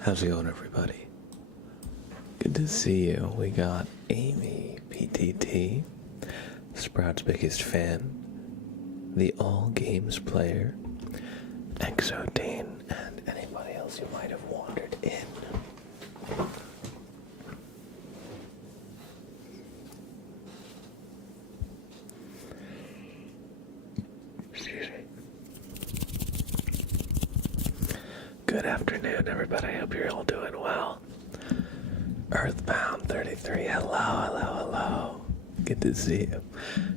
How's it going, everybody? Good to see you. We got Amy, PTT, Sprout's biggest fan, the All Games player, Exodane, and anybody else who might have wandered in. Excuse me. Good afternoon, everybody. I hope you're all doing well. Earthbound 33, hello. Good to see you.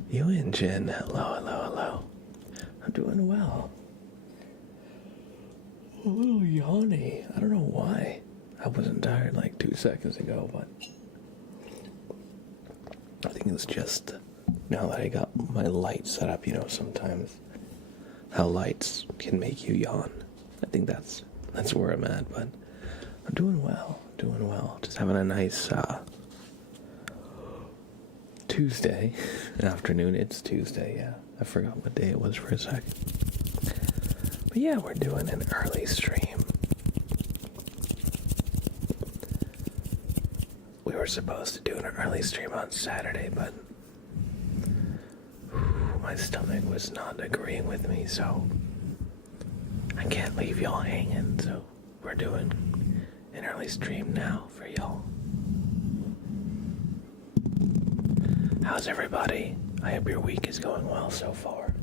You and Jen, hello. I'm doing well. A little yawny. I don't know why. I wasn't tired like 2 seconds ago, but I think it's just now that I got my light set up, sometimes how lights can make you yawn. I think that's where I'm at, but I'm doing well. Just having a nice Tuesday afternoon. It's Tuesday, yeah. I forgot what day it was for a second. But yeah, we're doing an early stream. We were supposed to do an early stream on Saturday, but my stomach was not agreeing with me, so I can't leave y'all hanging, so we're doing an early stream now for y'all. How's everybody? I hope your week is going well so far.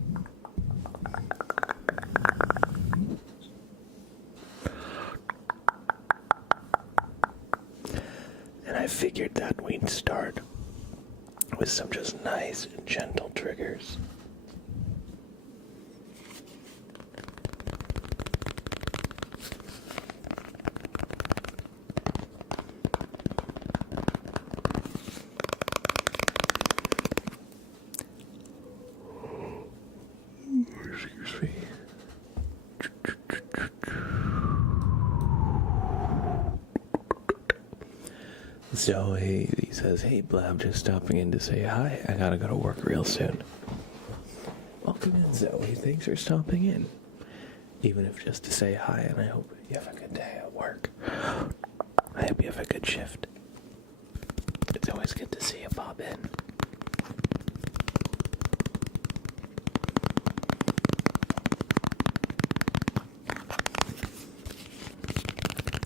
And I figured that we'd start with some just nice, gentle triggers. Excuse me. Zoe, he says, hey Blab, just stopping in to say hi. I gotta go to work real soon. Welcome in, Zoe. Thanks for stopping in. Even if just to say hi, and I hope you have a good day at work. I hope you have a good shift. It's always good to see you pop in.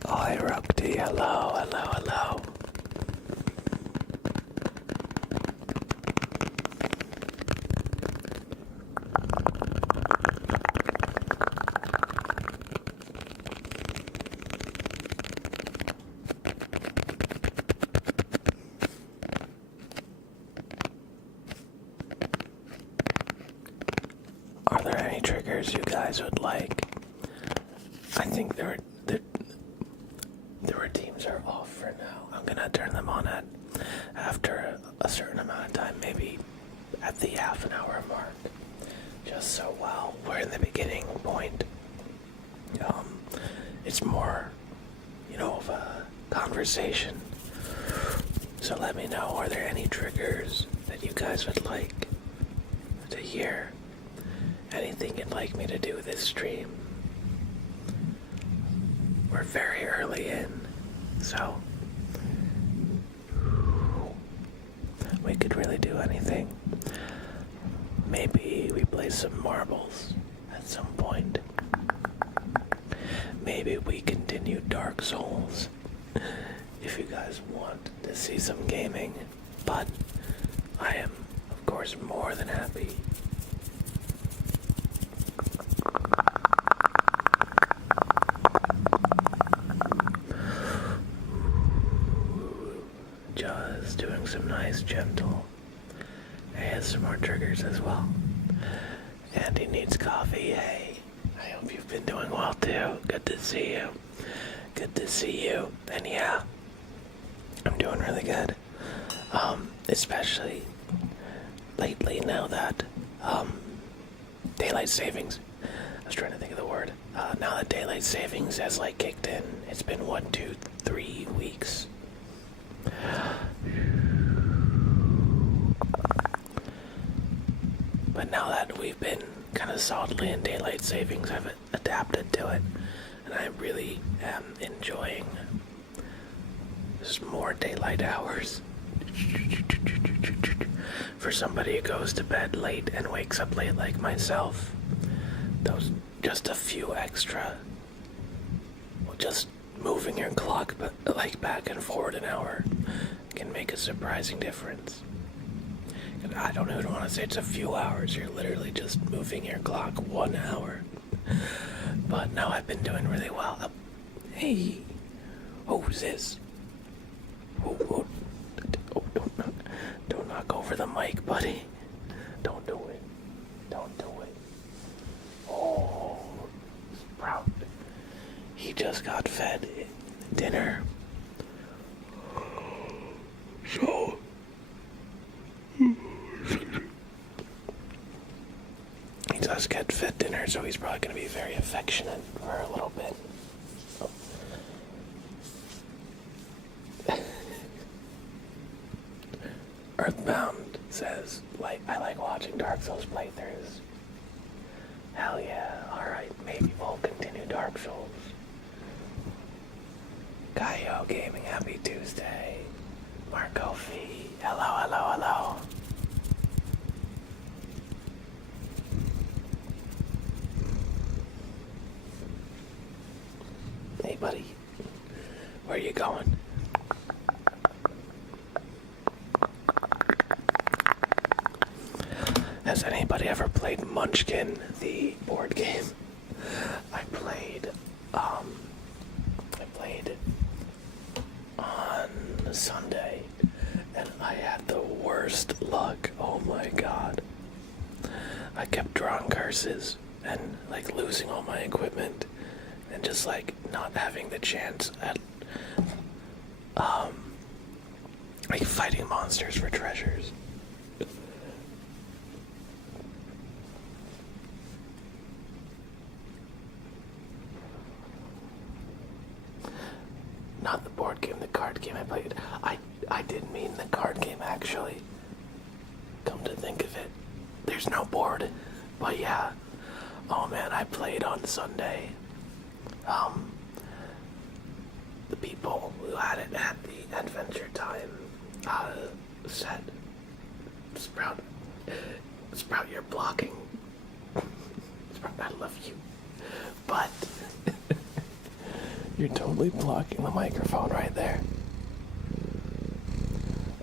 Hi, Rupti. Hello. Are there any triggers you guys would like? I think the teams are off for now. I'm gonna turn them on after a certain amount of time, maybe at the half an hour mark. Just so while we're in the beginning point, it's more, of a conversation. So let me know, are there any triggers that you guys would like to hear? Anything you'd like me to do this stream? We're very early in, so we could really do anything. Maybe we play some marbles at some point. Maybe we continue Dark Souls if you guys want to see some gaming. But I am, of course, more than happy just doing some nice, gentle ASMR triggers as well. Andy needs coffee. Hey, I hope you've been doing well too. Good to see you. And yeah, I'm doing really good. Especially lately now that daylight savings, I was trying to think of the word. Now that daylight savings has kicked in, it's been 1, 2, 3 weeks. But now that we've been kind of solidly in daylight savings, I've adapted to it, and and I really am enjoying just more daylight hours. For somebody who goes to bed late and wakes up late like myself, those just a few extra, just moving your clock like back and forward an hour can make a surprising difference. I don't even want to say it's a few hours, you're literally just moving your clock 1 hour. But no, I've been doing really well. Hey, who's this? Oh, don't knock over the mic, buddy. Don't do it. Don't do it. Oh, Sprout. He just got fed dinner. So, he does get fed dinner, so he's probably going to be very affectionate for a little bit. Earthbound says, I like watching Dark Souls playthroughs. Hell yeah, alright, maybe we'll continue Dark Souls. Kaio Gaming, happy Tuesday. Marco Fee, hello. Hey buddy, where are you going? Has anybody ever played Munchkin, the board game? I played on Sunday, and I had the worst luck. Oh my god. I kept drawing curses and losing all my equipment and just not having the chance at fighting monsters for treasures. Not the board game, the card game I played. I did mean the card game, actually. Come to think of it. There's no board. But yeah. Oh man, I played on Sunday. The people who had it at the Adventure Time said, Sprout, you're blocking. Sprout, I love you. But you're totally blocking the microphone right there.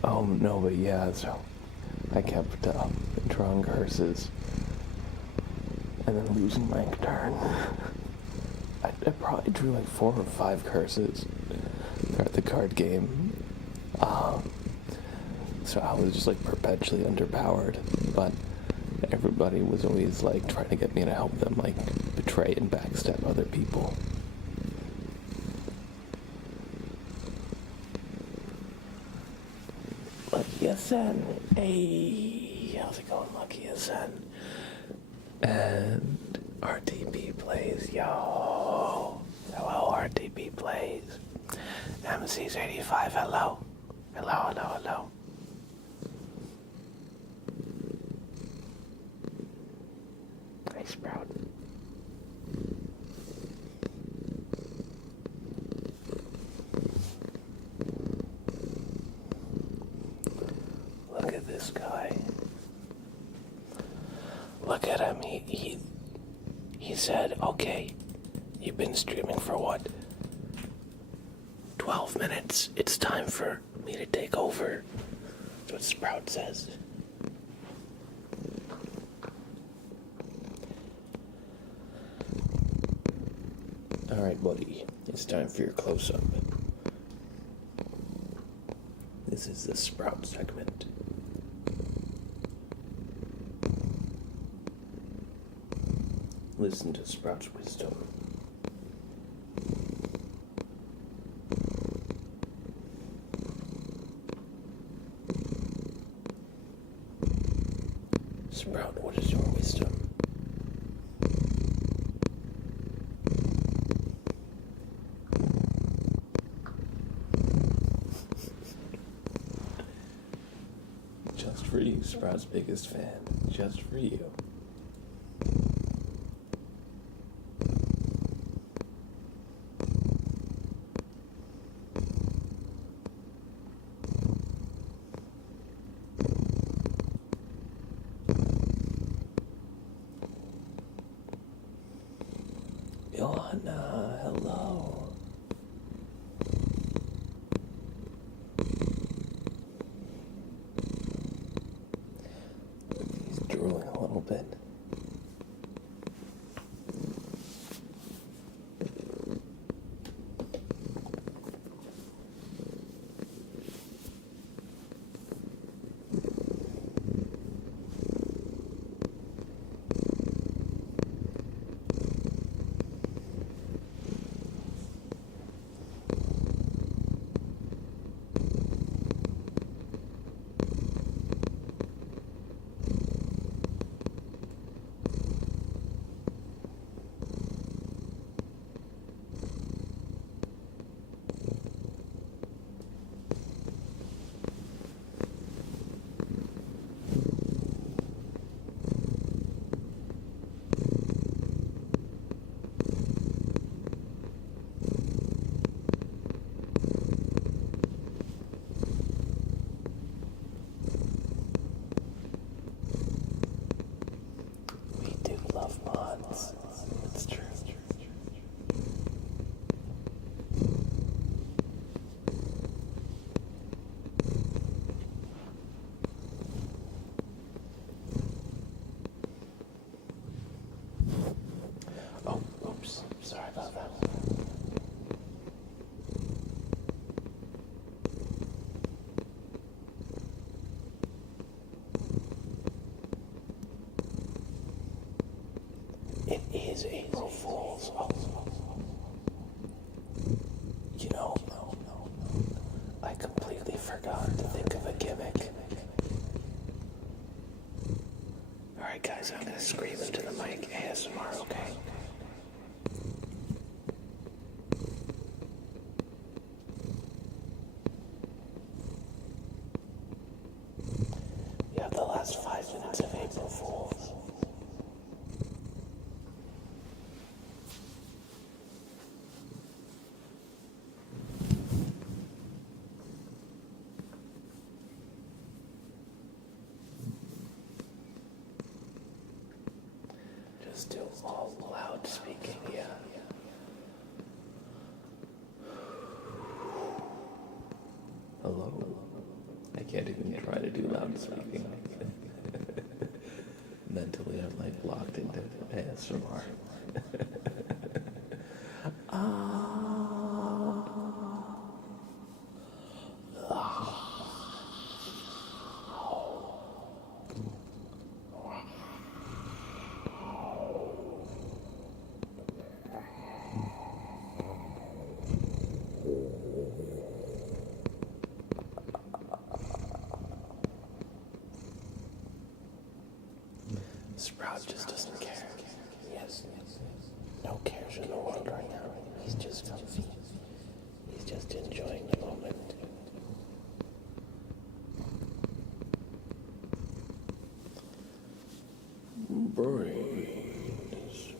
Oh, no, but yeah, so I kept drawing curses and then losing my turn. I probably drew 4 or 5 curses throughout the card game. So I was just perpetually underpowered, but everybody was always trying to get me to help them betray and backstab other people. Lucky Asen. Hey, how's it going, Lucky Asen? And RTP plays, yo. Hello, RTP plays. MC's 85, hello. Hello. Hey, Sprout. Look at this guy. Look at him. He said, okay, you've been streaming for what? 12 minutes. It's time for me to take over. That's what Sprout says. Alright, buddy. It's time for your close-up. This is the Sprout segment. Listen to Sprout's wisdom. Sprout, what is your wisdom? Just for you, Sprout's biggest fan. Just for you. is April Fool's. Oh. You know, I completely forgot to think of a gimmick. Alright guys, I'm gonna scream into the mic ASMR, okay? You have the last 5 minutes of April Fool's. Just do all loud speaking, yeah. Hello? I can't even try to do loud speaking. Mentally, I'm like locked into ASMR. Sprout just doesn't care. Yes. No cares in the world right now. He's just comfy. He's just enjoying the moment. Brains.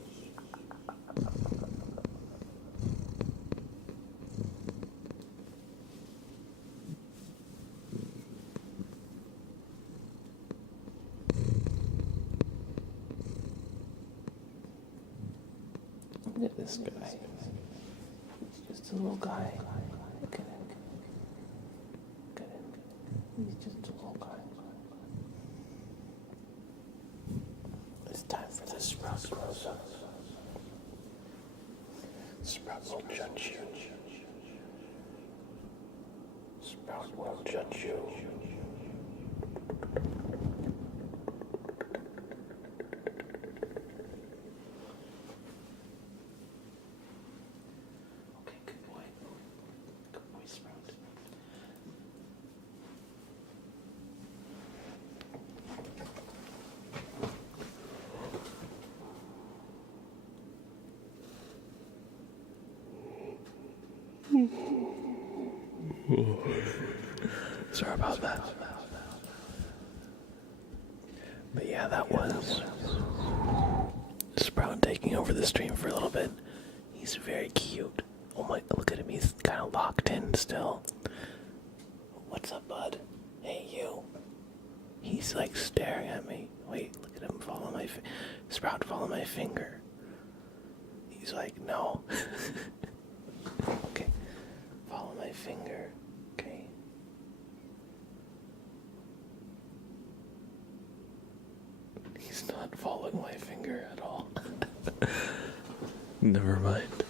Look at this guy. He's just a little guy. Look at him. Look at him. He's just a little guy. It's time for the Sprout grows up. Sprout will judge you. Sprout will judge you. Sorry about that. But yeah, that was Sprout taking over the stream for a little bit. He's very cute. Oh my, look at him, he's kind of locked in still. What's up, bud? Hey, you. He's like staring at me. Wait, look at him follow my Sprout, follow my finger. He's like, no. Okay, follow my finger. Okay. He's not following my finger at all. Never mind.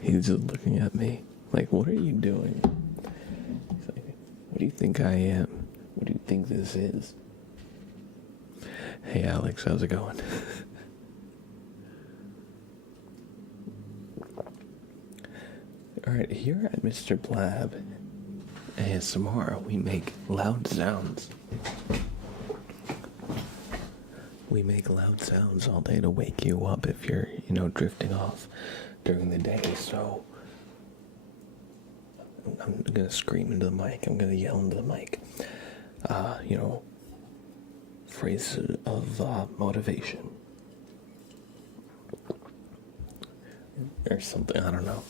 He's just looking at me like, what are you doing? He's like, what do you think I am? What do you think this is? Hey Alex, how's it going? Alright, here at Mr. Blab ASMR, we make loud sounds. We make loud sounds all day to wake you up if you're, drifting off during the day. So I'm gonna scream into the mic. I'm gonna yell into the mic. Phrases of motivation or something. I don't know.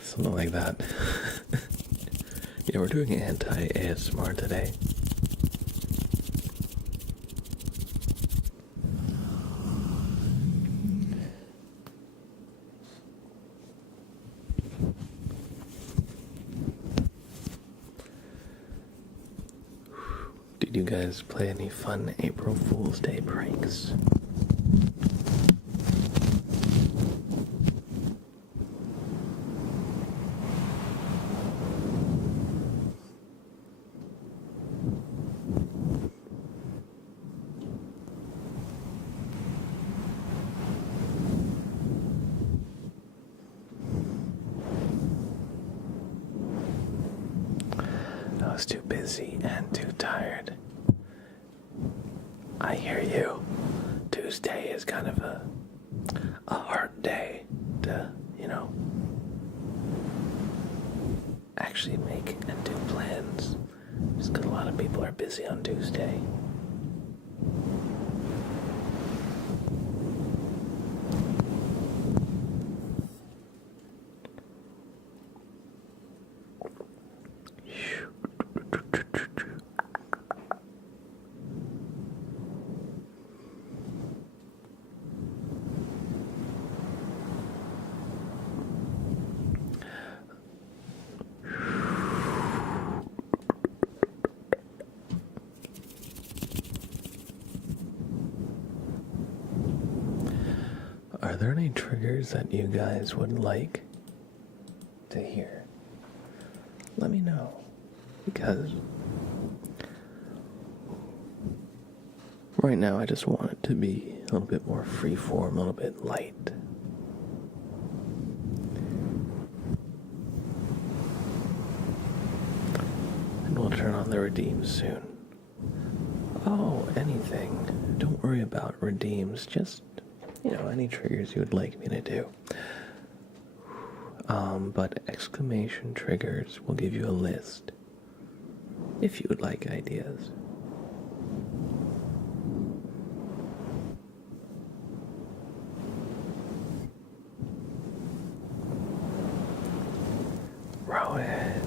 Something like that. Yeah, we're doing anti-ASMR today. Did you guys play any fun April Fool's Day pranks? was too busy and too tired. I hear you. Tuesday is kind of a hard day to, actually make and do plans. Just because a lot of people are busy on Tuesday. Are there any triggers that you guys would like to hear? Let me know, because right now I just want it to be a little bit more freeform, a little bit light. And we'll turn on the redeems soon. Oh, anything. Don't worry about redeems, just any triggers you would like me to do. But exclamation triggers will give you a list if you would like ideas. Rowan.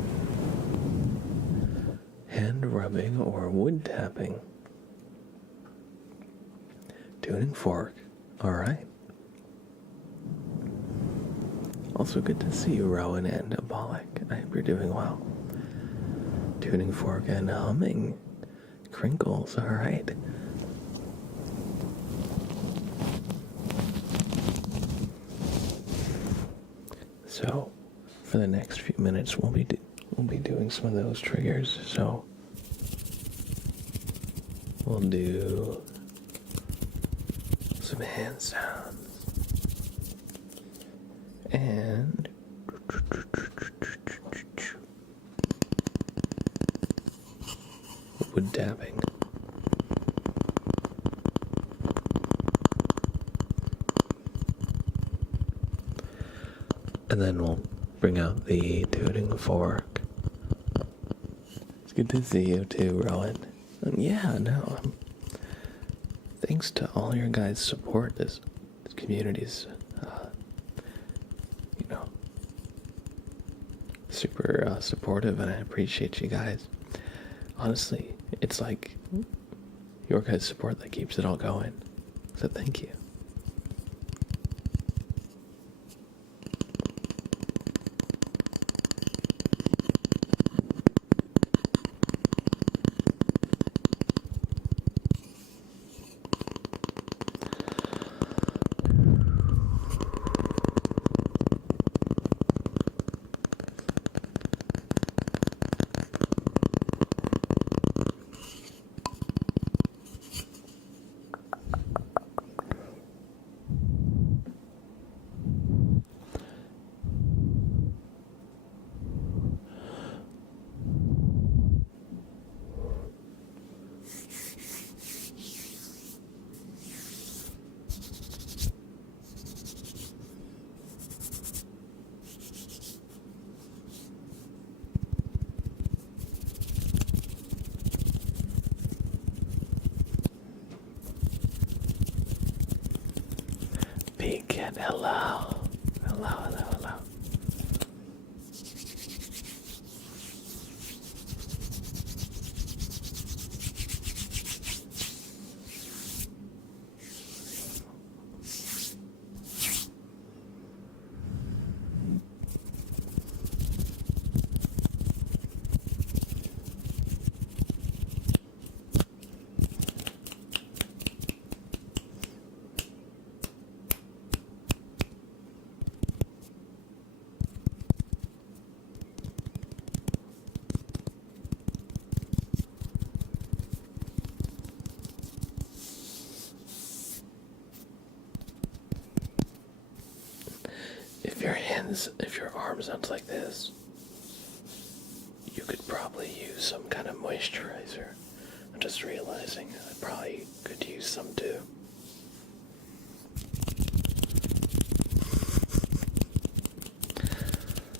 Hand rubbing or wood tapping. Tuning fork. Alright. Also good to see you, Rowan and Abolic. I hope you're doing well. Tuning fork and humming. Crinkles, alright. So, for the next few minutes, we'll be doing some of those triggers. So, we'll do some hand sounds. And wood tapping. And then we'll bring out the tuning fork. It's good to see you too, Rowan. And yeah, no, thanks to all your guys' support. This community's super supportive, and I appreciate you guys. Honestly, it's like your guys' support that keeps it all going. So thank you. Pecan, hello. Hello, hello, hello. If your arm sounds like this, you could probably use some kind of moisturizer. I'm just realizing I probably could use some too.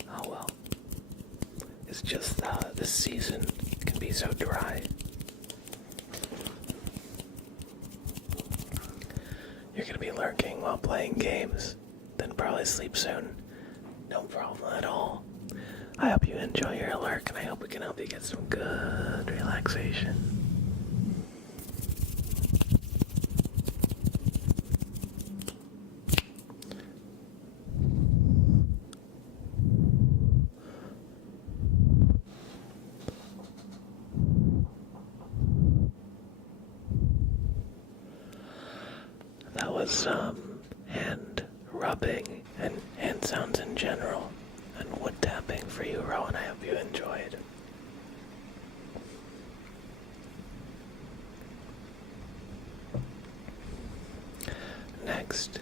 Oh well. It's just this season can be so dry. You're gonna be lurking while playing games, then probably sleep soon. No problem at all. I hope you enjoy your lurk, and I hope we can help you get some good relaxation. That was some hand rubbing and hand sounds in general and wood tapping for you, Rowan. I hope you enjoyed. Next.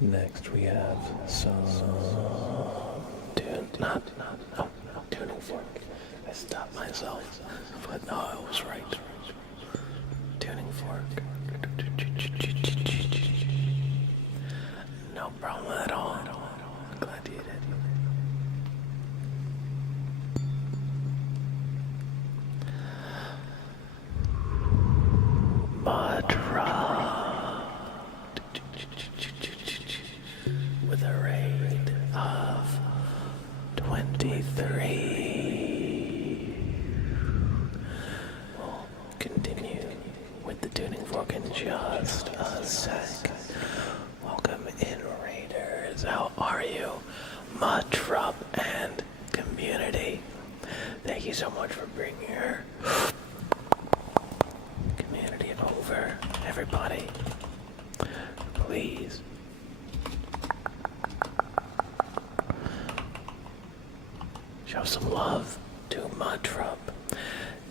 Next we have some tuning fork. I stopped myself, but no, I was right. Tuning fork. No problem at all. I'm glad you did. With a rate of 23. We'll continue with the tuning fork in just a sec. Welcome in, Raiders. How are you? Much rub and community. Thank you so much for bringing your community over. Everybody, please. Show some love to Mudrub.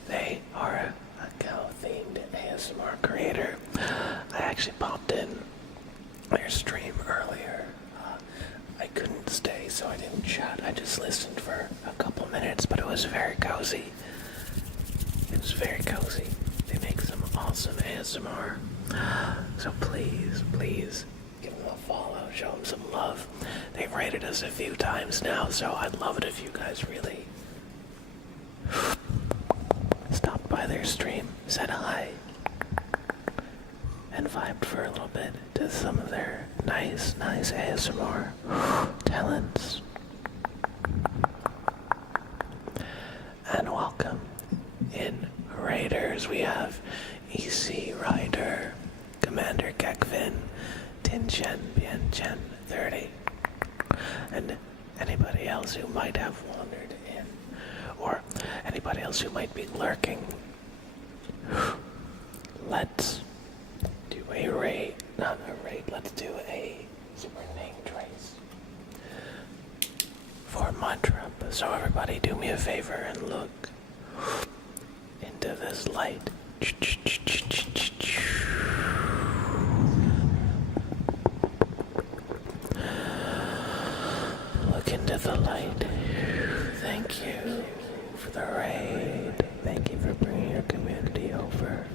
They are a cow-themed ASMR creator. I actually popped in their stream earlier. I couldn't stay, so I didn't chat. I just listened for a couple minutes, but it was very cozy. It was very cozy. They make some awesome ASMR. So please, please, give them a follow, show them some love. They've rated us a few times now, so I'd love it if you guys really stopped by their stream, said hi, and vibed for a little bit to some of their nice ASMR talents. And welcome in, Raiders. We have EC Rider, Commander Gekvin, Tinchen Bienchen 30, and anybody else who might have wandered in, or anybody else who might be lurking. Let's do a raid, not a raid, let's do a super name trace for Mudrub. So everybody do me a favor and look into this light. Look into the light. Thank you for the raid. Thank you for bringing your community over.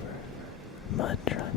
Mudrub.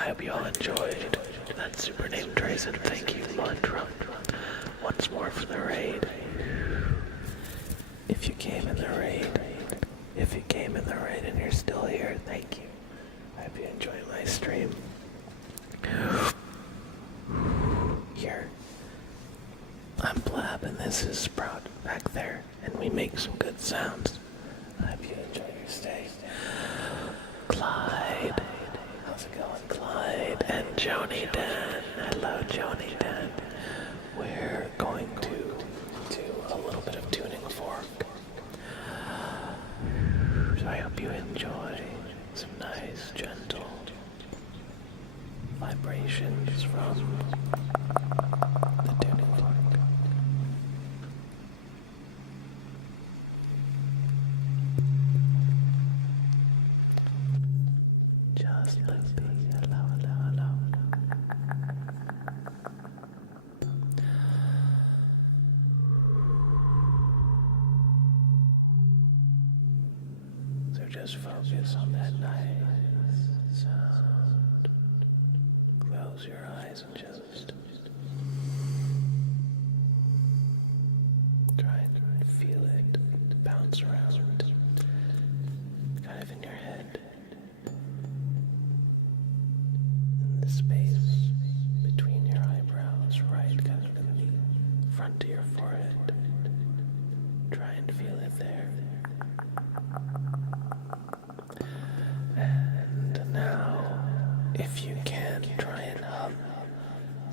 I hope you all enjoyed that Super Name Trace, and thank you, Mantra, once more for the raid. If you came in the raid, and you're still here, thank you. I hope you enjoy my stream. Here, I'm Blab, and this is Sprout back there, and we make some good sounds. I hope you enjoy your stay. Clyde, how's it going, Clyde? And Joni Dan, hello Joni Dan. We're going to do a little bit of tuning fork. So I hope you enjoy some nice, gentle vibrations from the tuning fork. Just Lippy, hello, hello, hello. So just focus on that nice sound. Close your eyes and just try and feel it bounce around, kind of in your head, in the space between your eyebrows, right, kind of in the front of your forehead. Try and feel it there. And now, if you can, try and hum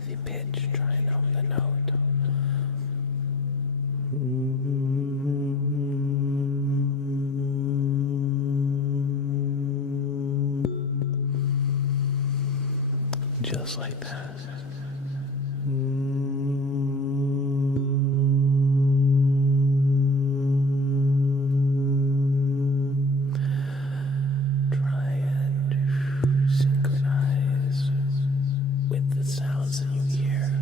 the pitch, try and hum the note. Just like that. Try and synchronize with the sounds that you hear,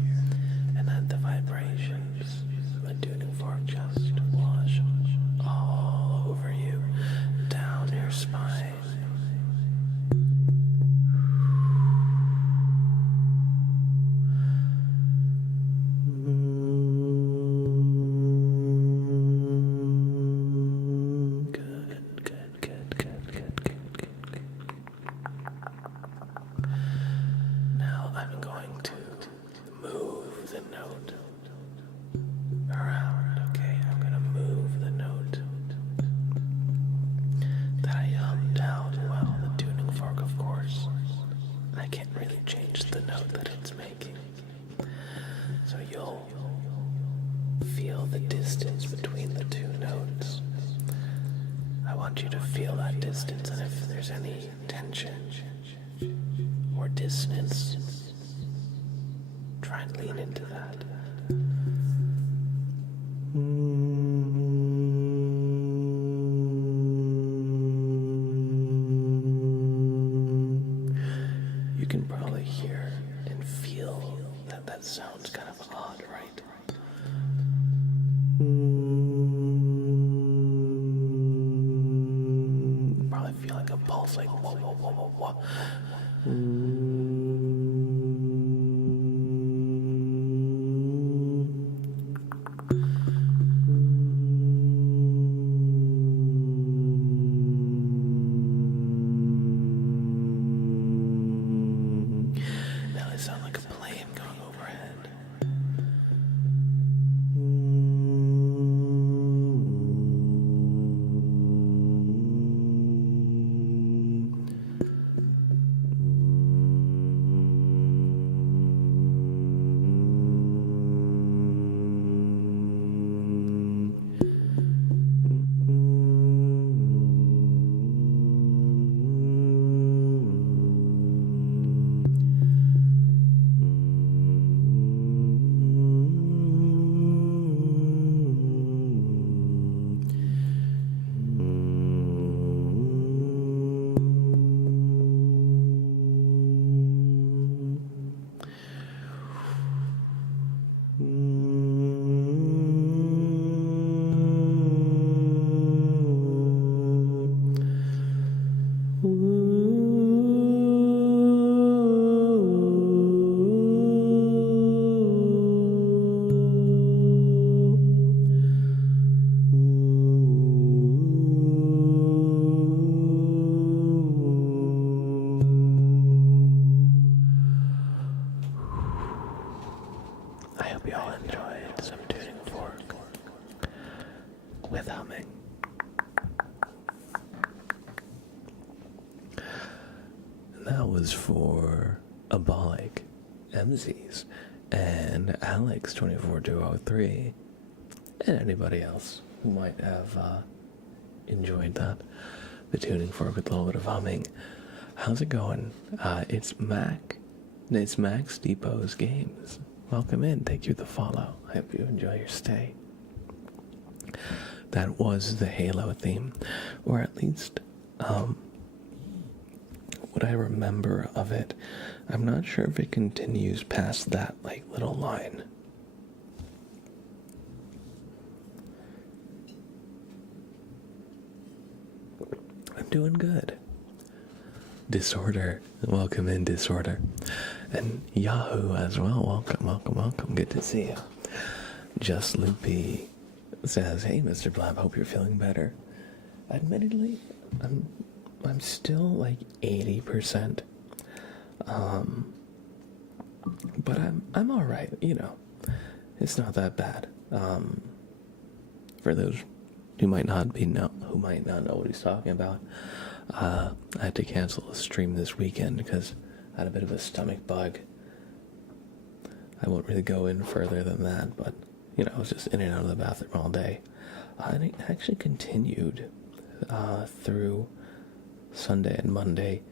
and let the vibrations of a tuning fork just wash all over you, down your spine. Now I'm going to move the note around, okay? I'm going to move the note that I hummed out while the tuning fork, of course. I can't really change the note that it's making. So you'll feel the distance between the two notes. I want you to feel that distance, and if there's any tension or dissonance, try and lean into that. You can probably hear and feel that that sounds kind of odd, right? Probably feel like a pulse, like whoa, whoa, whoa, whoa, whoa. Now it sounds like a plane going overhead. hope you all enjoyed some tuning fork with humming. And that was for Abolic, MZs, and Alex24203, and anybody else who might have enjoyed that. The tuning fork with a little bit of humming. How's it going? It's Max Depot's Games. Welcome in. Thank you for the follow. I hope you enjoy your stay. That was the Halo theme, or at least what I remember of it. I'm not sure if it continues past that little line. I'm doing good. Disorder. Welcome in, Disorder. And Yahoo as well. Welcome. Good to see you. Just Loopy says, hey, Mr. Blab, hope you're feeling better. Admittedly, I'm still 80%. But I'm all right. It's not that bad. For those who might not know what he's talking about, I had to cancel a stream this weekend because I had a bit of a stomach bug. I won't really go in further than that, but I was just in and out of the bathroom all day. And it actually continued through Sunday and Monday.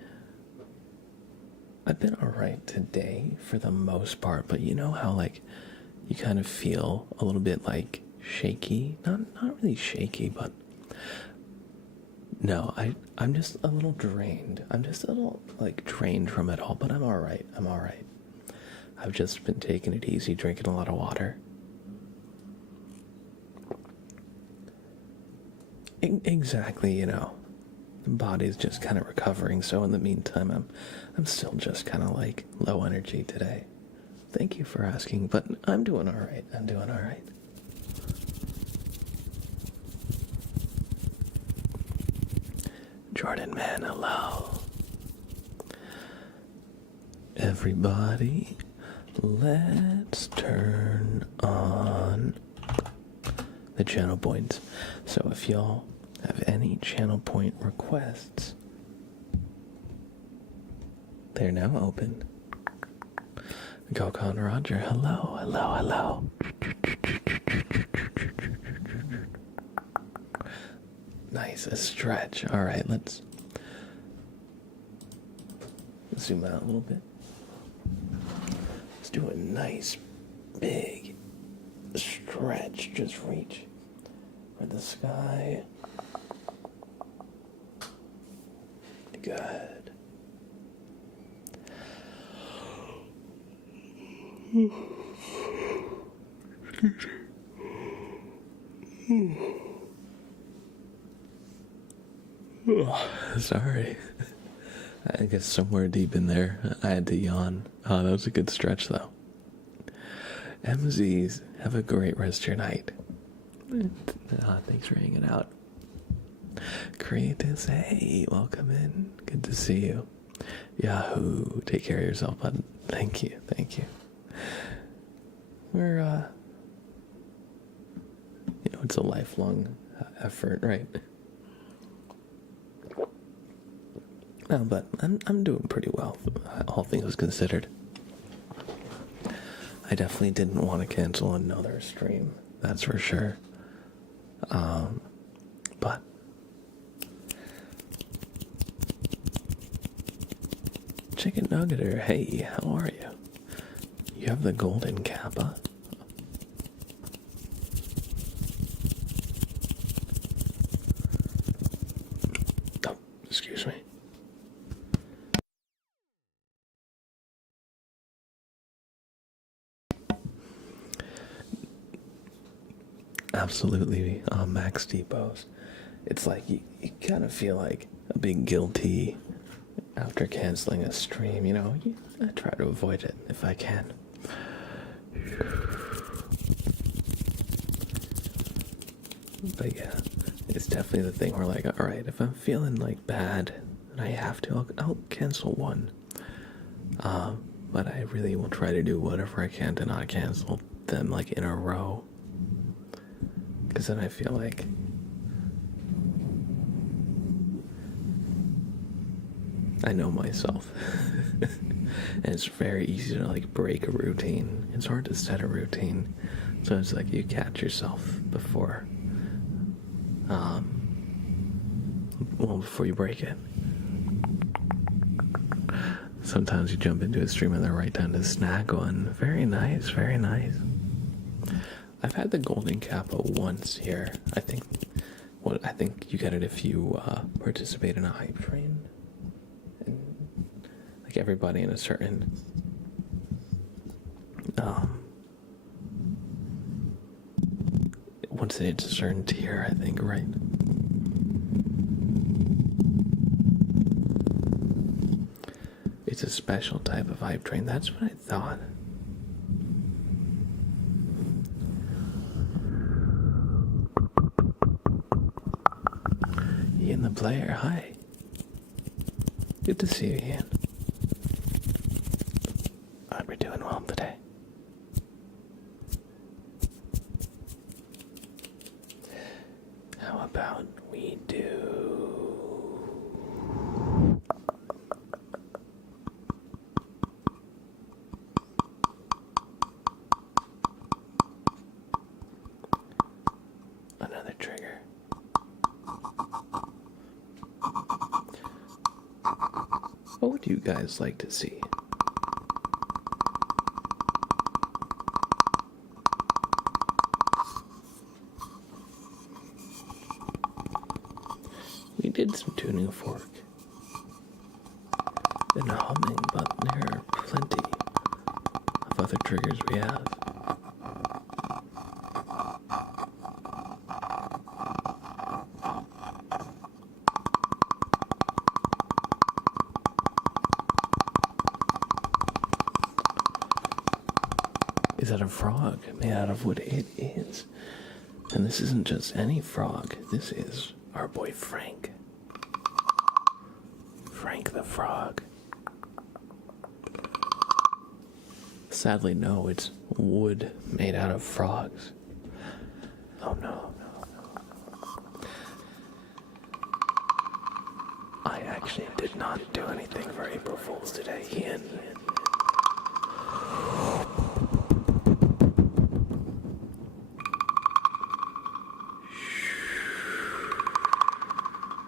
I've been alright today for the most part, but you know how you kind of feel a little bit shaky? Not really shaky, but no, I'm just a little drained. I'm just a little drained from it all, but I'm alright. I've just been taking it easy, drinking a lot of water. Exactly, the body's just kind of recovering, so in the meantime I'm still just kind of low energy today. Thank you for asking, but I'm doing alright. Jordan Man, hello. Everybody, let's turn on the channel points. So if y'all have any channel point requests, they're now open. Gokon Roger, hello. Nice, a stretch. All right, let's zoom out a little bit. Let's do a nice big stretch. Just reach for the sky. Good. Sorry. I guess somewhere deep in there I had to yawn. Oh, that was a good stretch though. MZs, have a great rest of your night. Thanks for hanging out. Creatives, hey, welcome in. Good to see you. Yahoo, take care of yourself, bud. Thank you. We're, it's a lifelong effort, right? No, but I'm doing pretty well, all things considered. I definitely didn't want to cancel another stream, that's for sure. But Chicken Nuggeter, hey, how are you? You have the golden kappa? Oh, excuse me. Absolutely, Max Depots. It's you kind of feel a bit guilty after canceling a stream, I try to avoid it if I can. But yeah, it's definitely the thing where alright, if I'm feeling bad and I have to, I'll cancel one. But I really will try to do whatever I can to not cancel them like in a row, because then I feel like I know myself. And it's very easy to like break a routine. It's hard to set a routine, so it's like you catch yourself before before you break it. Sometimes you jump into a stream and they're right down to snag one. Very nice, very nice. I've had the golden kappa once here. I think you get it if you participate in a hype train. And like everybody in a certain once they hit a certain tier, I think, right? It's a special type of hype train. That's what I thought. Ian the player, hi. Good to see you, Ian. Hope you're doing well today. How about we do another trigger? What would you guys like to see? We did some tuning fork and humming, but there are plenty of other triggers we have. Is that a frog made out of wood? It is. And this isn't just any frog. This is our boy Frank. Frank the frog. Sadly, no, it's wood made out of frogs. Oh no. I actually did not do anything for April Fool's today, Ian.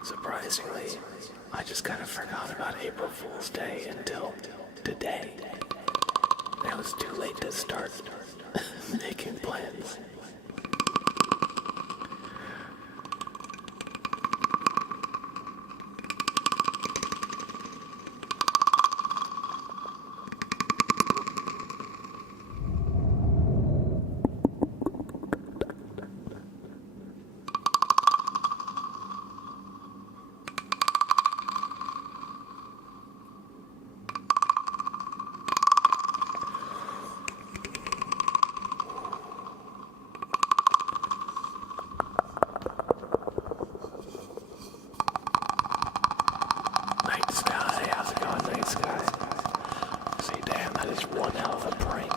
Surprisingly, I just kind of forgot about April Fool's Day until today. And it was too late to start making plans. One hell of a prank.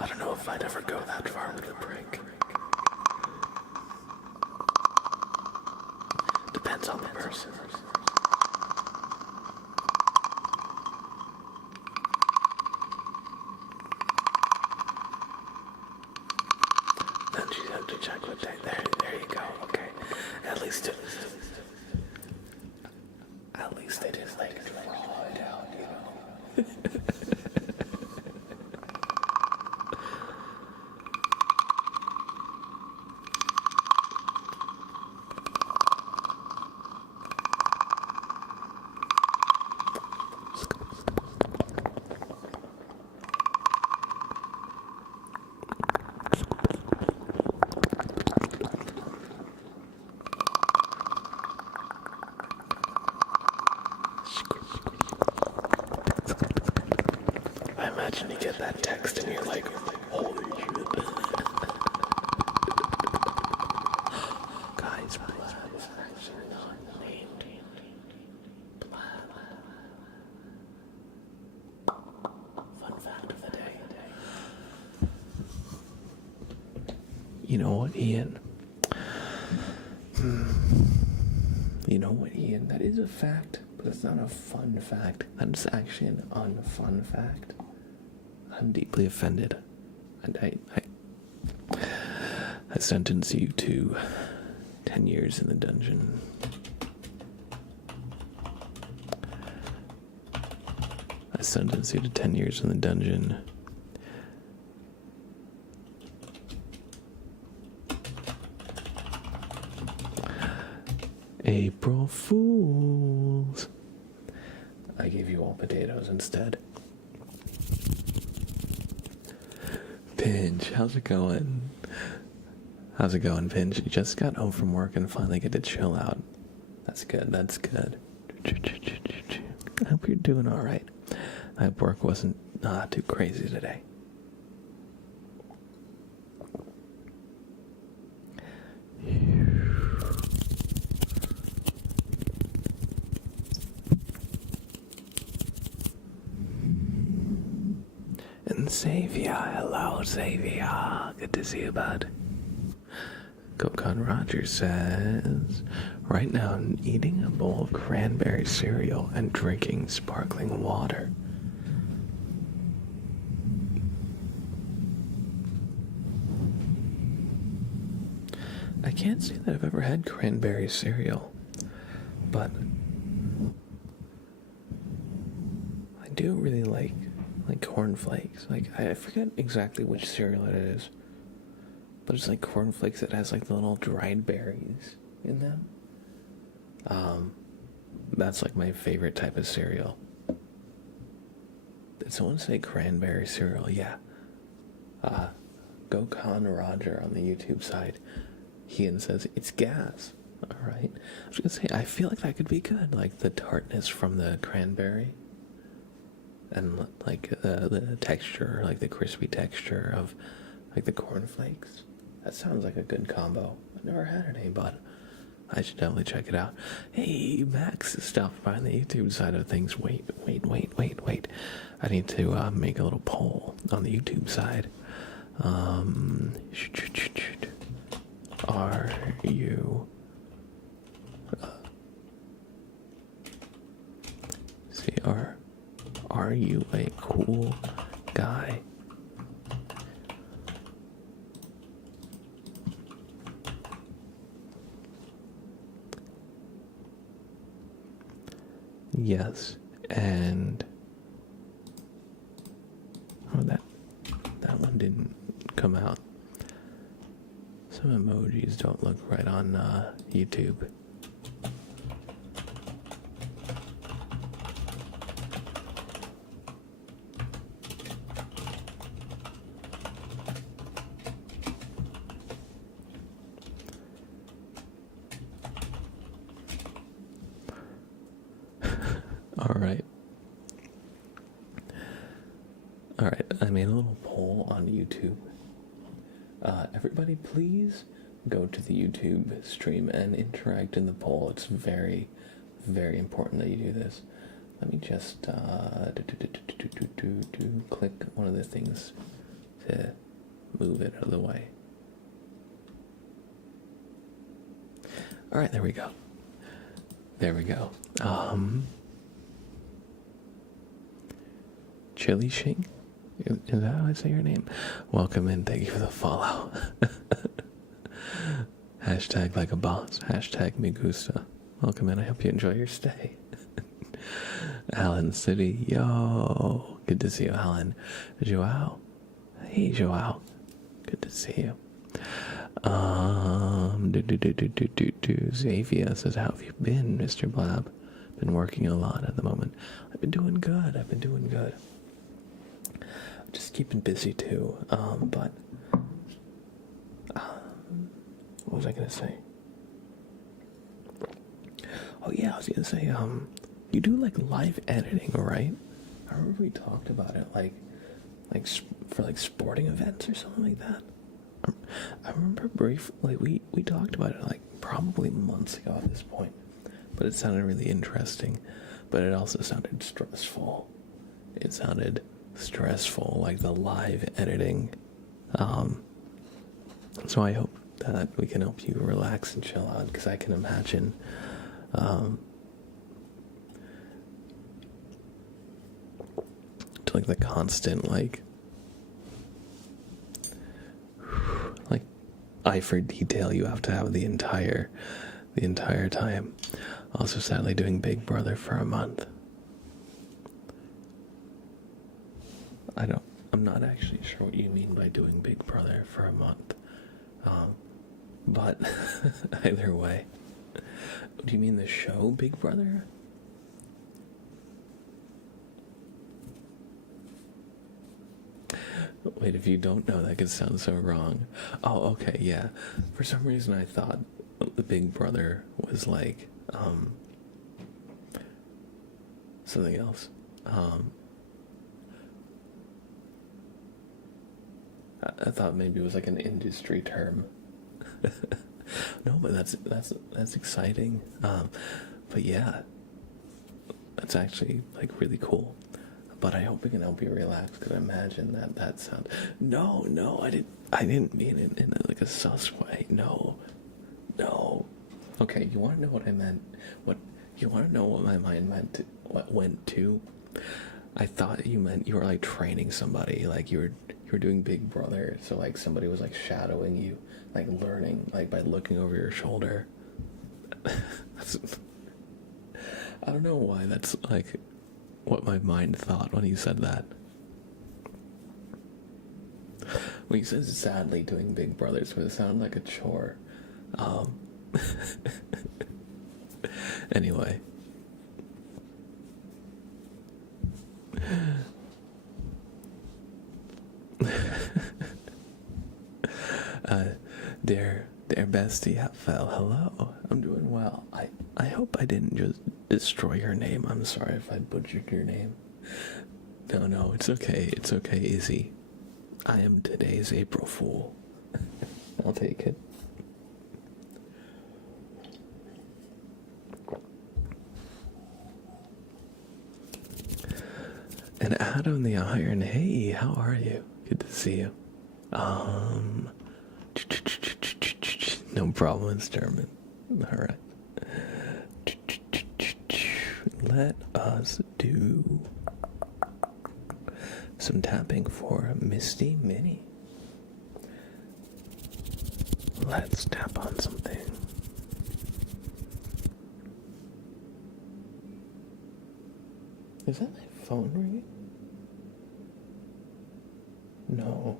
I don't know if I'd ever go that far with a prank. Depends on the person. Then you have to check what day. There you go. Okay. At least it is like draw it out, you know. Imagine you get that text and you're like, holy shit. Guys, Blab is actually not named Blab. Fun fact of the day. You know what, Ian? You know what, Ian? That is a fact, but it's not a fun fact. That's actually an unfun fact. I'm deeply offended. And I sentence you to 10 years in the dungeon. I sentence you to 10 years in the dungeon. April Fools. I gave you all potatoes instead. Pinch, how's it going? How's it going, Pinch? You just got home from work and finally get to chill out. That's good, that's good. I hope you're doing alright. I hope work wasn't too crazy today. And Xavier, hello Xavier, good to see you, bud. Gokon Rogers says, right now I'm eating a bowl of cranberry cereal and drinking sparkling water. I can't say that I've ever had cranberry cereal, but I do really like cornflakes. Like, I forget exactly which cereal it is, but it's like cornflakes that has like the little dried berries in them. That's like my favorite type of cereal. Did someone say cranberry cereal? Yeah. Gokon Roger on the YouTube side. Ian says it's gas. Alright. I was gonna say, I feel like that could be good. Like the tartness from the cranberry. And like the texture, like the crispy texture of like the cornflakes. That sounds like a good combo. I've never had any, but I should definitely check it out. Hey, Max stopped by on the YouTube side of things. Wait. I need to make a little poll on the YouTube side. Are you... Are you a cool guy? Yes, and that one didn't come out. Some emojis don't look right on YouTube. Alright, I made a little poll on YouTube. Everybody please go to the YouTube stream and interact in the poll. It's very, very important that you do this. Let me just click one of the things to move it out of the way. Alright, there we go. There we go. Chili Shing? Is that how I say your name? Welcome in, thank you for the follow. Hashtag like a boss. Hashtag me gusta. Welcome in, I hope you enjoy your stay. Alan City, yo. Good to see you, Alan. Joao. Hey, Joao. Good to see you. Xavier says, how have you been, Mr. Blab? Been working a lot at the moment. I've been doing good. Just keeping busy too. But what was I gonna say? Oh yeah, I was gonna say, you do like live editing, right? I remember we talked about it, like like for like sporting events or something like that. I remember briefly, like we talked about it like probably months ago at this point, but it sounded really interesting, but it also sounded stressful. It sounded stressful, like the live editing. So I hope that we can help you relax and chill out, because I can imagine to like the constant like eye for detail you have to have the entire time. Also, sadly, doing Big Brother for a month. I'm not actually sure what you mean by doing Big Brother for a month. But either way. Do you mean the show Big Brother? Wait, if you don't know, that could sound so wrong. Oh, okay, yeah. For some reason I thought the Big Brother was like, something else. I thought maybe it was like an industry term. No, but that's exciting. But yeah, that's actually like really cool. But I hope we can help you relax, because I imagine that sound. No, I didn't mean it in like a sus way. No. Okay, you want to know what I meant? You want to know what my mind meant? What went to? I thought you meant you were like training somebody, like you were doing Big Brother, so like somebody was like shadowing you, like learning, like by looking over your shoulder. I don't know why that's like what my mind thought when you said that. When you said sadly doing Big Brother, so it sounded like a chore. Anyway. Dear bestie FL, hello. I'm doing well. I hope I didn't just destroy your name. I'm sorry if I butchered your name. No, it's okay. It's okay, Izzy. I am today's April Fool. I'll take it. And Adam the Iron, hey, how are you? Good to see you. No problem, it's German. Alright. Let us do some tapping for Misty Minnie. Let's tap on something. Is that my phone ringing? No.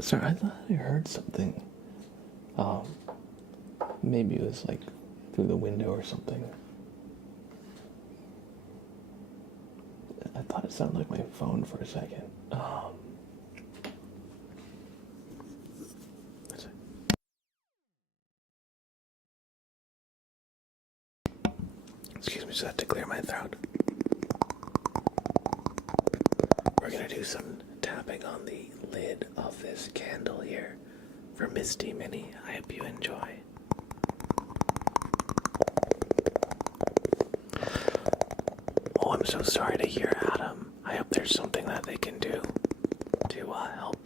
Sorry, I thought I heard something. Maybe it was like through the window or something. I thought it sounded like my phone for a second. Excuse me, just had to clear my throat. We're gonna do some tapping on the lid of this candle here for Misty Minnie. I hope you enjoy. Oh, I'm so sorry to hear, Adam. I hope there's something that they can do to help.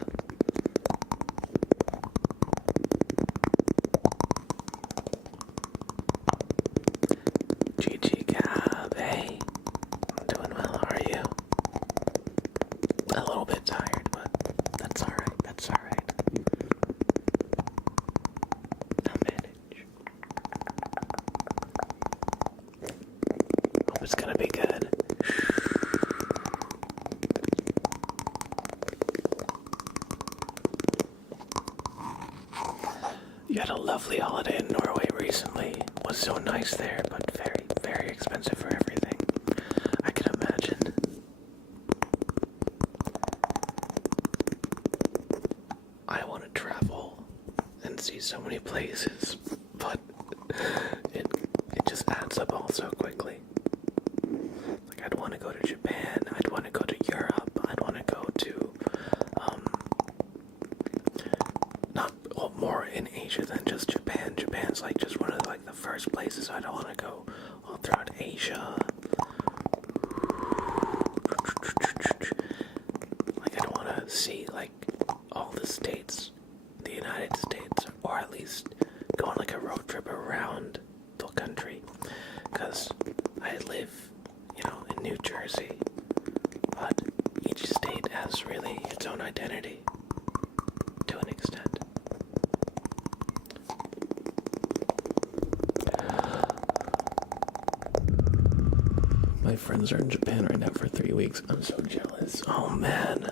GG Gab, hey. I'm doing well, how are you? A little bit tired, but that's alright. I'll manage. Hope it's gonna be good. You had a lovely holiday in Norway recently. It was so nice there, but very, very expensive for everything. I can imagine. I want to travel and see so many places, but it just adds up all so quickly. Like, I'd want to go to Japan, I'd want to go to Europe, I'd want to Asia than just Japan. Japan's like just one of like the first places I'd want to go all throughout Asia. Like I'd want to see like all the states, the United States, or at least go on like a road trip around the country. Because I live, in New Jersey, but each state has really its own identity to an extent. My friends are in Japan right now for 3 weeks. I'm so jealous. Oh man.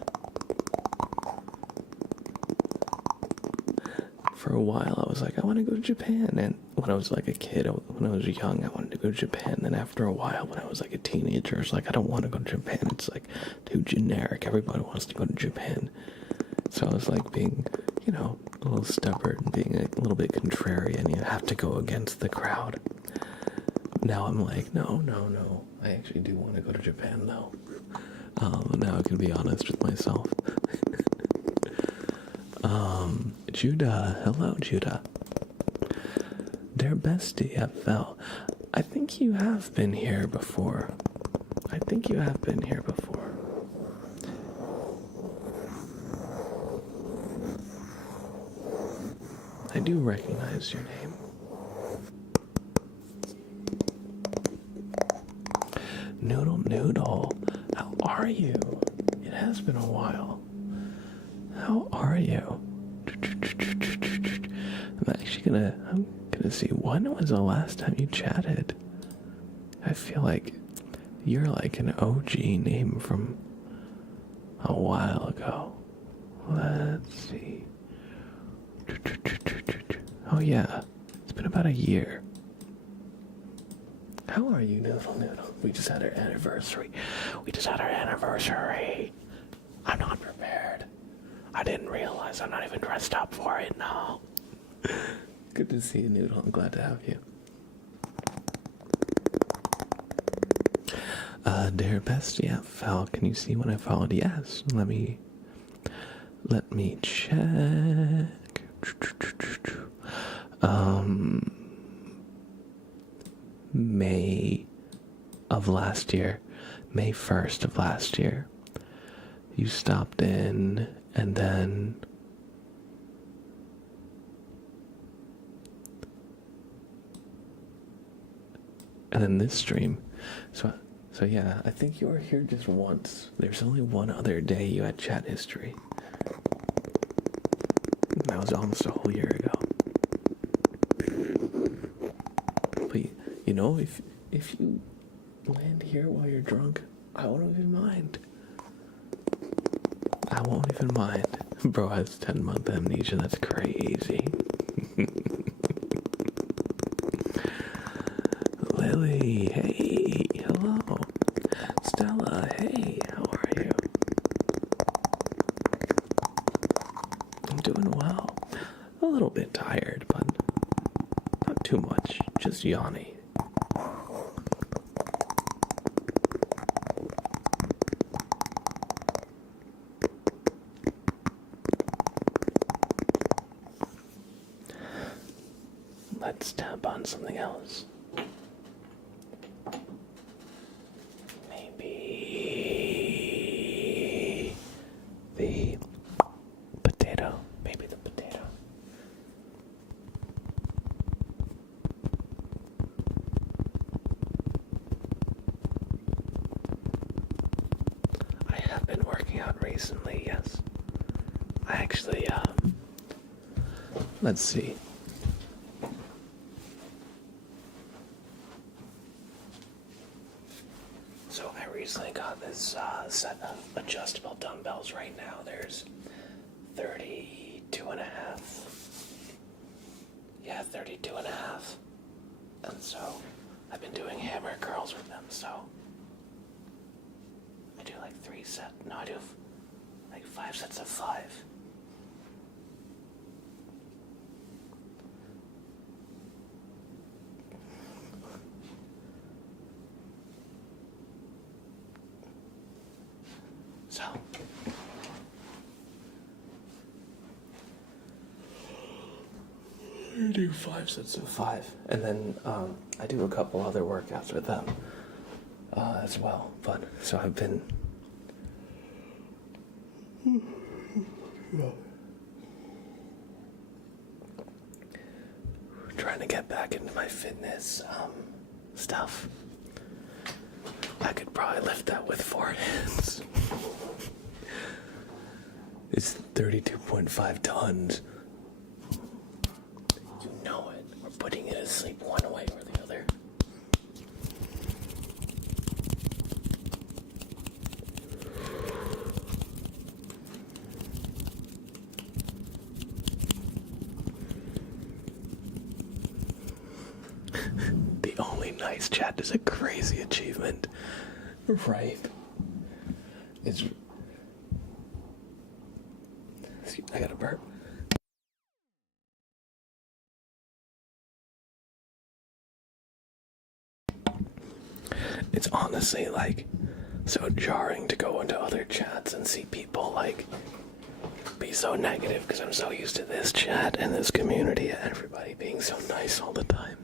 For a while I was like, I want to go to Japan. And when I was like a kid, when I was young, I wanted to go to Japan. Then after a while, when I was like a teenager, I was like, I don't want to go to Japan. It's like too generic. Everybody wants to go to Japan. So I was like being, a little stubborn, being a little bit contrarian. You have to go against the crowd. Now I'm like, no. I actually do want to go to Japan, though. Now I can be honest with myself. Judah. Hello, Judah. Dear bestie, FL. I think you have been here before. I do recognize your name. Noodle, how are you? It has been a while. How are you? I'm gonna see, when was the last time you chatted? I feel like you're like an OG name from a while ago. Let's see. Oh yeah, it's been about a year. How are you, Noodle? We just had our anniversary. I'm not prepared. I didn't realize I'm not even dressed up for it, no. Good to see you, Noodle. I'm glad to have you. Dear bestie, FL, can you see when I followed? Yes. Let me check. May of last year, May 1st of last year, you stopped in, and then this stream. So yeah, I think you were here just once. There's only one other day you had chat history. That was almost a whole year ago. But if you land here while you're drunk, I won't even mind. Bro has 10-month amnesia. That's crazy. Lily, hey, hello. Stella, hey, how are you? I'm doing well. A little bit tired, but not too much. Just yawny. Let's tap on something else. Maybe the potato. I have been working out recently, yes. I actually, let's see. So I recently got this set of adjustable dumbbells. Right now there's 32 and a half. Yeah, 32 and a half. And so I've been doing hammer curls with them, so I do like 5 sets of 5. So do 5 sets of 5, and then I do a couple other workouts with them as well. But so I've been trying to get back into my fitness stuff. I could probably lift that with 4 hands. It's 32.5 tons. You know it. We're putting it to sleep one way or the other. The only nice chat is a crazy achievement. Right. It's... I got a burp. It's honestly like so jarring to go into other chats and see people like be so negative because I'm so used to this chat and this community and everybody being so nice all the time.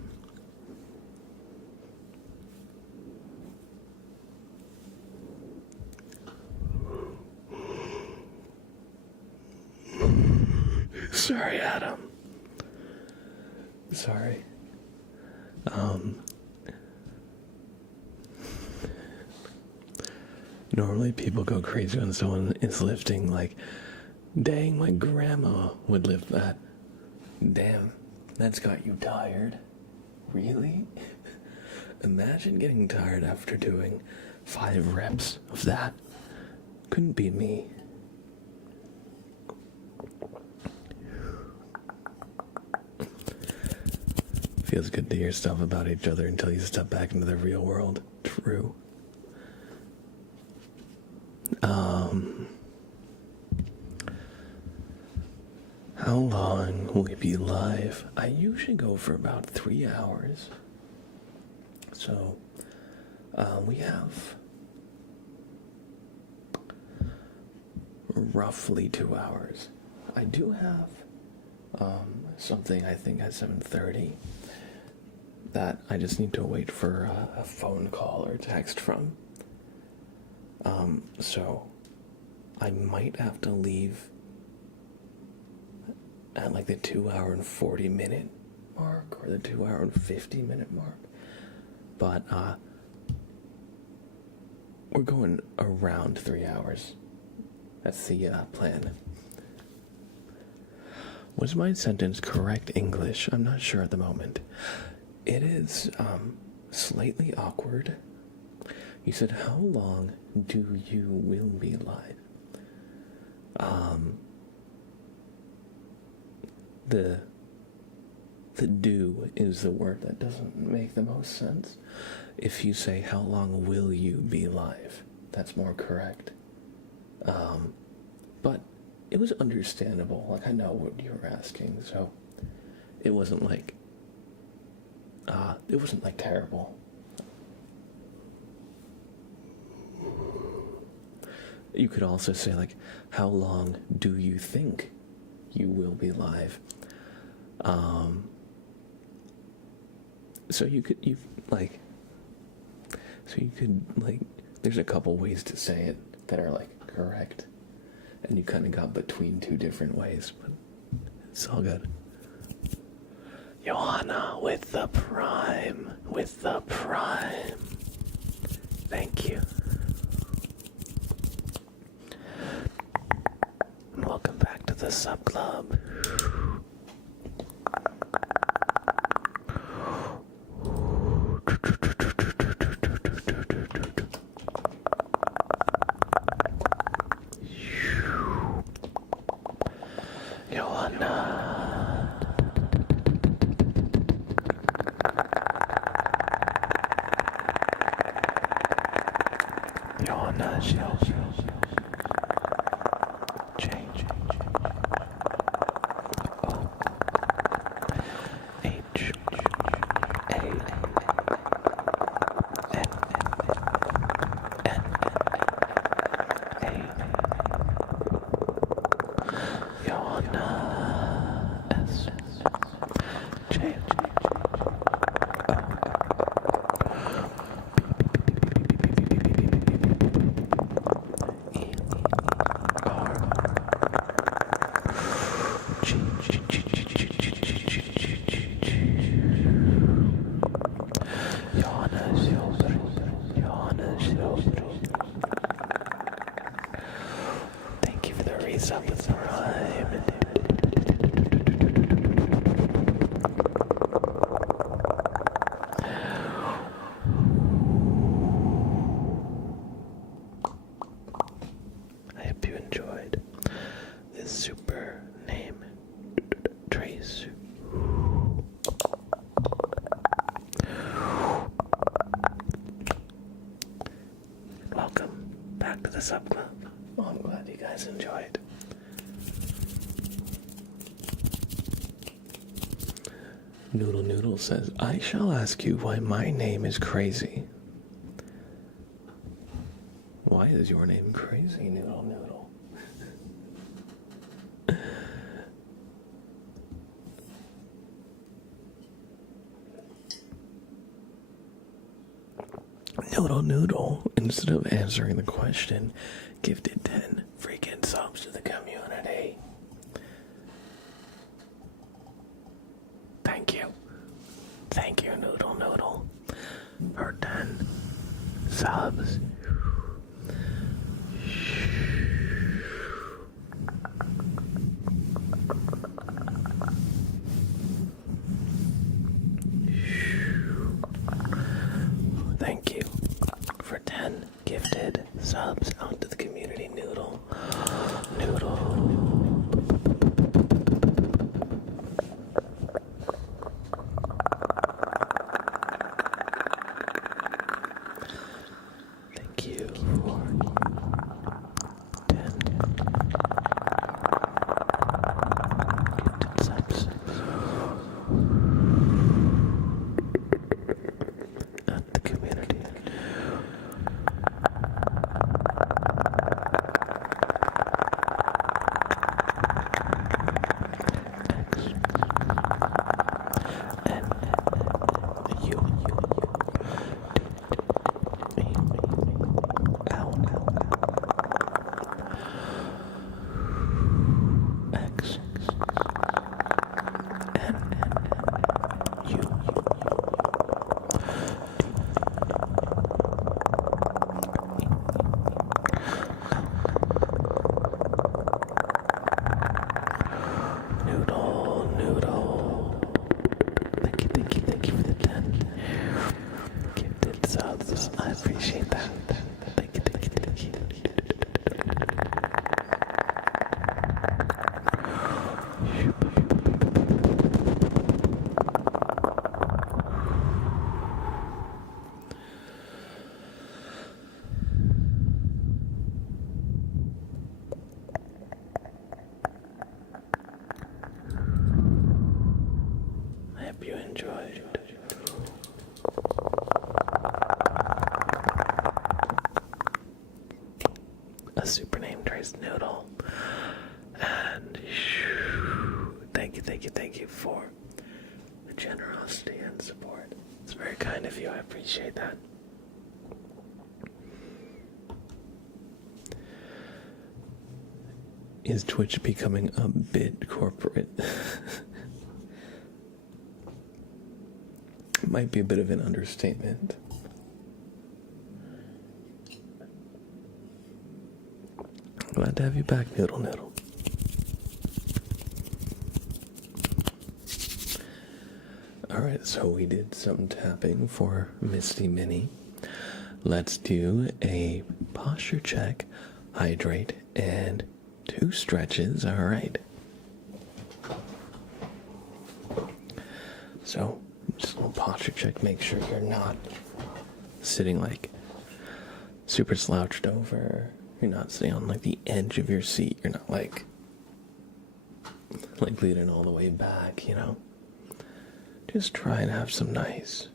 Sorry, Adam. Sorry. Normally people go crazy when someone is lifting, like, dang, my grandma would lift that. Damn, that's got you tired. Really? Imagine getting tired after doing 5 reps of that. Couldn't be me. Feels good to hear stuff about each other until you step back into the real world. True. How long will we be live? I usually go for about 3 hours. So, we have roughly 2 hours. I do have something I think at 7:30 that I just need to wait for a phone call or text from. So I might have to leave at like the 2 hour and 40 minute mark or the 2 hour and 50 minute mark. But we're going around 3 hours. That's the plan. Was my sentence correct English? I'm not sure at the moment. It is slightly awkward. You said, how long do you will be live? The do is the word that doesn't make the most sense. If you say, how long will you be live? That's more correct. But it was understandable. Like, I know what you were asking, so it wasn't like terrible. You could also say, like, how long do you think you will be live? So you could, there's a couple ways to say it that are, like, correct. And you kind of got between 2 different ways, but it's all good. Johanna with the prime. Thank you. And welcome back to the sub club. up with the rhyme. I hope you enjoyed this super name trace. Welcome back to the Sub Club. Oh, I'm glad you guys enjoyed. Noodle says, I shall ask you why my name is Crazy. Why is your name Crazy, Noodle? Noodle, instead of answering the question, gifted 10 freaking subs to the community. Thank you, Noodle, for 10 subs. Thank you for 10 gifted subs out to the community, Noodle. Thank you for 10 gifted subs out the community. Noodle. Thank you for the 10 gifted subs. I appreciate that. Thank you. I hope you enjoyed. A super name Trace Noodle. And thank you for the generosity and support. It's very kind of you. I appreciate that. Is Twitch becoming a bit corporate? It might be a bit of an understatement. Glad to have you back, Noodle. Alright, so we did some tapping for Misty Minnie. Let's do a posture check, hydrate, and 2 stretches. Alright. So, just a little posture check. Make sure you're not sitting like super slouched over. You're not sitting on like the edge of your seat. You're not like leaning all the way back, you know. Just try and have some nice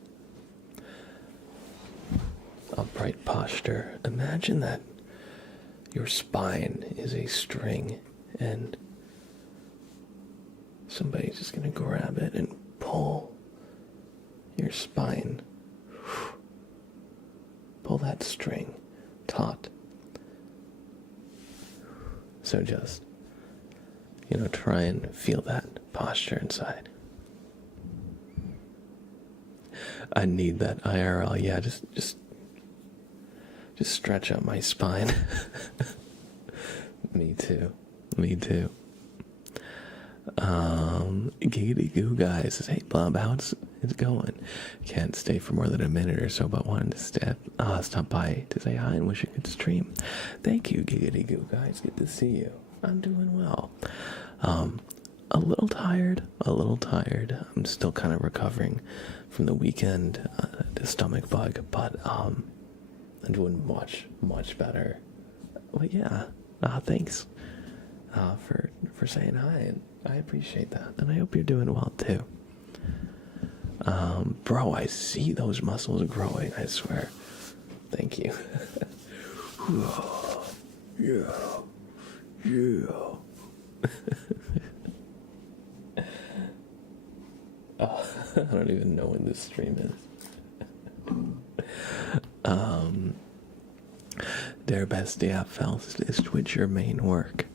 upright posture. Imagine that your spine is a string and somebody's just gonna grab it and pull your spine. Pull that string taut. So just, try and feel that posture inside. I need that IRL. Yeah, just stretch out my spine. Me too. Me too. Giggity Goo Guy says, hey Bob, how's it going? Can't stay for more than a minute or so, but wanted to stop by to say hi and wish you a good stream. Thank you, Giggity Goo Guys. Good to see you. I'm doing well. A little tired. I'm still kind of recovering from the weekend, the stomach bug, but I'm doing much better. But yeah, thanks for saying hi, and I appreciate that, and I hope you're doing well too. Bro, I see those muscles growing, I swear. Thank you. Yeah. Oh, I don't even know when this stream is. Their best day is Twitch your main work?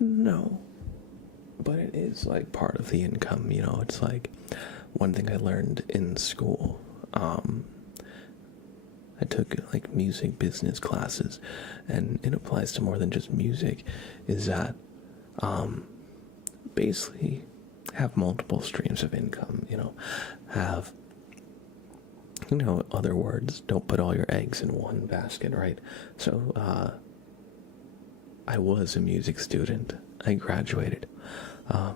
No. But it is like part of the income, you know. It's like one thing I learned in school. I took like music business classes, and it applies to more than just music, is that basically have multiple streams of income, you know, have, you know, other words, don't put all your eggs in one basket, right? So I was a music student. I graduated. I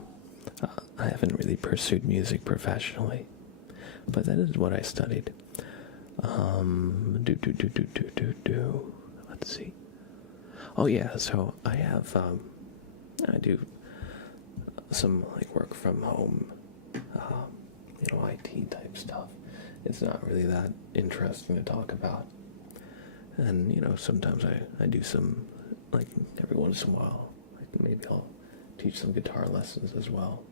haven't really pursued music professionally, but that is what I studied. Let's see. Oh yeah, so I have, I do some like work from home, you know, IT type stuff. It's not really that interesting to talk about. And, you know, sometimes I do some, like, every once in a while, like maybe I'll teach some guitar lessons as well.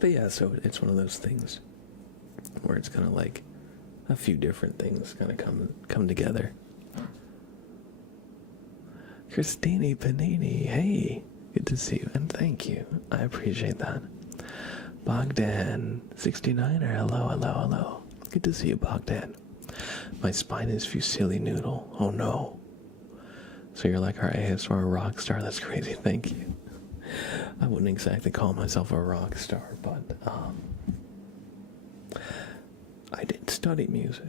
But yeah, so it's one of those things where it's kind of like a few different things kind of come together. Christine Panini, hey, good to see you, and thank you. I appreciate that. Bogdan, 69er, hello. Good to see you, Bogdan. My spine is Fusilli Noodle. Oh no. So you're like our ASMR rock star. That's crazy. Thank you. I wouldn't exactly call myself a rock star, but I did study music.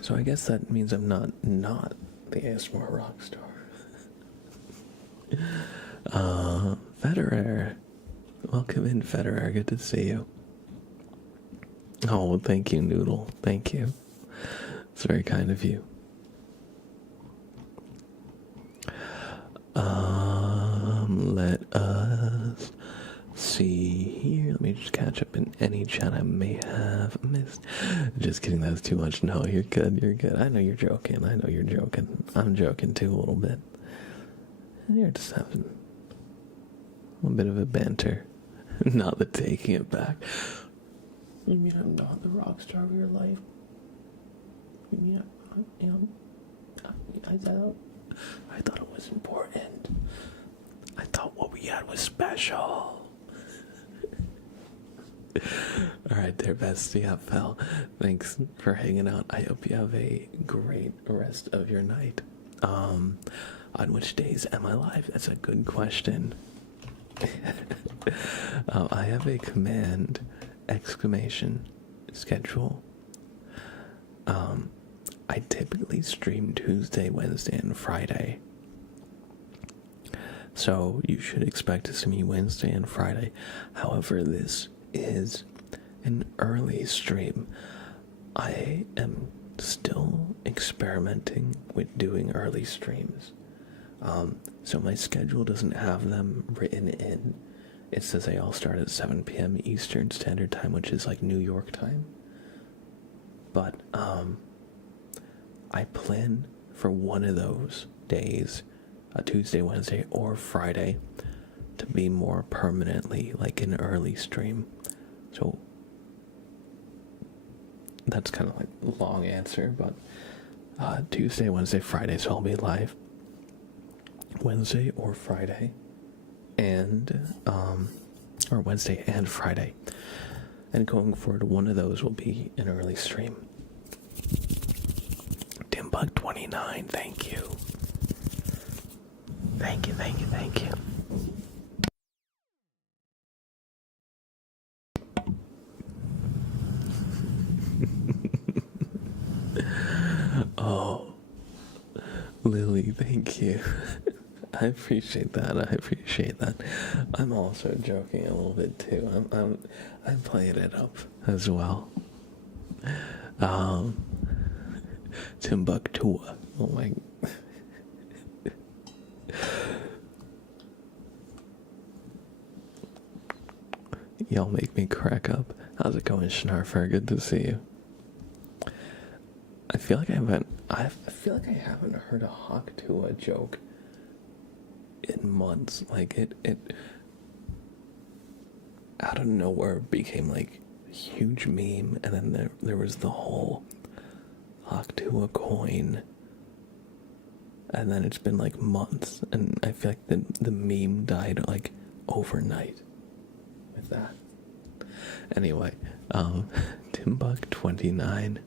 So I guess that means I'm not the ASMR rock star. Federer. Welcome in, Federer. Good to see you. Oh, thank you, Noodle. Thank you. It's very kind of you. Let us see here. Let me just catch up in any chat I may have missed. Just kidding, that's too much. No, you're good. I know you're joking. I'm joking too a little bit. You're just having a bit of a banter. Not the taking it back. You mean I'm not the rock star of your life? You mean I am? I thought it was important. I thought what we had was special. Alright there, bestie FL. Thanks for hanging out. I hope you have a great rest of your night. On which days am I live? That's a good question. I have a command exclamation schedule. I typically stream Tuesday, Wednesday, and Friday. So you should expect to see me Wednesday and Friday. However, this is an early stream. I am still experimenting with doing early streams. So my schedule doesn't have them written in. It says they all start at 7 p.m. Eastern Standard Time, which is like New York time. But I plan for one of those days, a Tuesday, Wednesday, or Friday, to be more permanently like an early stream. So that's kind of like a long answer, but Tuesday, Wednesday, Friday, so I'll be live Wednesday or Friday, and or Wednesday and Friday, and going forward, one of those will be an early stream. Timbuk29, thank you. Thank you, thank you, thank you. Oh, Lily, thank you. I appreciate that. I appreciate that. I'm also joking a little bit too. I'm playing it up as well. Timbuktu. Oh my. Y'all make me crack up. How's it going, Schnarfer? Good to see you. I feel like I haven't heard a Hawktua joke in months. Like it out of nowhere became like a huge meme, and then there was the whole Hawktua coin, and then it's been like months, and I feel like the meme died like overnight with that. Anyway, Timbuk29.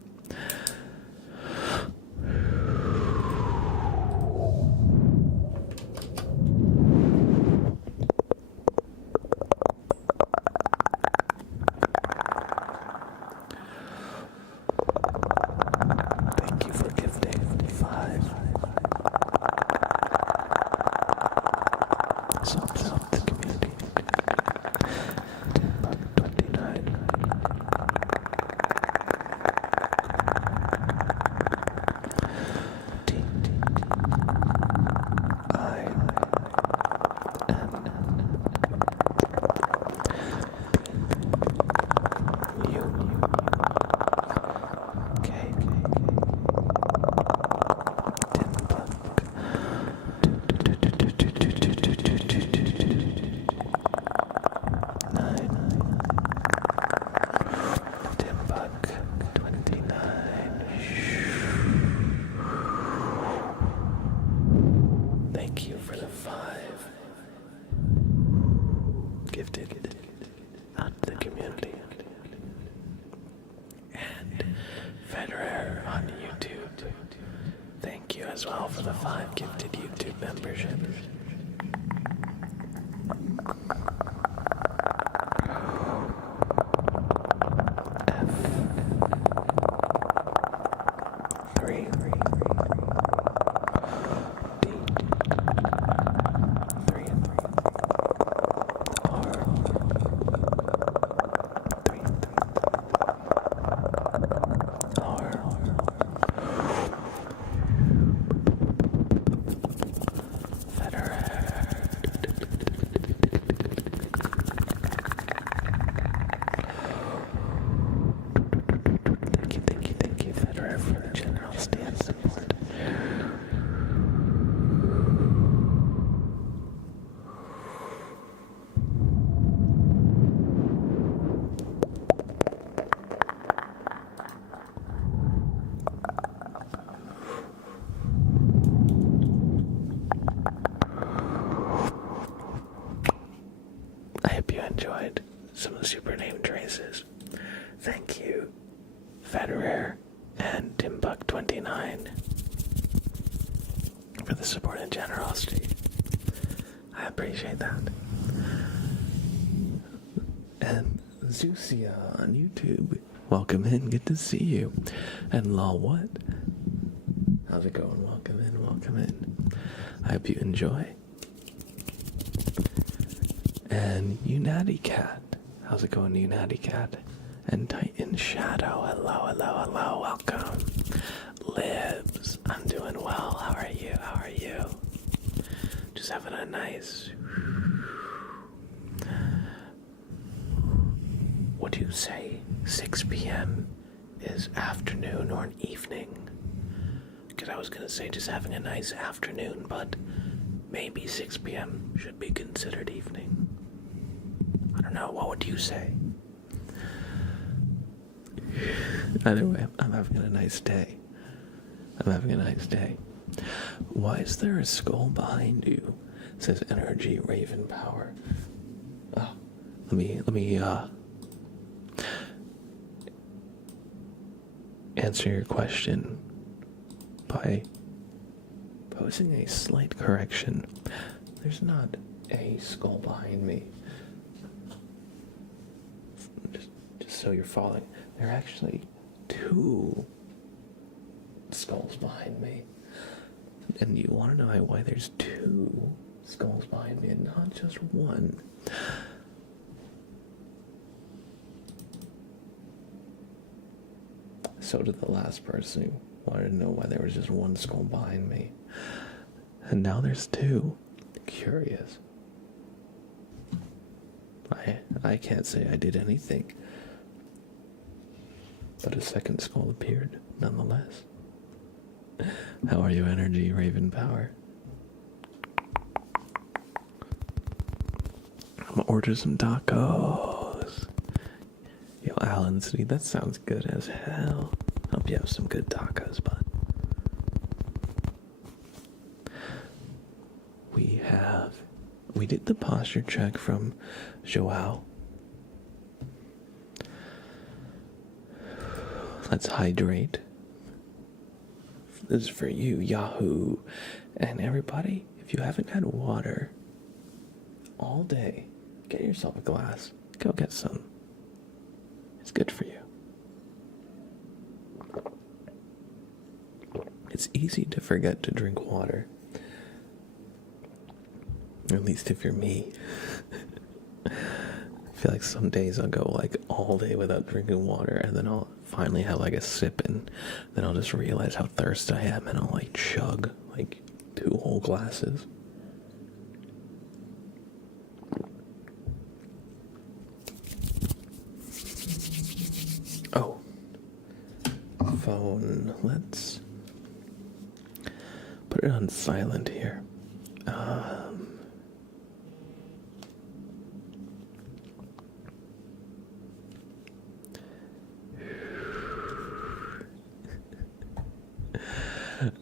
Thank you for gifting 5 subs out the community. Timbuk29. Thank you for the 5 gifted out to the community. And Federer on YouTube. Thank you as well for the 5 gifted YouTube memberships. Enjoyed some of the super name traces. Thank you, Federer and Timbuk29, for the support and generosity. I appreciate that. And Zeusia on YouTube, welcome in, good to see you. And Law What? How's it going? Welcome in, welcome in. I hope you enjoy. And Unatty Cat. How's it going, Unatty Cat? And Titan Shadow. Hello, hello, hello. Welcome. Libs. I'm doing well. How are you? How are you? Just having a nice... Would you say 6 p.m. is afternoon or an evening? Because I was going to say just having a nice afternoon, but maybe 6 p.m. should be considered evening. I don't know, what would you say? Either way, I'm having a nice day. I'm having a nice day. Why is there a skull behind you? It says energy, raven power. Oh, let me answer your question by posing a slight correction. There's not a skull behind me. Just so you're following. There are actually 2 skulls behind me. And you want to know why there's 2 skulls behind me and not just 1? So did the last person who wanted to know why there was just 1 skull behind me. And now there's 2. Curious. I can't say I did anything. But a second skull appeared, nonetheless. How are you, Energy Raven Power? I'm gonna order some tacos. Yo, Alan City, that sounds good as hell. Hope you have some good tacos, bud. We did the posture check from Joao. Let's hydrate. This is for you, Yahoo. And everybody, if you haven't had water all day, get yourself a glass. Go get some. It's good for you. It's easy to forget to drink water. At least if you're me. I feel like some days I'll go like all day without drinking water, and then I'll finally have like a sip, and then I'll just realize how thirsty I am, and I'll like chug like 2 whole glasses. Oh. Phone. Let's put it on silent here.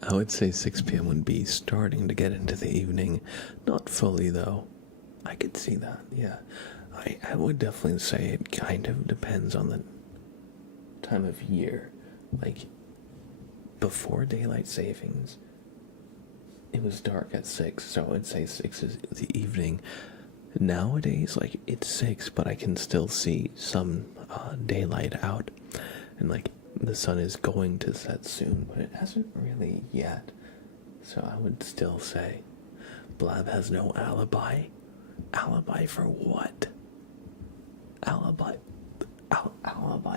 I would say 6 p.m. would be starting to get into the evening. Not fully, though. I could see that, yeah. I would definitely say it kind of depends on the time of year. Like, before daylight savings, it was dark at 6, so I would say 6 is the evening. Nowadays, like, it's 6, but I can still see some daylight out. And, like, the sun is going to set soon, but it hasn't really yet. So I would still say Blab has no alibi. Alibi for what? Alibi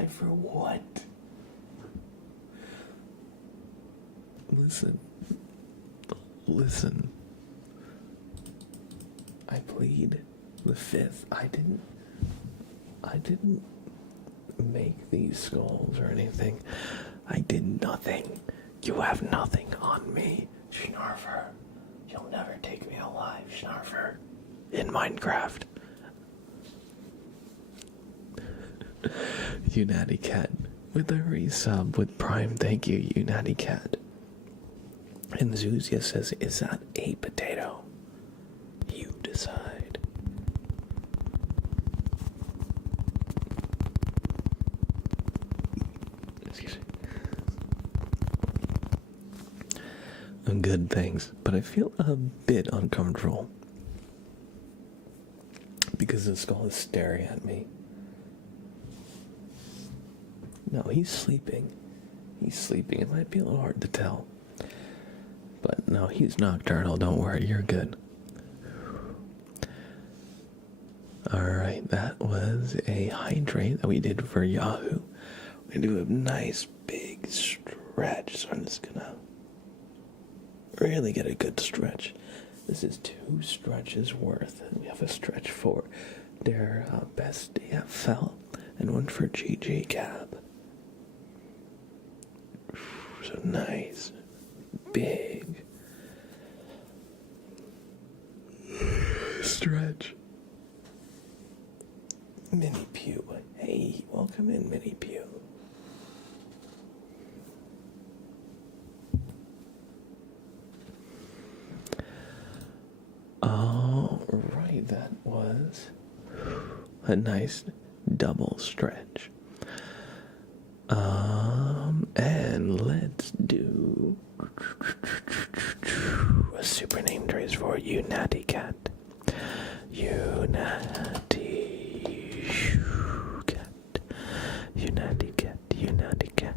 for what? Listen. I plead the 5th. I didn't make these skulls or anything. I did nothing. You have nothing on me, Schnarfer. You'll never take me alive, Schnarfer. In Minecraft. You natty cat with a resub with Prime. Thank you, you natty cat. And Zuzia says, is that a potato? You decide. Excuse me. Good things, but I feel a bit uncomfortable because the skull is staring at me. No, he's sleeping. He's sleeping. It might be a little hard to tell. But no, he's nocturnal. Don't worry, you're good. Alright, that was a hydrate that we did for Yahoo. We do a nice big stretch, so I'm just gonna really get a good stretch. This is 2 stretches worth. We have a stretch for their best DFL and one for GG Cab. So nice, big stretch. Mini Pew. Hey, welcome in, Mini Pew. Alright, that was a nice double stretch. And let's do A super name trace for you, Natty Cat. You natty cat. You natty cat. You natty cat.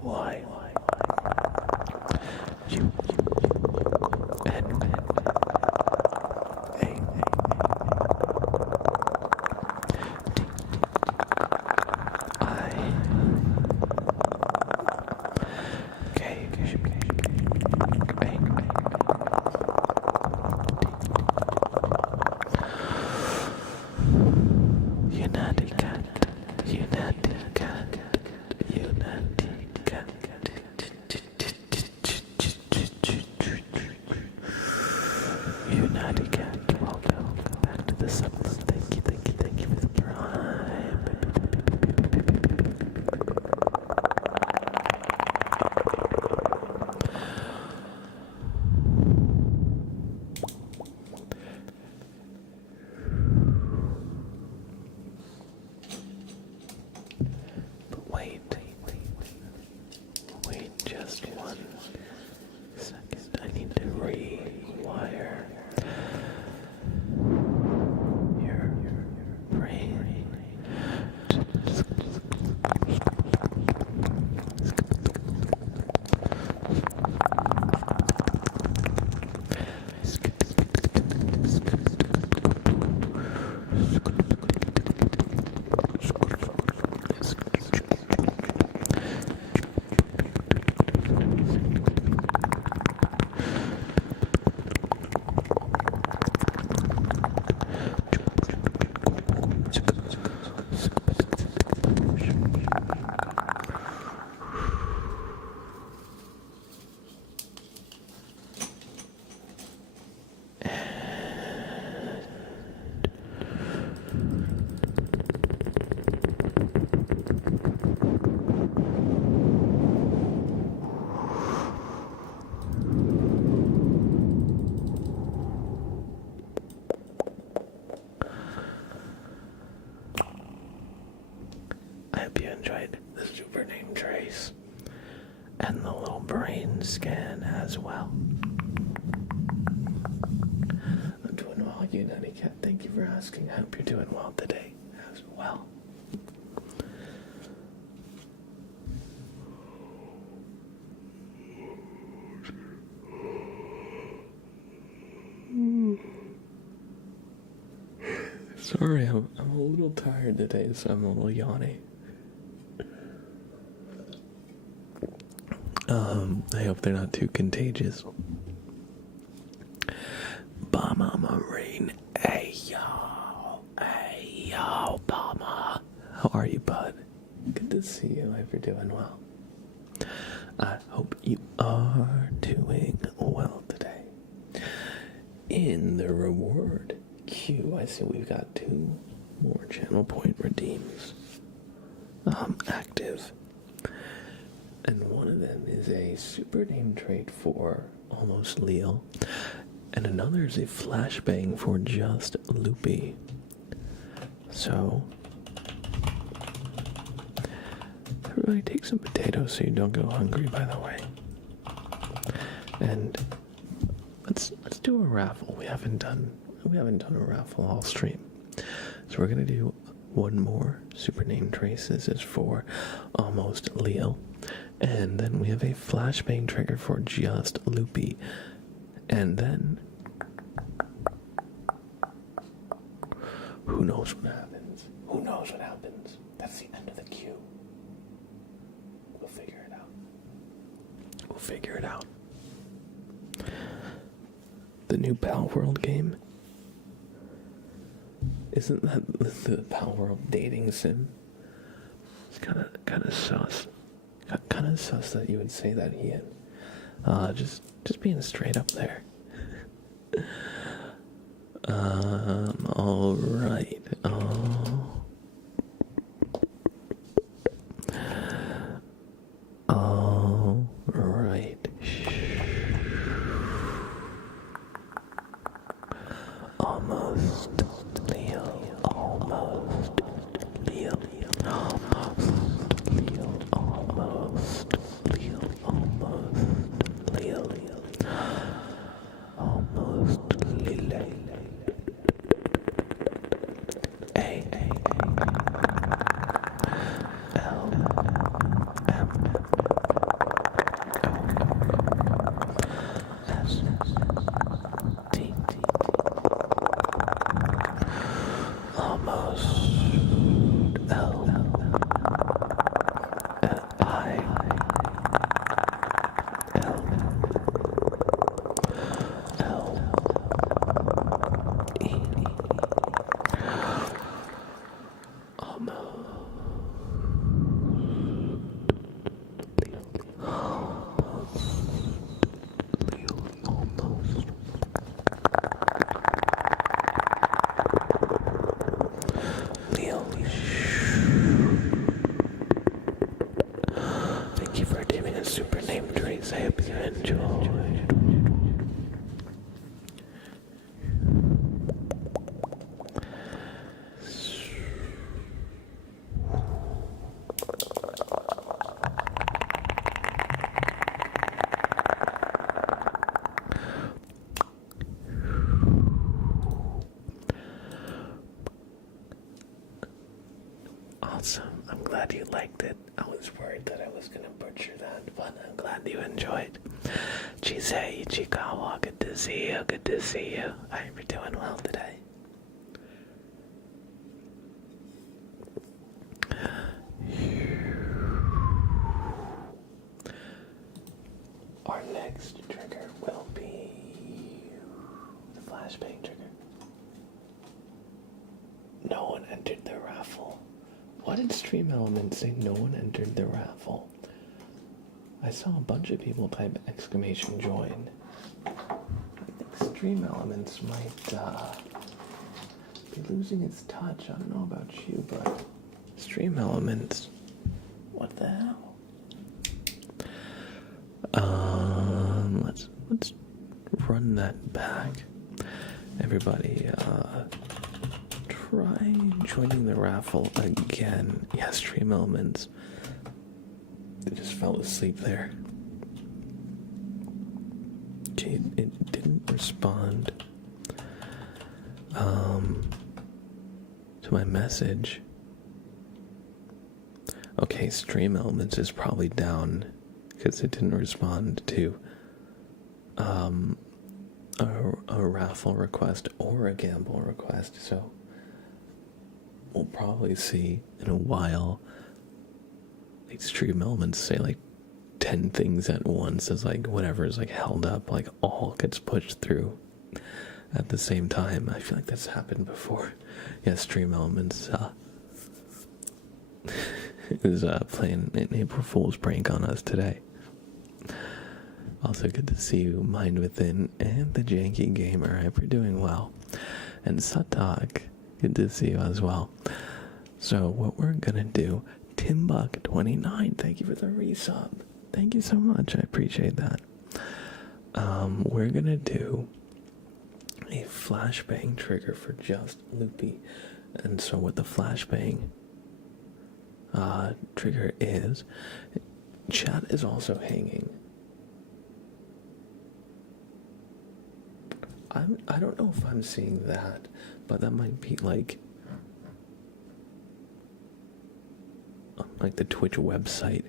Why? You and United cat. United cat. United cat. United cat. Welcome back to the sun. Thank you for the prime. But wait just 1 second. I need to rewire your brain. I hope you enjoyed the super name trace and the little brain scan as well. I'm doing well, you nutty cat. Thank you for asking. I hope you're doing well today as well. Sorry, I'm a little tired today, so I'm a little yawny. I hope they're not too contagious. Mama Rain. Hey yo, Mama. How are you, bud? Good to see you. I hope you're doing well. I hope you are doing well today. In the reward queue, I see we've got 2 more channel point redeems active. And one of them is a super name trait for Almost Leal, and another is a flashbang for Just Loopy. So, everybody take some potatoes so you don't go hungry, by the way. And let's do a raffle. We haven't done a raffle all stream. So we're gonna do 1 more super name trace. This is for Almost Leal. And then we have a flashbang trigger for Just Loopy. And then who knows what happens? Who knows what happens? That's the end of the queue. We'll figure it out. The new Pal World game? Isn't that the Pal World dating sim? It's kind of sus. Kind of sus that you would say that, Ian. Just being straight up there. All almost, Leo, almost, Leo, almost, Leo, almost, Leo, almost, Leo, almost, Lele, A, L, M, S, T, almost, L, I, L, L, E, almost, Leo, almost, Leo, thank you for giving a super name, Trace. I hope you enjoyed. Awesome. I'm glad you liked it. I was worried that I was going to butcher that, but I'm glad you enjoyed. Chisei Ichikawa, good to see you. Good to see you. I hope you're doing well today. Our next trigger will be the flashbang trigger. No one entered the raffle. Why did Stream Elements say no one entered the raffle? I saw a bunch of people type exclamation join. I think Stream Elements might be losing its touch. I don't know about you, but Stream Elements, what the hell? Let's run that back. Everybody, try joining the raffle again. Yeah, Stream Elements. They just fell asleep there. Okay, it didn't respond to my message. Okay, Stream Elements is probably down because it didn't respond to a raffle request or a gamble request, so we'll probably see in a while like Stream Elements say like 10 things at once as like whatever is like held up like all gets pushed through at the same time. I feel like that's happened before. Yeah, Stream Elements is playing an April Fool's prank on us today. Also good to see you, Mind Within, and the Janky Gamer. I hope you're doing well. And Satak, good to see you as well. So what we're gonna do, Timbuck29, thank you for the resub. Thank you so much, I appreciate that. We're gonna do a flashbang trigger for just Loopy. And so what the flashbang trigger is, chat is also hanging. I don't know if I'm seeing that, but that might be like the Twitch website.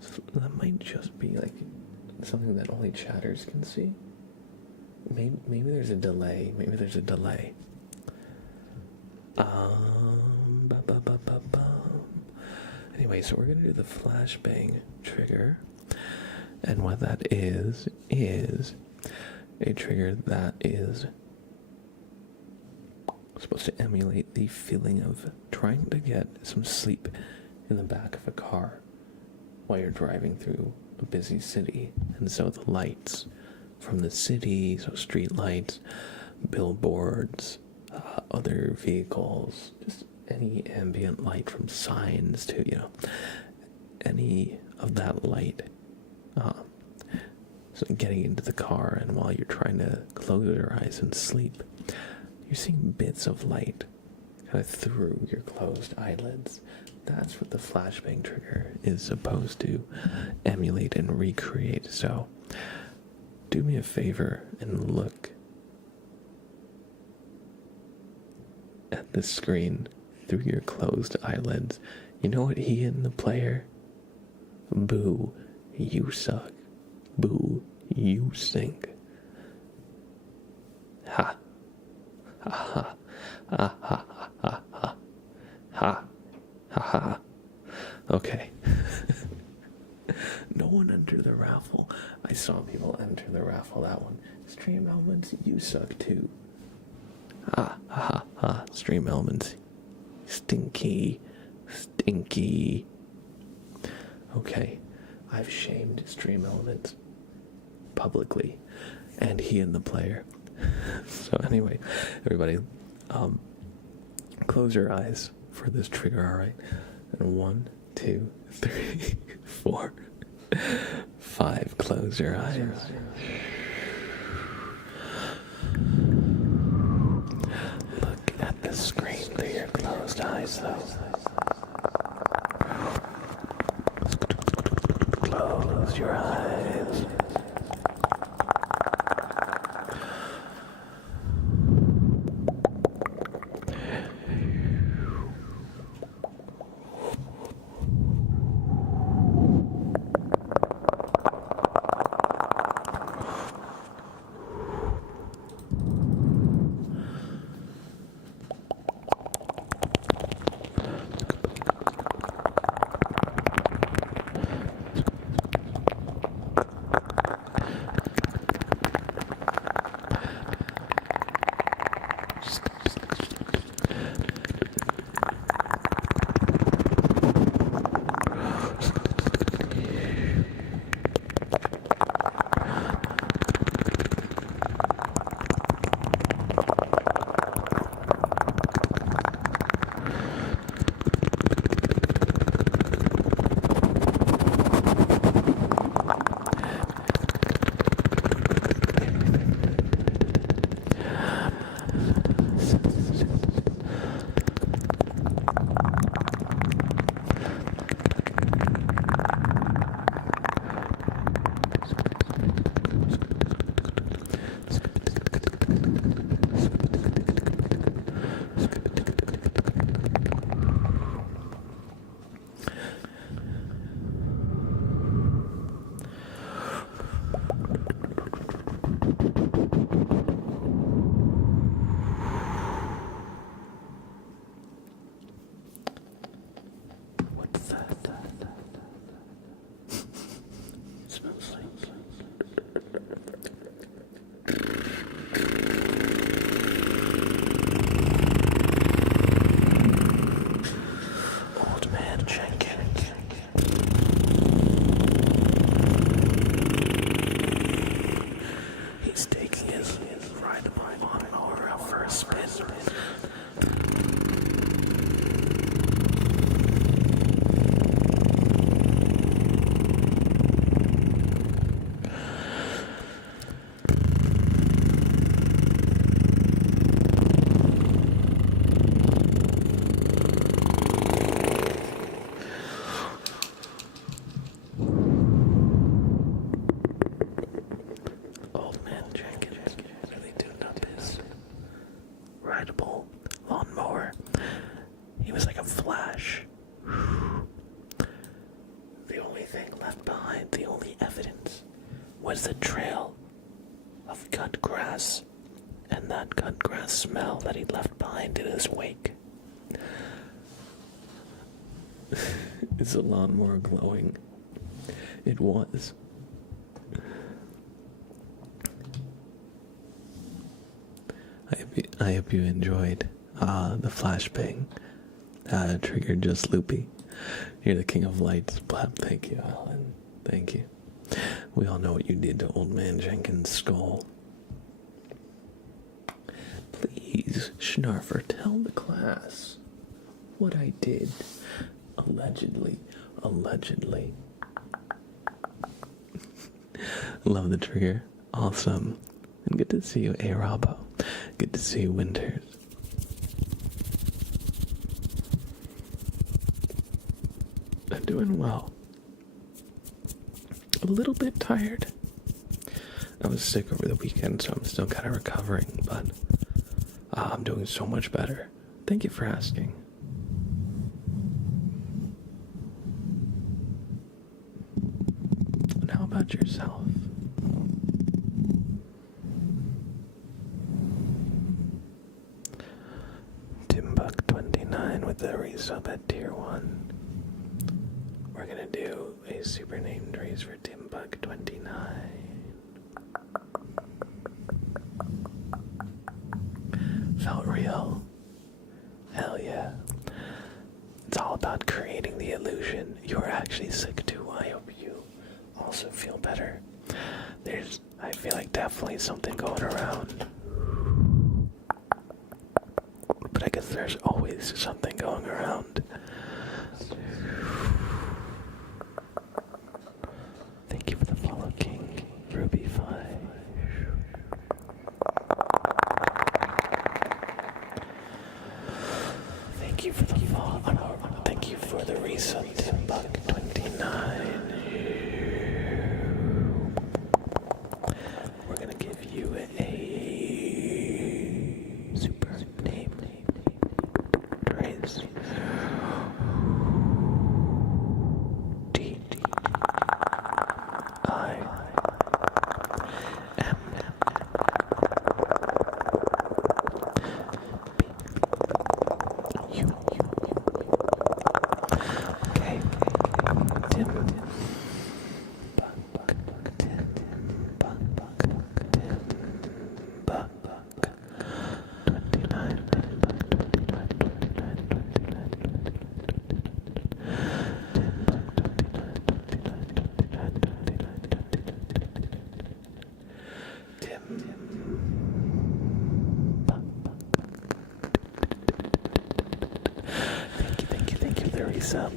So that might just be like something that only chatters can see. Maybe there's a delay. Anyway, so we're gonna do the flashbang trigger, and what that is a trigger that is supposed to emulate the feeling of trying to get some sleep in the back of a car while you're driving through a busy city. And so the lights from the city, so street lights, billboards, other vehicles, just any ambient light from signs to, any of that light getting into the car, and while you're trying to close your eyes and sleep, you're seeing bits of light kind of through your closed eyelids. That's what the flashbang trigger is supposed to emulate and recreate. So do me a favor and look at the screen through your closed eyelids. You know what, Ian, the player? Boo, you suck. Boo, you stink. Ha. Ha ha. Ha ha ha ha. Ha. Ha ha. Okay. No one entered the raffle. I saw people enter the raffle, that one. Stream Elements, you suck too. Ha ha ha. Stream Elements. Stinky. Stinky. Okay. I've shamed Stream Elements publicly, and he and the player. So anyway, everybody, close your eyes for this trigger, alright? And 1, 2, 3, 4, 5. Close your eyes. Look at the screen through your closed eyes, though. Close your eyes. Was the trail of cut grass and that cut grass smell that he left behind in his wake. Is the lawnmower glowing? It was. I hope you enjoyed the flashbang. Triggered just loopy. You're the king of lights, Blab. Thank you, Alan. Thank you. We all know what you did to Old Man Jenkins' skull. Please, Schnarfer, tell the class what I did. Allegedly. Love the trigger. Awesome. And good to see you, A-Robo. Good to see you, Winters. I'm doing well. A little bit tired. I was sick over the weekend, so I'm still kind of recovering, but I'm doing so much better. Thank you for asking. And how about yourself? Timbuck29 with the resub at tier 1. We're gonna do a super named race for Timbuck29. Felt real. Hell yeah. It's all about creating the illusion. You're actually sick too. I hope you also feel better. I feel like definitely something going around. But I guess there's always something going around. Thank you for the follow, King Ruby 5. Thank you for the follow. Thank you for the resub, Timbuck29. We're gonna give you a super name race. Thank you, there is some.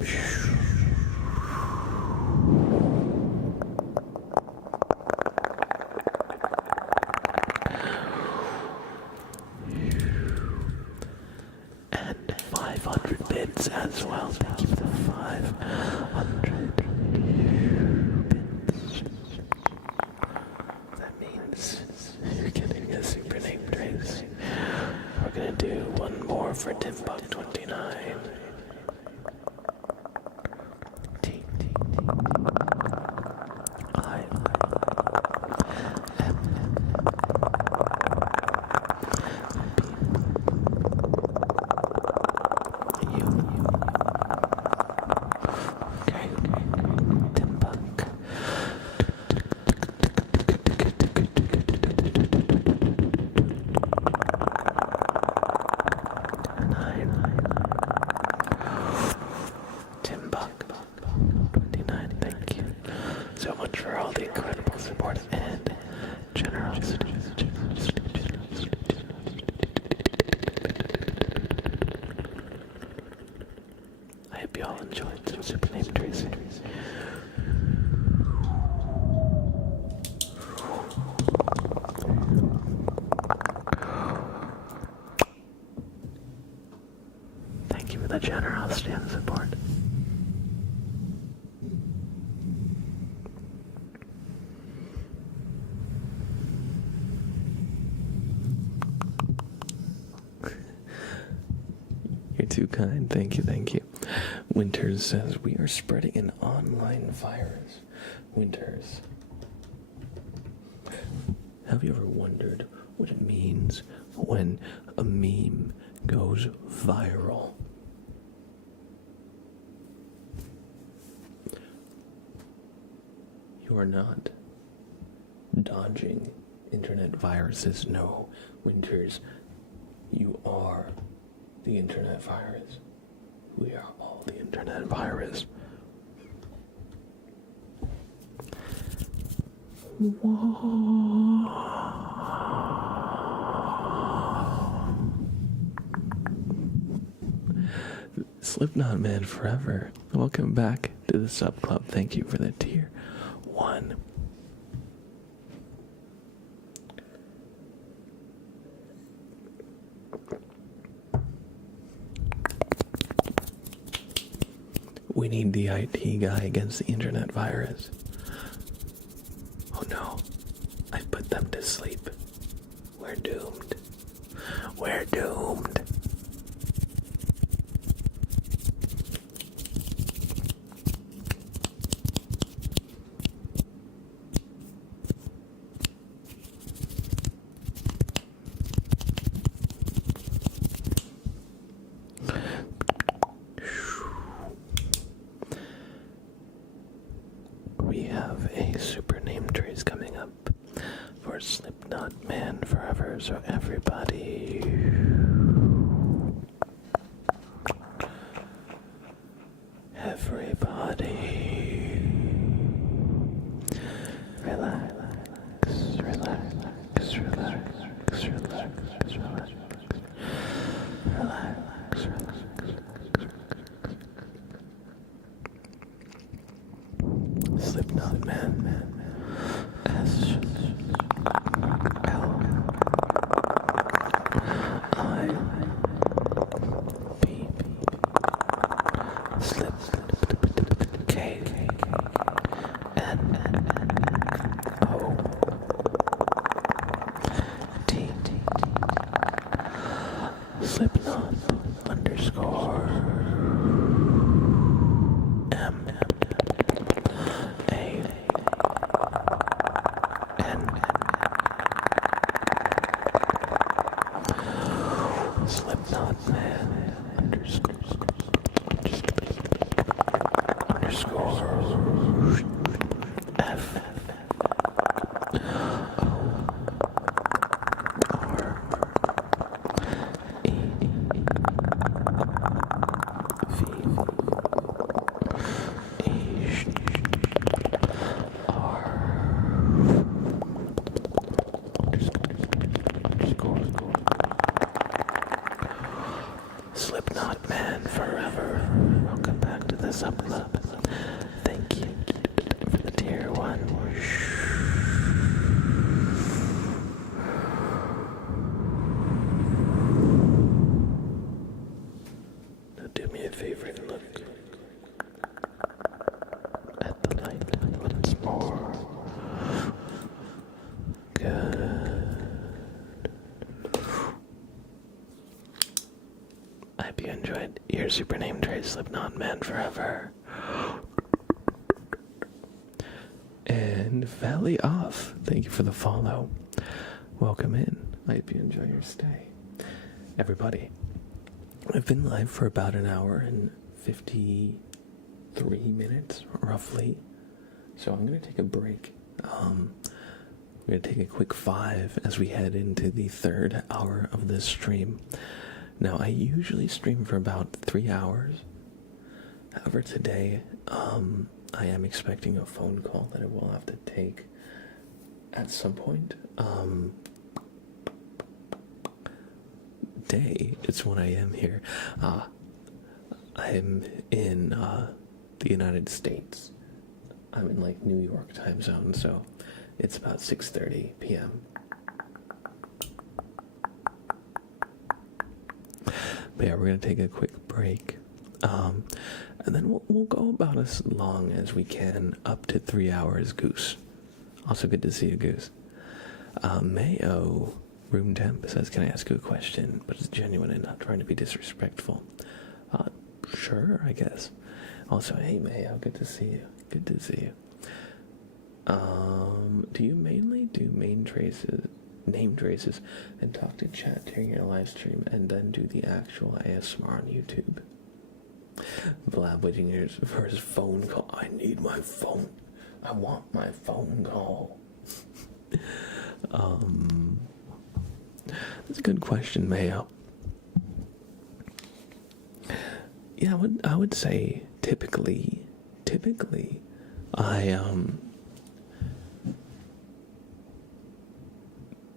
And 500 bits as well. Thank you for the 500 bits. That means you're getting a super named race. We're gonna do one more for Timbuck29. Y'all enjoyed some super named Tracy. Thank you for the generosity and support. You're too kind. Thank you, thank you. Winters says, we are spreading an online virus. Winters, have you ever wondered what it means when a meme goes viral? You are not dodging internet viruses. No, Winters, you are the internet virus. We are all the internet virus. Whoa. Slipknot Man Forever. Welcome back to the sub club. Thank you for the tier 1. We need the IT guy against the internet virus. Oh no, I've put them to sleep. We're doomed. We're doomed. We have a super name trace coming up for Slipknot Man Forever, so everybody relax, relax, relax, relax, relax, relax, relax. Slipknot Man. S L I P Slip K N O T Slipknot underscore M A N Slipknot Man underscore F O R E V H R underscore Slipknot Man Forever. Welcome back to the Sub Club. Thank you for the tier 1. Now do me a favor and look at the light once more. Good. I hope you enjoyed your super name trace, Slipknot Man Forever. And Valley Off, thank you for the follow. Welcome in. I hope you enjoy your stay. Everybody, I've been live for about an hour and 53 minutes, roughly. So I'm going to take a break. I'm going to take a quick 5 as we head into the 3rd hour of this stream. Now, I usually stream for about 3 hours. However, today, I am expecting a phone call that I will have to take at some point. Day, it's 1 a.m. here. I'm in the United States. I'm in like New York time zone, so it's about 6:30 p.m. But yeah, we're gonna take a quick break, and then we'll go about as long as we can, up to 3 hours. Goose, also good to see you, Goose. Mayo Room Temp says, "Can I ask you a question? But it's genuine and not trying to be disrespectful." Sure, I guess. Also, hey Mayo, good to see you. Good to see you. Do you mainly do name traces, and talk to chat during your live stream, and then do the actual ASMR on YouTube? Vlad waiting for his phone call. I need my phone. I want my phone call. That's a good question, Mayo. Yeah, I would say typically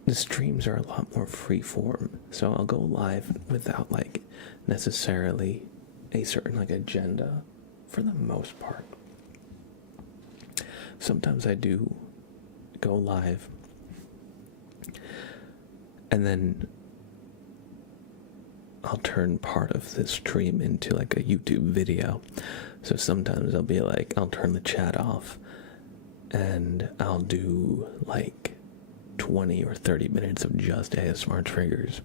the streams are a lot more free form, so I'll go live without like necessarily a certain like agenda for the most part. Sometimes I do go live and then I'll turn part of this stream into like a YouTube video. So sometimes I'll be like, I'll turn the chat off and I'll do like 20 or 30 minutes of just ASMR triggers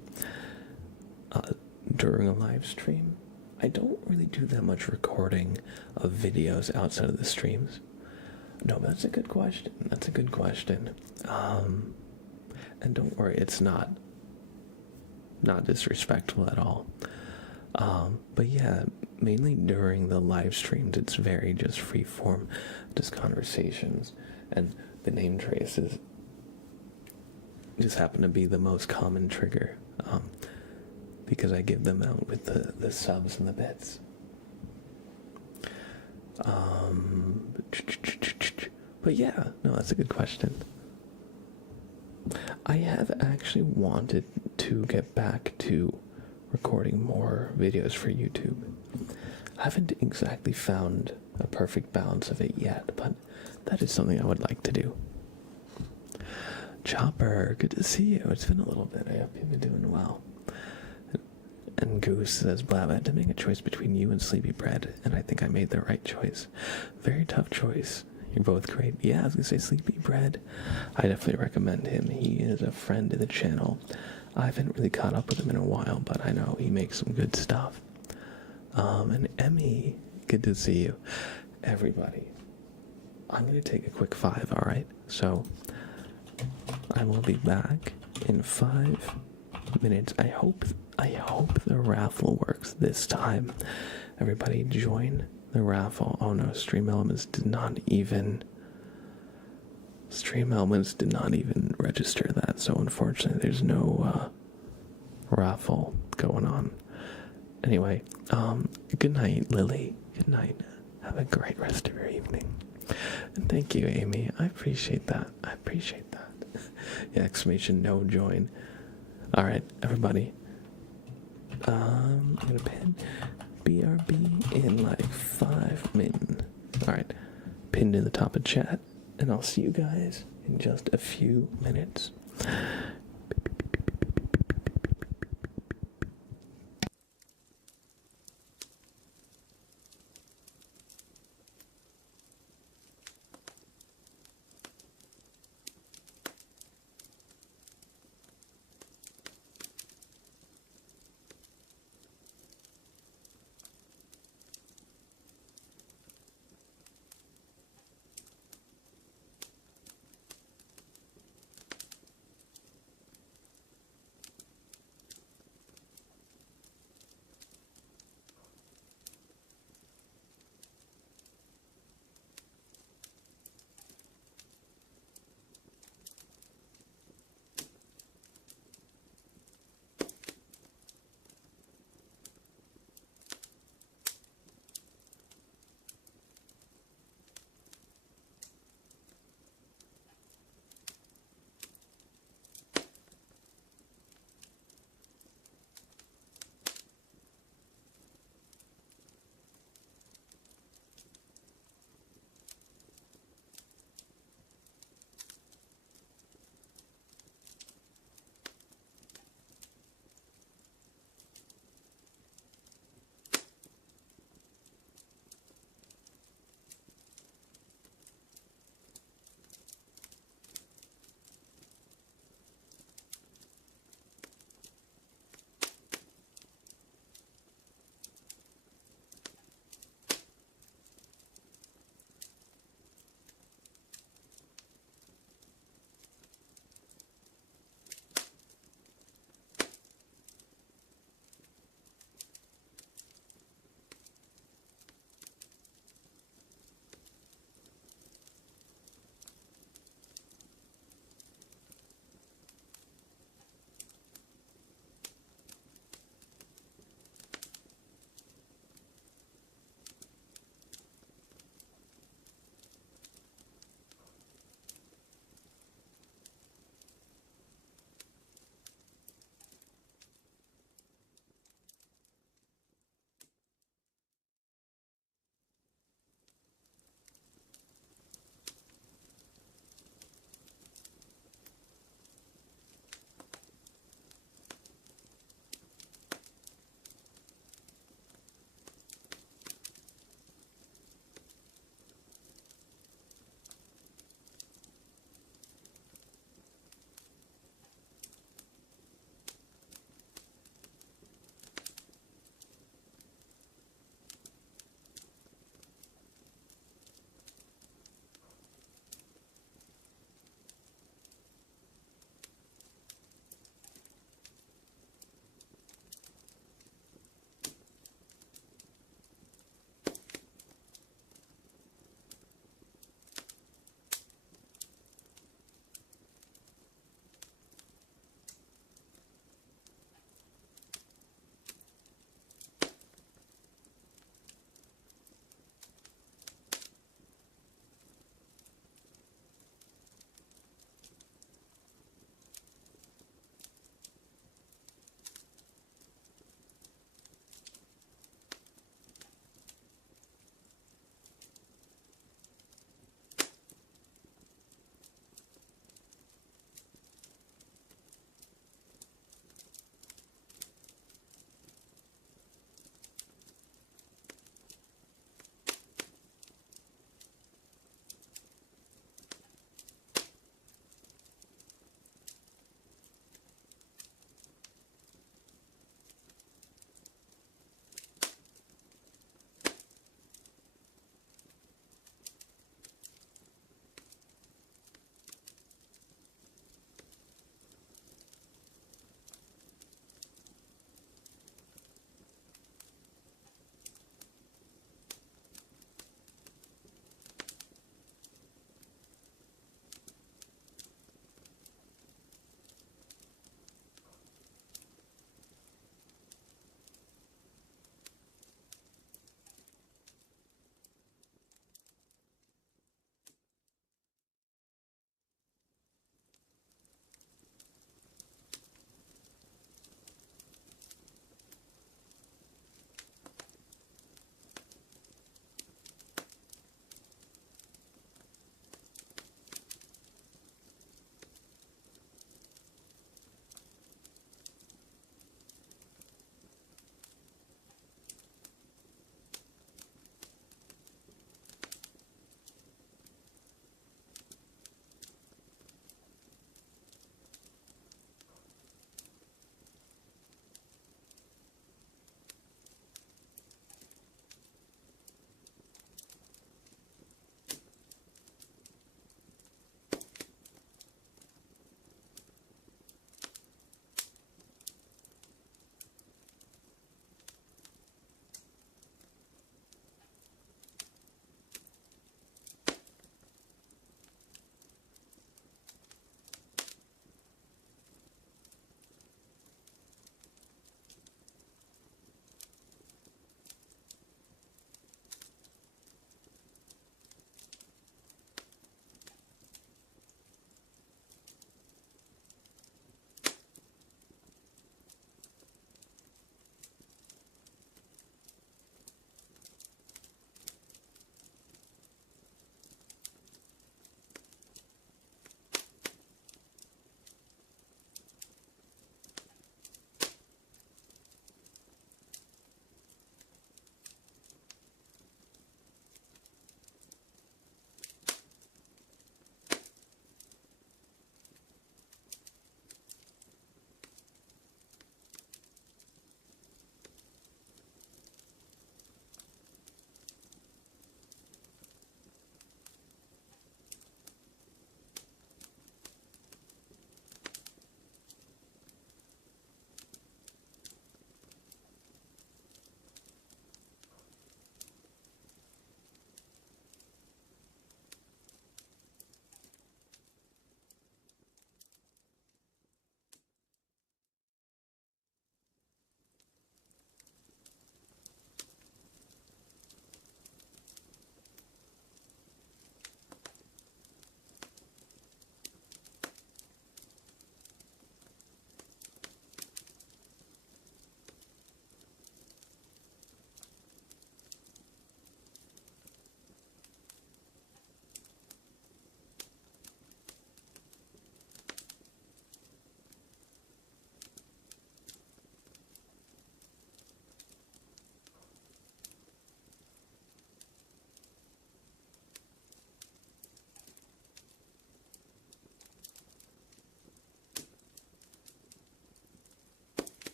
during a live stream. I don't really do that much recording of videos outside of the streams. No, but that's a good question. That's a good question. And don't worry, it's not disrespectful at all. But yeah, mainly during the live streams, it's very just free form, just conversations, and the name traces just happen to be the most common trigger, because I give them out with the subs and the bits. But yeah, no, that's a good question. I have actually wanted to get back to recording more videos for YouTube. I haven't exactly found a perfect balance of it yet, but that is something I would like to do. Chopper, good to see you. It's been a little bit. I hope you've been doing well. And Goose says, Blab, I had to make a choice between you and Sleepy Bread, and I think I made the right choice. Very tough choice. You're both great. Yeah, I was going to say Sleepy Bread. I definitely recommend him. He is a friend of the channel. I haven't really caught up with him in a while, but I know he makes some good stuff. And Emmy, good to see you. Everybody, I'm going to take a quick 5, alright? So, I will be back in 5 minutes. I hope the raffle works this time. Everybody join the raffle. Oh no, Stream Elements did not even register that, so unfortunately there's no raffle going on. Anyway, good night, Lily. Good night. Have a great rest of your evening. And thank you, Amy. I appreciate that. Yeah, exclamation no join. Alright, everybody. I'm gonna pin BRB in like 5 minutes. Alright, pinned in the top of chat, and I'll see you guys in just a few minutes.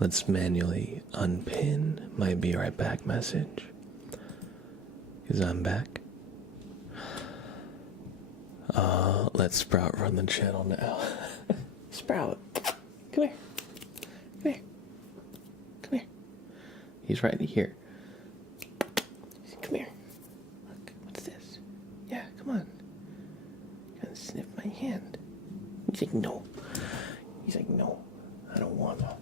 Let's manually unpin my be right back message. Because I'm back. Let Sprout run the channel now. Sprout, come here. Come here. Come here. He's right here. Come here. Look, what's this? Yeah, come on. Gonna sniff my hand. He's like, no. He's like, no, I don't wanna.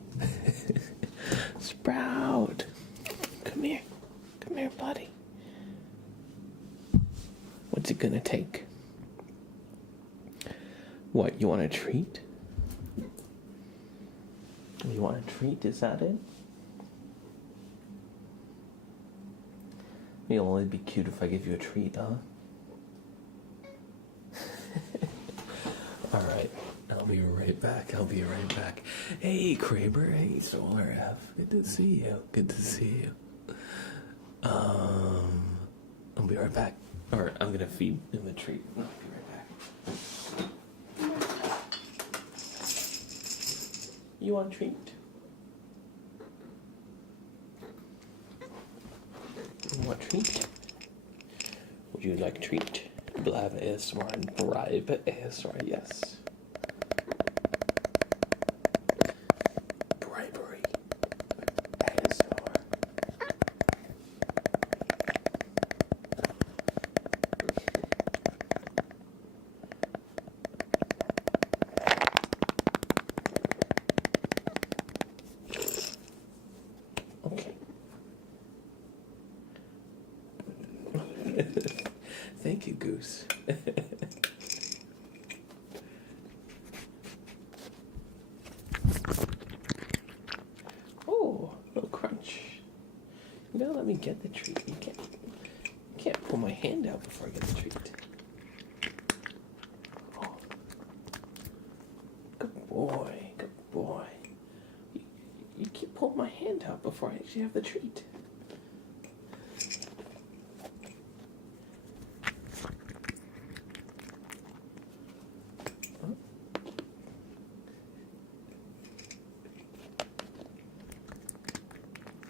Sprout, come here. Come here, buddy. What's it gonna take? What, you want a treat? You want a treat, is that it? It'll only be cute if I give you a treat, huh? Alright, I'll be right back. Hey, Kraber. Hey, Solar F. Good to see you. I'll be right back. Or I'm gonna feed him a treat. I'll be right back. You want a treat? You want a treat? Would you like a treat? Blab ASMR and bribe ASMR, yes. Bribery ASMR. Okay. Thank you, Goose. Oh, a little crunch. You gotta let me get the treat. You can't pull my hand out before I get the treat. Oh. Good boy. You keep pulling my hand out before I actually have the treat.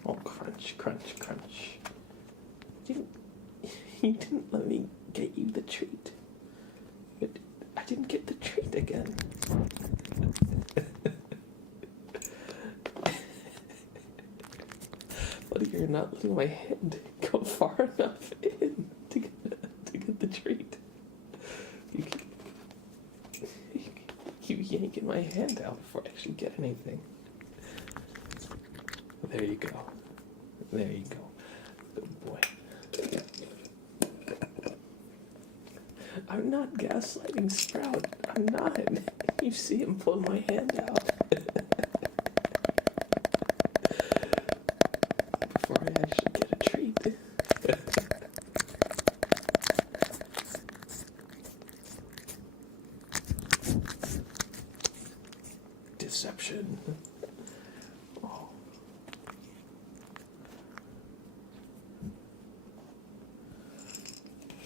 Oh, crunch. You didn't let me get you the treat. But I didn't get the treat again. But you're not letting my hand go far enough in to get the treat. You keep yanking my hand out before I actually get anything. There you go. Good boy. I'm not gaslighting Sprout. I'm not. You see him pull my hand out. Before I actually get a treat. Deception. Oh.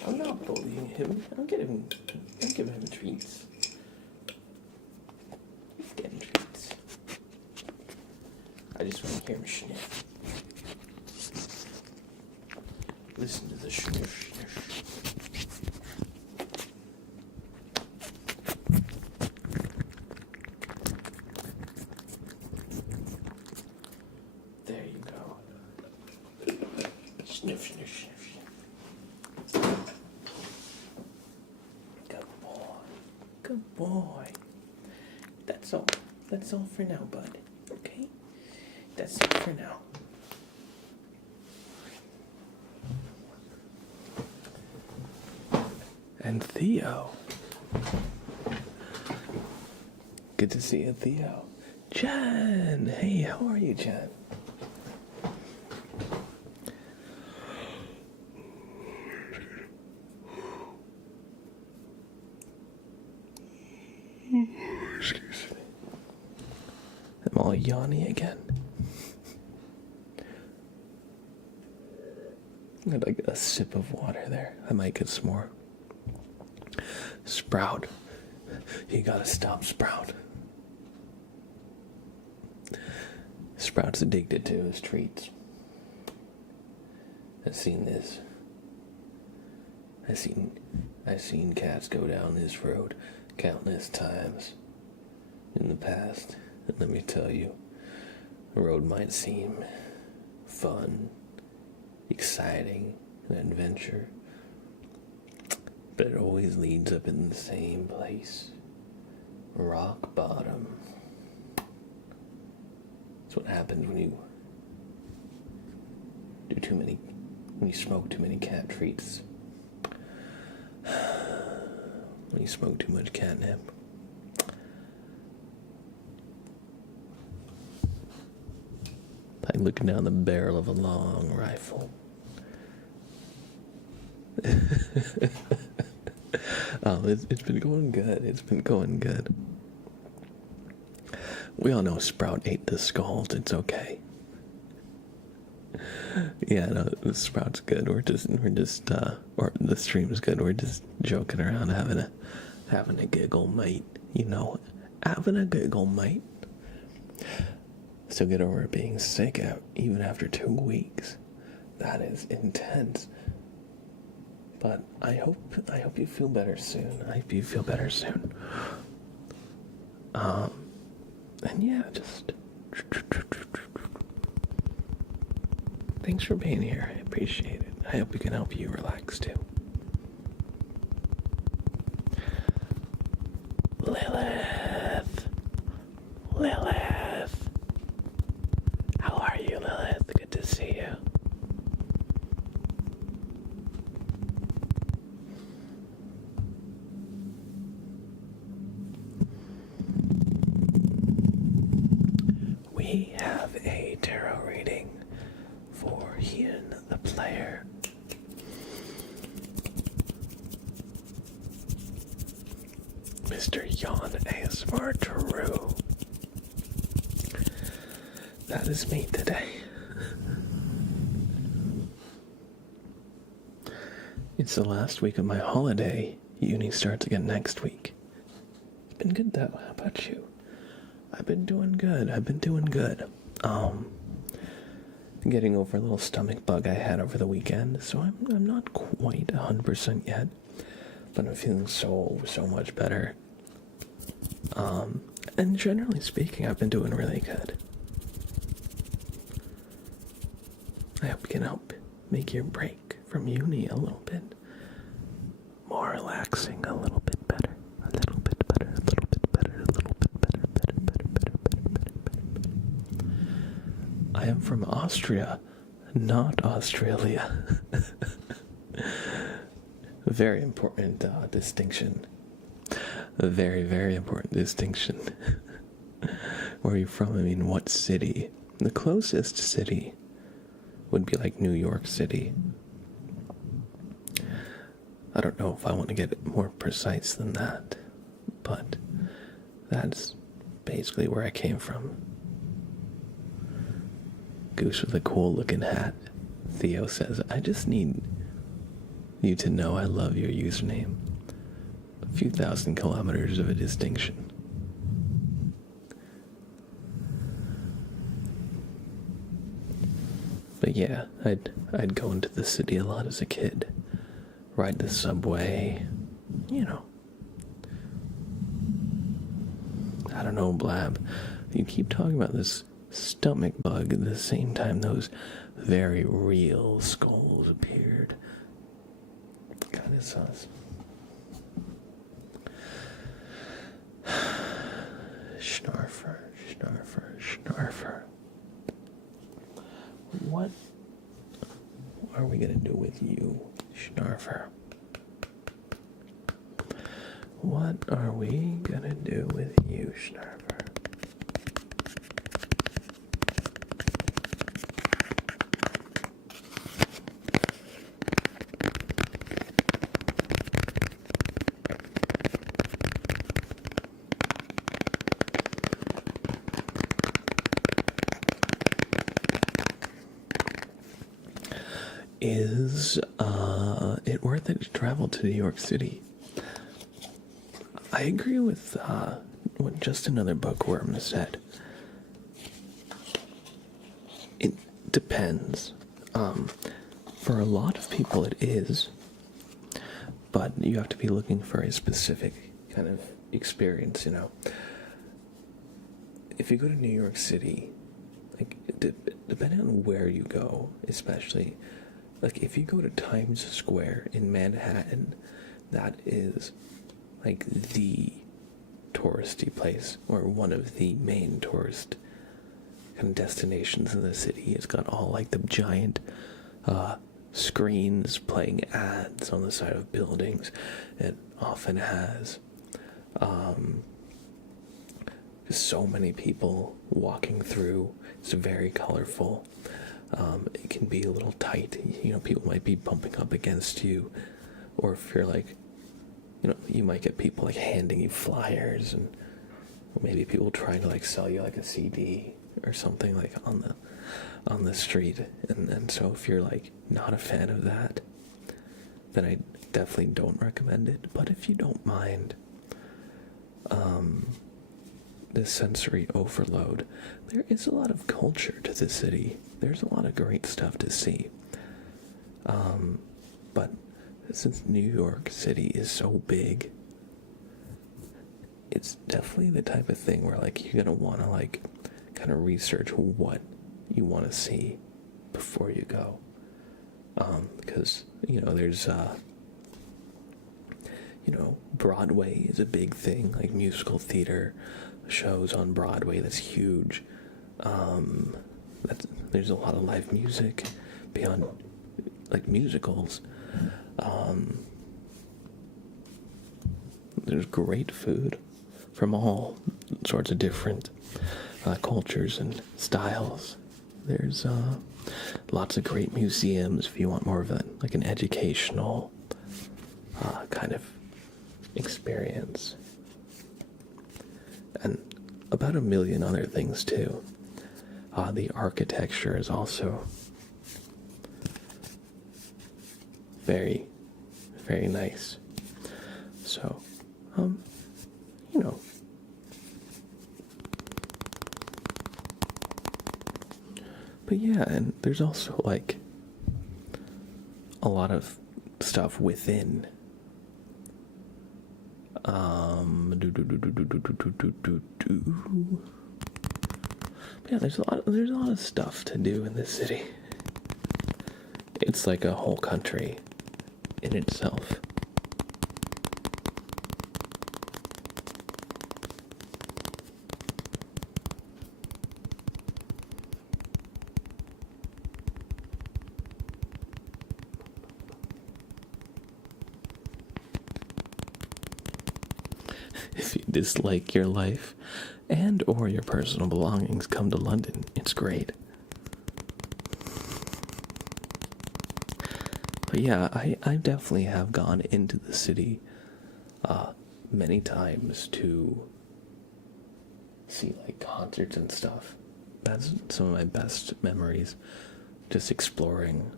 I'm not bullying him. I'm giving him treats. He's getting treats. I just want to hear him sniff. Listen to the sniff. There you go. Sniff. Good boy. That's all. That's all for now, bud. Okay? That's it for now. And Theo. Good to see you, Theo. Jen! Hey, how are you, Jen? Excuse me. I'm all yawny again. I had like a sip of water there. I might get some more. Sprout. You gotta stop, Sprout. Sprout's addicted to his treats. I've seen this. I've seen cats go down this road countless times in the past. And let me tell you, the road might seem fun, exciting, an adventure, but it always leads up in the same place. Rock bottom. That's what happens when you smoke too many cat treats. When you smoke too much catnip. Like looking down the barrel of a long rifle. It's been going good. It's been going good. We all know Sprout ate the skulls. It's okay. Yeah, no, the Sprout's good. Or the stream's good. We're just joking around, having a giggle, mate. You know, having a giggle, mate. So get over it being sick even after 2 weeks. That is intense. But I hope you feel better soon. I hope you feel better soon. And yeah, just thanks for being here. I appreciate it. I hope we can help you relax too. Lilith. How are you, Lilith? Good to see you. We have a tarot reading for Ian the player. Mr. Yon ASMR Taru. That is me today. It's the last week of my holiday. Uni starts again next week. It's been good though. How about you? I've been doing good. Getting over a little stomach bug I had over the weekend, so I'm not quite 100% yet, but I'm feeling so much better. And generally speaking, I've been doing really good. I hope we can help make your break from uni a little bit more relaxing, a little bit better, a little bit better, a little bit better, a little bit better. I am from Austria, not Australia. Very important distinction. A very, very important distinction. Where are you from? I mean, what city? The closest city would be like New York City. I don't know if I want to get more precise than that, but that's basically where I came from. Goose with a cool looking hat. Theo says, I just need you to know I love your username. A few thousand kilometers of a distinction. But yeah, I'd go into the city a lot as a kid. Ride the subway, you know. I don't know, Blab. You keep talking about this stomach bug at the same time those very real skulls appeared. Kind of sus. Schnarfer. What are we gonna do with you, Schnarfer? What are we gonna do with you, Schnarfer? Is it worth it to travel to New York City? I agree with what Just Another Bookworm said. depends. For a lot of people it is, but you have to be looking for a specific kind of experience, you know. If you go to New York City, like, depending on where you go, especially, like, if you go to Times Square in Manhattan, that is, like, the touristy place, or one of the main tourist kind of destinations in the city. It's got all, like, the giant screens playing ads on the side of buildings. It often has just so many people walking through. It's very colorful. It can be a little tight. You know, people might be bumping up against you, or if you're like, you know, you might get people like handing you flyers, and maybe people trying to like sell you like a CD or something like on the street. And so if you're like not a fan of that, then I definitely don't recommend it. But if you don't mind the sensory overload, there is a lot of culture to the city. There's a lot of great stuff to see. But since New York City is so big, it's definitely the type of thing where like you're gonna want to like kind of research what you want to see before you go. Because, you know, there's you know, Broadway is a big thing, like musical theater shows on Broadway. That's huge. There's a lot of live music beyond like musicals. There's great food from all sorts of different cultures and styles. There's lots of great museums if you want more of like an educational kind of experience, and about a million other things too. The architecture is also very, very nice. So, you know, but yeah, and there's also like a lot of stuff within. But yeah, there's a lot of stuff to do in this city. It's like a whole country in itself. If you dislike your life and or your personal belongings, come to London. It's great. But yeah, I definitely have gone into the city many times to see like concerts and stuff. That's some of my best memories, just exploring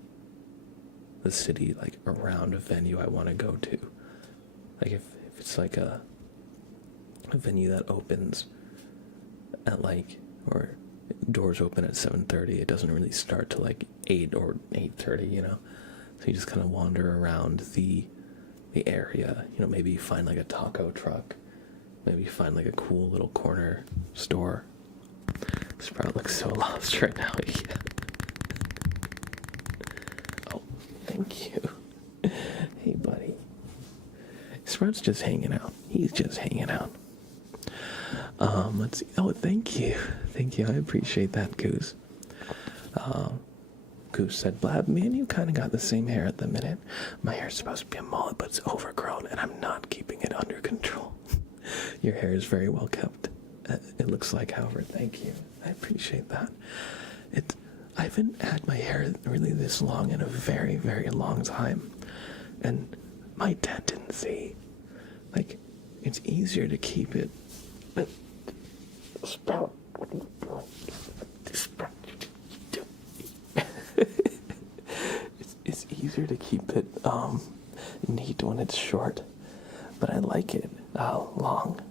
the city like around a venue I want to go to. Like if it's like a venue that opens at like, or doors open at 7:30, it doesn't really start till like 8 or 8:30, you know. So you just kind of wander around the area, you know, maybe you find like a taco truck, maybe you find like a cool little corner store. This probably looks so lost right now. Oh, thank you. Hey buddy. Sprout's just hanging out. He's just hanging out. Let's see. Oh, thank you. Thank you. I appreciate that, Goose. Goose said, Blab, me and you kind of got the same hair at the minute. My hair's supposed to be a mullet, but it's overgrown, and I'm not keeping it under control. Your hair is very well kept. It looks like, however, thank you. I appreciate that. I haven't had my hair really this long in a very, very long time. And my tendency, like, it's easier to keep it. Sprout, what are you doing? Sprout, it's easier to keep it neat when it's short, but I like it long.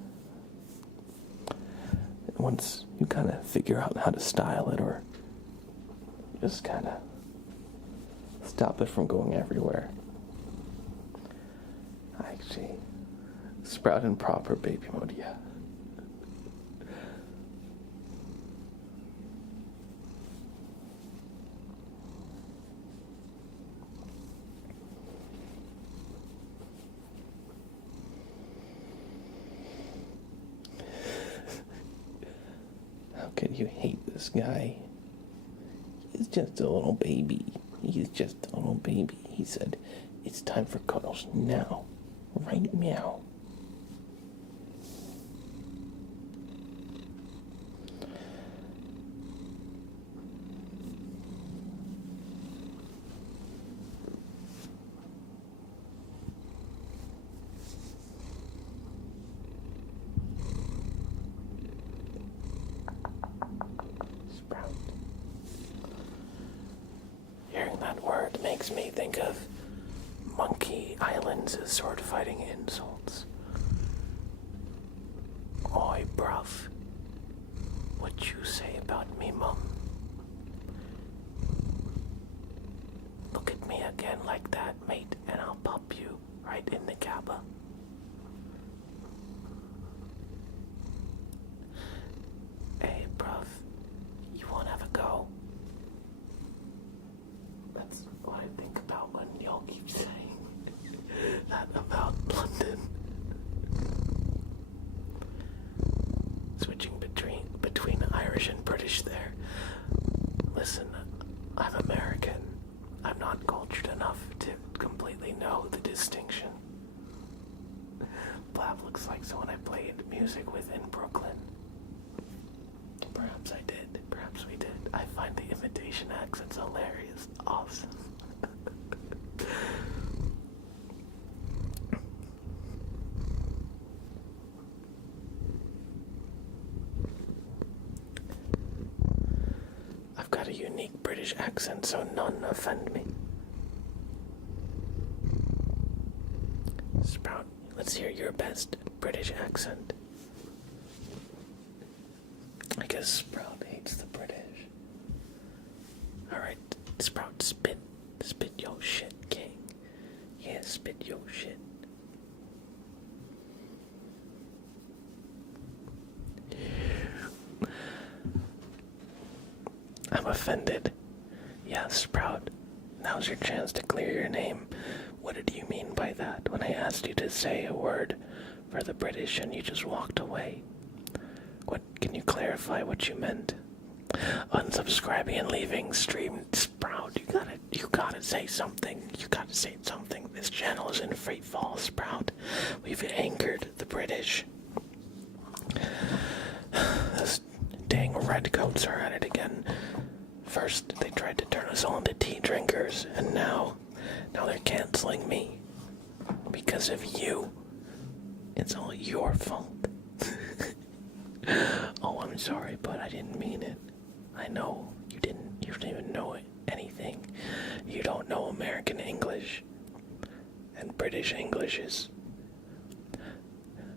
Once you kind of figure out how to style it, or Just kind of stop it from going everywhere. Actually, Sprout in proper baby mode, yeah. How could you hate this guy? He's just a little baby. He's just a little baby. He said, it's time for cuddles now. Right meow. Sprout. Hearing that word makes me think of Monkey Island's sword fighting insults. Oi, bruv. What you say about me, mum? Look at me again like that, mate, and I'll pop you right in the cabba. Hey, bruv, you wanna have a go? That's what I think about when y'all keep saying that about London. Switching between Irish and British there. Listen, I'm American. I'm not cultured enough to completely know the distinction. Blab looks like someone I played music with in Brooklyn. Perhaps I did. Perhaps we did. I find the imitation accents hilarious. Awesome. I've got a unique British accent, so none offend me. Sprout, let's hear your best British accent. I guess Sprout hates the British. Alright, Sprout, spit your shit, king. Yeah, spit your shit. I'm offended. Yeah, Sprout, now's your chance to clear your name. What did you mean by that when I asked you to say a word for the British and you just walked away? What, can you clarify what you meant? Unsubscribing and leaving stream. Sprout, you gotta say something. You gotta say something. This channel is in free fall, Sprout. We've angered the British. Those dang redcoats are at it again. First, they tried to turn us all into tea drinkers, and now they're canceling me. Because of you. It's all your fault. Oh, I'm sorry, but I didn't mean it. I know you didn't even know anything. You don't know American English. And British English is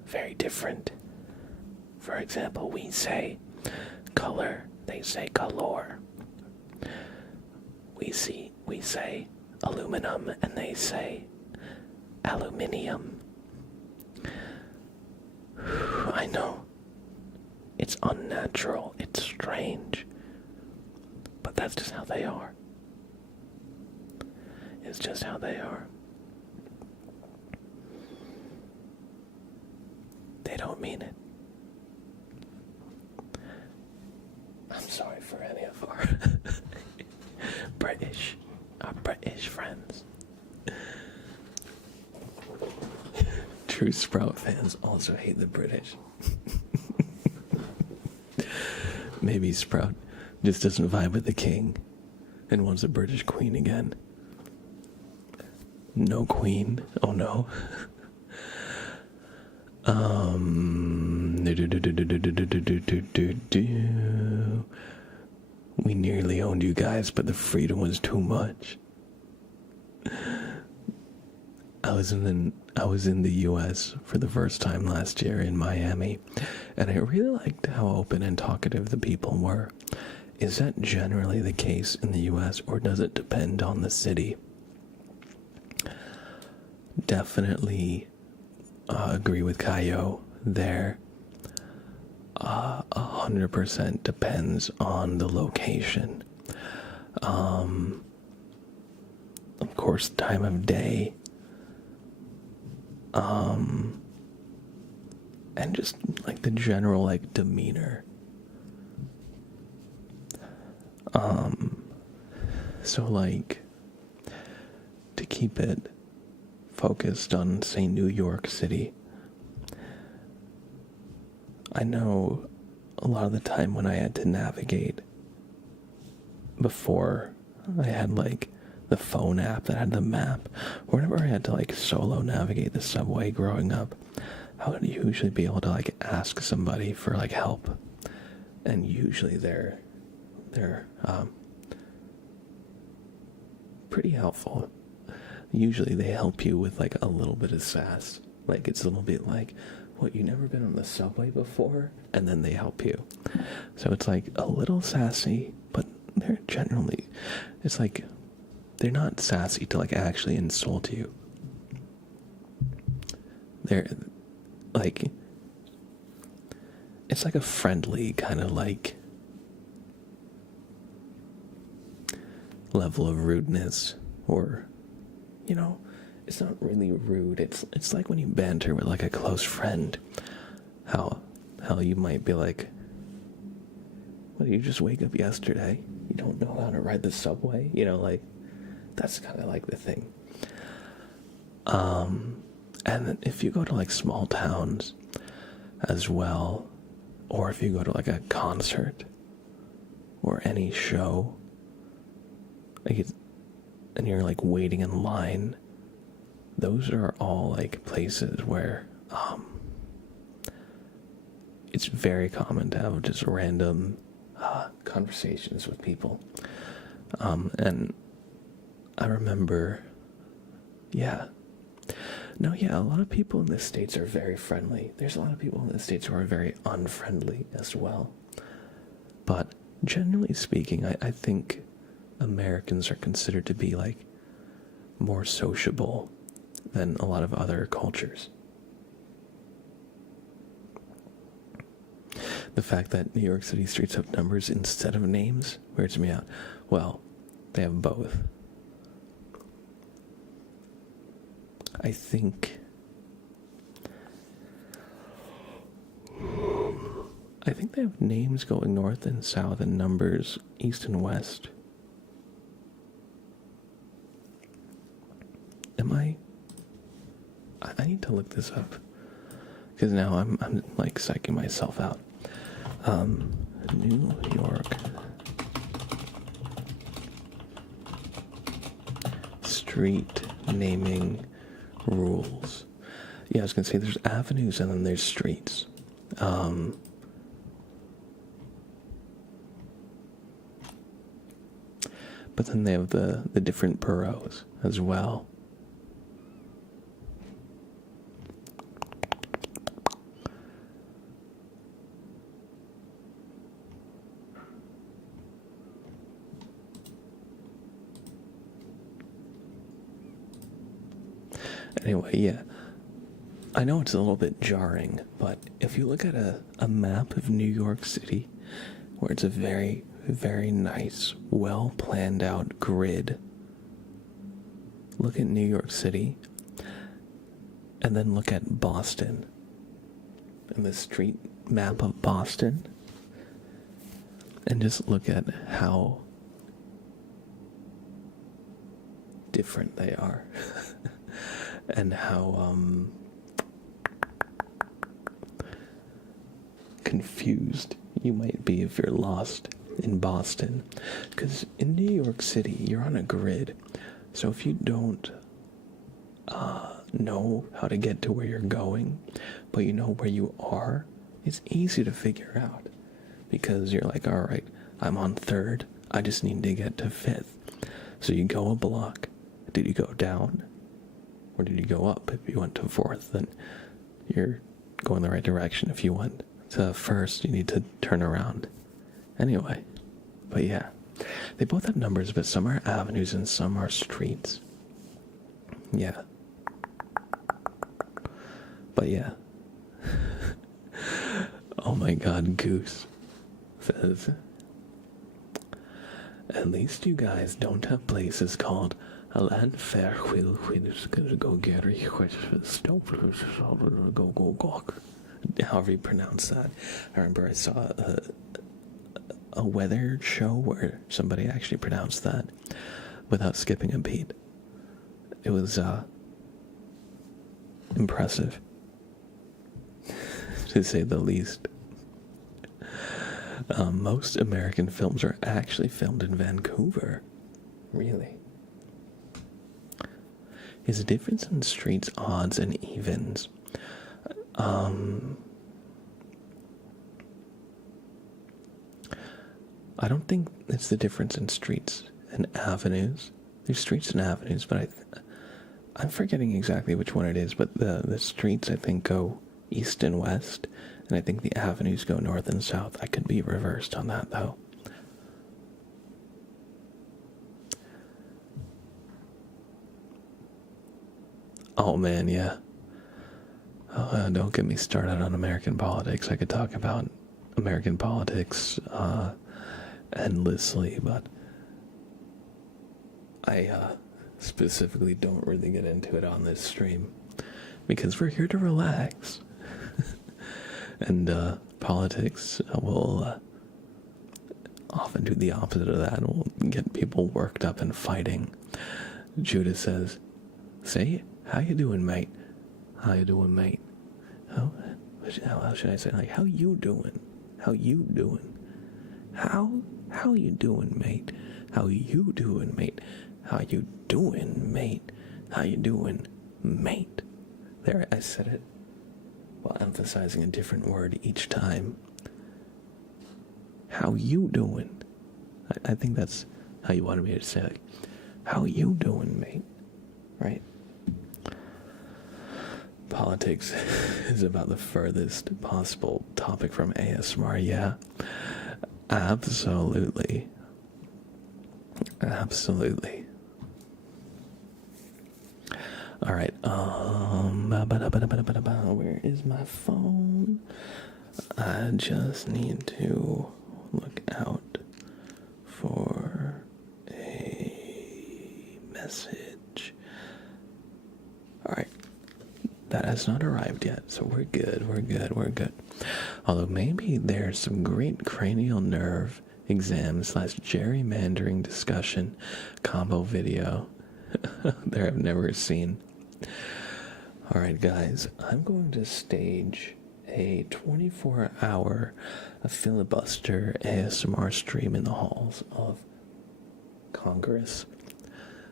very different. For example, we say color, they say color. We say aluminum, and they say aluminium. I know. It's unnatural, it's strange. But that's just how they are. It's just how they are. They don't mean it. I'm sorry for any of our British friends. True Sprout fans also hate the British. Maybe Sprout just doesn't vibe with the king and wants a British queen again. No queen. Oh no. We nearly owned you guys, but the freedom was too much. I was in the US for the first time last year in Miami, and I really liked how open and talkative the people were. is that generally the case in the US, or does it depend on the city? Definitely agree with Kayo there. 100% depends on the location. Of course, time of day. And just like the general like demeanor. So like to keep it focused on, say, New York City, I know a lot of the time when I had to navigate before I had like the phone app that had the map, or whenever I had to like solo navigate the subway growing up, I would usually be able to like ask somebody for like help, and usually they're pretty helpful. Usually they help you with like a little bit of sass, like it's a little bit like, what, you never been on the subway before? And then they help you. So it's like a little sassy, but they're generally, it's like they're not sassy to like actually insult you. They're like, it's like a friendly kind of like level of rudeness, or, you know, it's not really rude. It's like when you banter with like a close friend, how you might be like, well, you just wake up yesterday, you don't know how to ride the subway, you know, like that's kind of like the thing. And then if you go to like small towns as well, or if you go to like a concert or any show, like and you're like waiting in line, those are all like places where it's very common to have just random conversations with people. And I remember, a lot of people in the States are very friendly. There's a lot of people in the States who are very unfriendly as well. But generally speaking, I think Americans are considered to be like more sociable than a lot of other cultures. The fact that New York City streets have numbers instead of names weirds me out. Well, they have both. I think they have names going north and south and numbers east and west. I need to look this up, because now I'm like psyching myself out. New York street naming rules. Yeah, I was gonna say there's avenues and then there's streets. But then they have the different boroughs as well. Anyway, yeah. I know it's a little bit jarring, but if you look at a map of New York City, where it's a very, very nice, well planned out grid, look at New York City, and then look at Boston, and the street map of Boston, and just look at how different they are. And how confused you might be if you're lost in Boston. Because in New York City, you're on a grid. So if you don't know how to get to where you're going, but you know where you are, it's easy to figure out. Because you're like, all right, I'm on 3rd. I just need to get to 5th. So you go a block. Did you go down? Or did you go up? If you went to 4th, then you're going the right direction. If you went to 1st, you need to turn around. Anyway, But yeah, they both have numbers, but some are avenues and some are streets. Yeah. But yeah. Oh my god, Goose says, at least you guys don't have places called Alan Fairwill, which gonna go Gary, which go. However you pronounce that. I remember I saw a weather show where somebody actually pronounced that without skipping a beat. It was impressive, to say the least. Most American films are actually filmed in Vancouver. Really? Is the difference in streets odds and evens? I don't think it's the difference in streets and avenues. There's streets and avenues, but I'm forgetting exactly which one it is, but the streets, I think, go east and west, and I think the avenues go north and south. I could be reversed on that, though. Oh, man, yeah. Don't get me started on American politics. I could talk about American politics endlessly, but I specifically don't really get into it on this stream because we're here to relax. And politics will often do the opposite of that. We'll get people worked up and fighting. Judah says, "Say, how you doing, mate? How you doing, mate? How should I say? Like, how you doing? How you doing? How you doing, mate? How you doing, mate? How you doing, mate? How you doing, mate?" There, I said it while emphasizing a different word each time. How you doing? I think that's how you wanted me to say it. How you doing, mate? Right? Politics is about the furthest possible topic from ASMR, yeah. Absolutely. Absolutely. Alright, where is my phone? I just need to look out for a message. Alright, that has not arrived yet, so we're good. Although maybe there's some great cranial nerve exam / gerrymandering discussion combo video there I've never seen. Alright guys, I'm going to stage a 24-hour filibuster ASMR stream in the halls of Congress.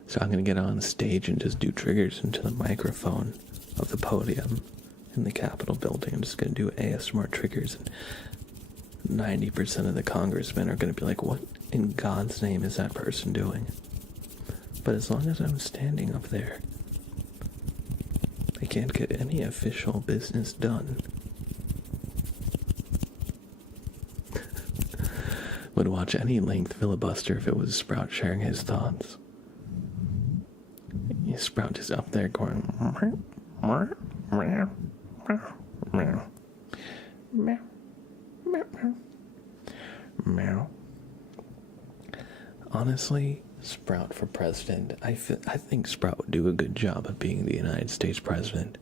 So I'm going to get on stage and just do triggers into the microphone of the podium in the Capitol building. I'm just going to do ASMR triggers, and 90% of the congressmen are going to be like, what in God's name is that person doing? But as long as I'm standing up there, I can't get any official business done. Would watch any length filibuster if it was Sprout sharing his thoughts. Sprout is up there going, meow. Honestly, Sprout for president. I think Sprout would do a good job of being the United States president.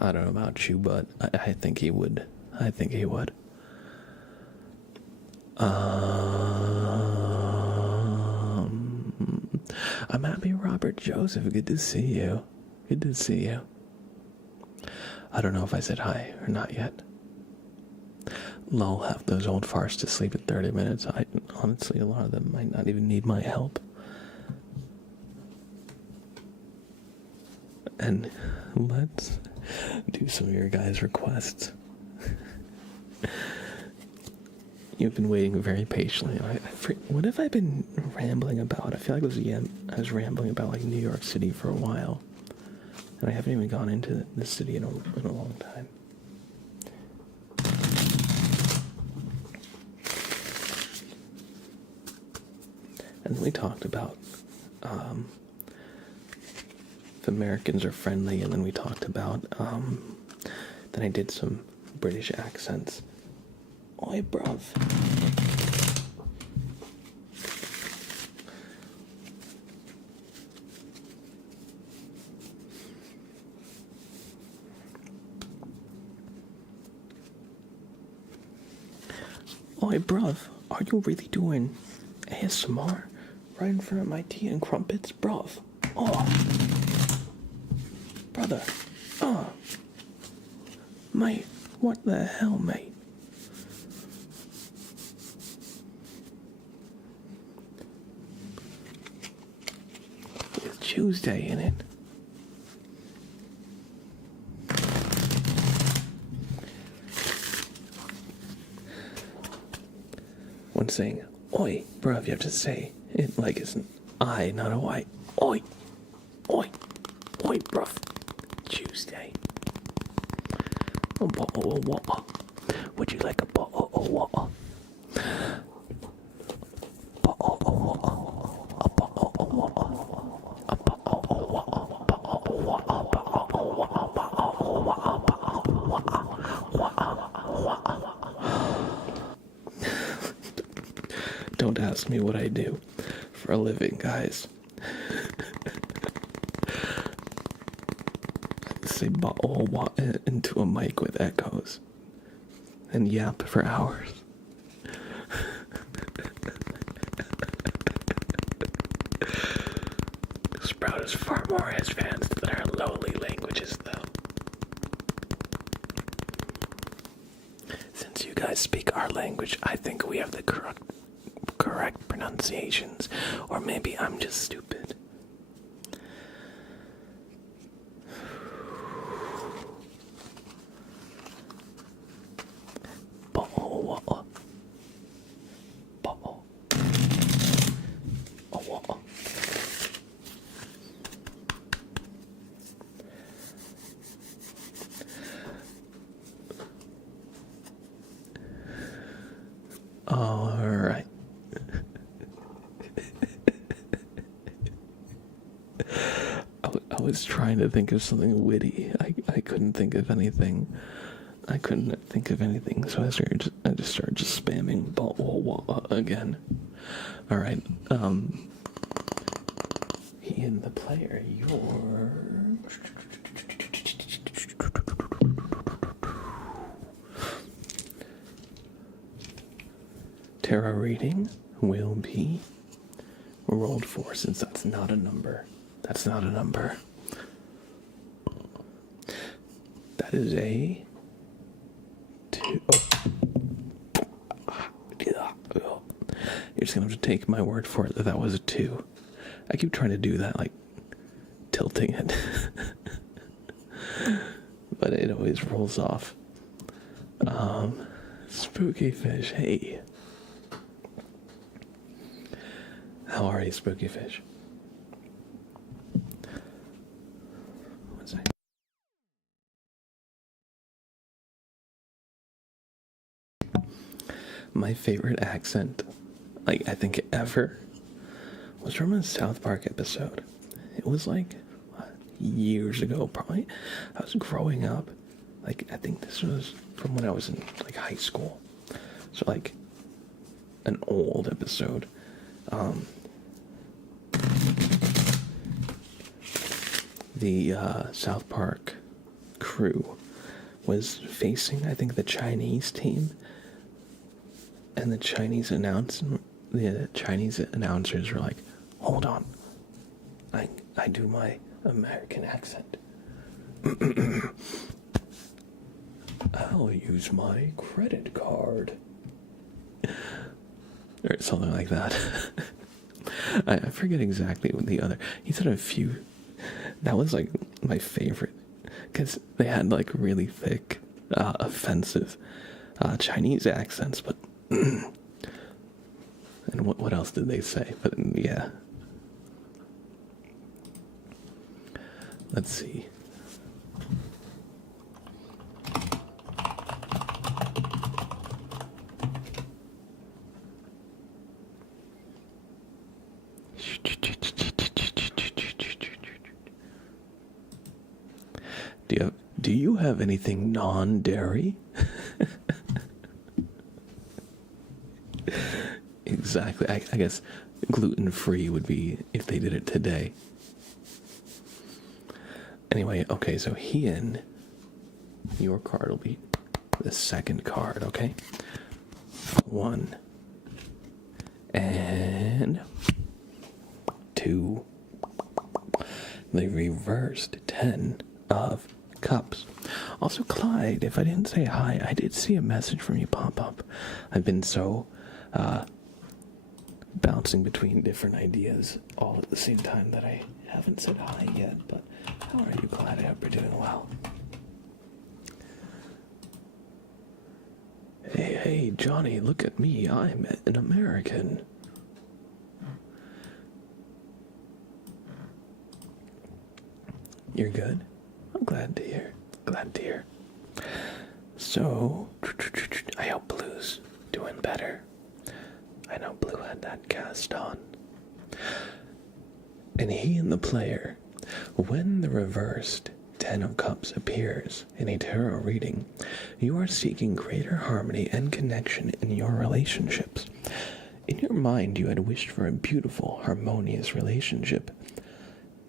I don't know about you, but I think he would. I'm happy, Robert Joseph. Good to see you. I don't know if I said hi or not yet. Lol, half those old farts to sleep in 30 minutes. Honestly, a lot of them might not even need my help. And let's do some of your guys' requests. You've been waiting very patiently. What have I been rambling about? I feel like I was rambling about like New York City for a while, and I haven't even gone into the city in a long time. And we talked about if Americans are friendly, and then we talked about, then I did some British accents. Oi, bruv. Oi, bruv, are you really doing ASMR right in front of my tea and crumpets? Bruv. Oh. Brother. Oh. Mate, what the hell, mate? It's Tuesday, innit? When saying, oi, bruv, you have to say it like it's an I, not a Y. Oi, oi, oi, bruv. Tuesday. A bottle of water. Would you like a bottle of water? Bottle of water. A bottle of water. A bottle of water. Bottle of water. Bottle of water. Don't ask me what I do for a living, guys. Say bottle of water into a mic with echoes and yap for hours. Sprout is far more advanced than our lowly languages, though. Since you guys speak our language, I think we have the correct pronunciations, or maybe I'm just stupid. Alright. I was trying to think of something witty. I couldn't think of anything. I couldn't think of anything, so I just started spamming bottle again. Alright, he and the player, you're... Tarot reading will be rolled 4, since that's not a number. That's not a number. That is a 2. Oh. You're just gonna have to take my word for it that was a 2. I keep trying to do that, like tilting it. But it always rolls off. Spooky fish, hey. How are you, spooky fish? One second. My favorite accent, I think ever, was from a South Park episode. It was like years ago, probably. I was growing up. Like, I think this was from when I was in like high school. So like an old episode. The South Park crew was facing, I think, the Chinese team, and the Chinese announcers were like, "Hold on, I do my American accent. I'll use my credit card," or something like that. I forget exactly what the other. He said a few. That was like my favorite, because they had like really thick, offensive Chinese accents. But and what else did they say? But yeah, let's see. Do you have anything non-dairy? Exactly. I guess gluten-free would be if they did it today. Anyway, okay, so Hien, your card will be the second card, okay? 1 and 2. The reversed 10 of Cups. Also, Clyde, if I didn't say hi, I did see a message from you pop up. I've been so bouncing between different ideas all at the same time that I haven't said hi yet, but how are you, Clyde? I hope you're doing well. Hey, Johnny, look at me. I'm an American. You're good? I'm glad to hear. Glad to hear. So, I hope Blue's doing better. I know Blue had that cast on. And he and the player, when the reversed 10 of Cups appears in a tarot reading, you are seeking greater harmony and connection in your relationships. In your mind, you had wished for a beautiful, harmonious relationship,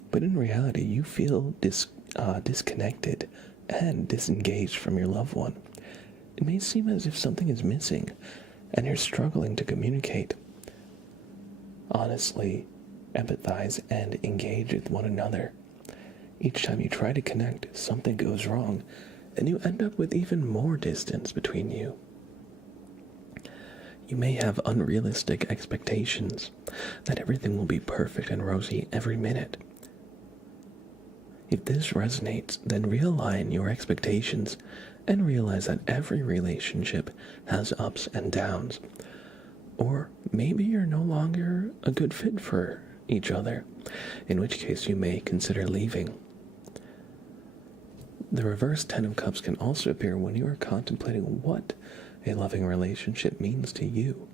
but in reality, you feel disconnected and disengaged from your loved one. It may seem as if something is missing, and you're struggling to communicate. Honestly, empathize and engage with one another. Each time you try to connect, something goes wrong, and you end up with even more distance between you. You may have unrealistic expectations that everything will be perfect and rosy every minute. If this resonates, then realign your expectations and realize that every relationship has ups and downs. Or maybe you're no longer a good fit for each other, in which case you may consider leaving. The reverse 10 of Cups can also appear when you are contemplating what a loving relationship means to you.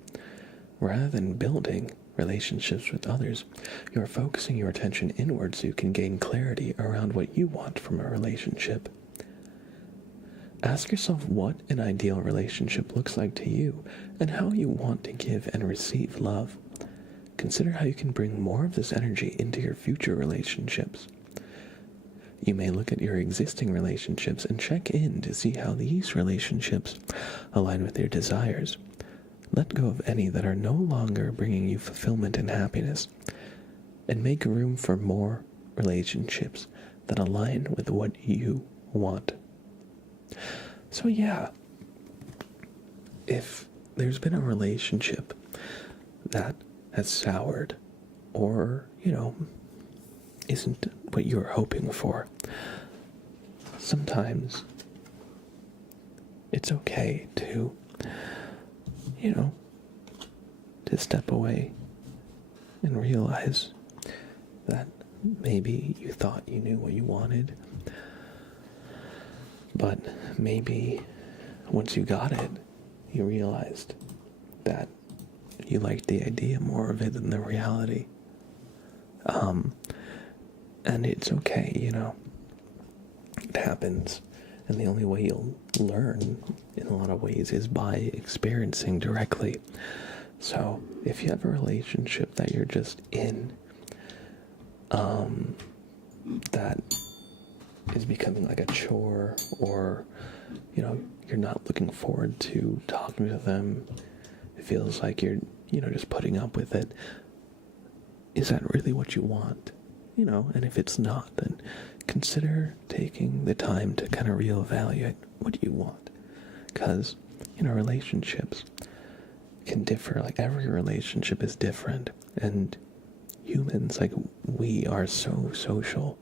Rather than building relationships with others, you are focusing your attention inward so you can gain clarity around what you want from a relationship. Ask yourself what an ideal relationship looks like to you and how you want to give and receive love. Consider how you can bring more of this energy into your future relationships. You may look at your existing relationships and check in to see how these relationships align with your desires. Let go of any that are no longer bringing you fulfillment and happiness, and make room for more relationships that align with what you want. So yeah, if there's been a relationship that has soured or, isn't what you were hoping for, sometimes it's okay to, to step away and realize that maybe you thought you knew what you wanted, but maybe once you got it, you realized that you liked the idea more of it than the reality. And it's okay, It happens. And the only way you'll learn, in a lot of ways, is by experiencing directly. So, if you have a relationship that you're just in, that is becoming like a chore, or, you're not looking forward to talking to them, it feels like you're, just putting up with it, is that really what you want? And if it's not, then consider taking the time to kind of reevaluate what do you want. Because, relationships can differ. Like, every relationship is different. And humans, we are so social.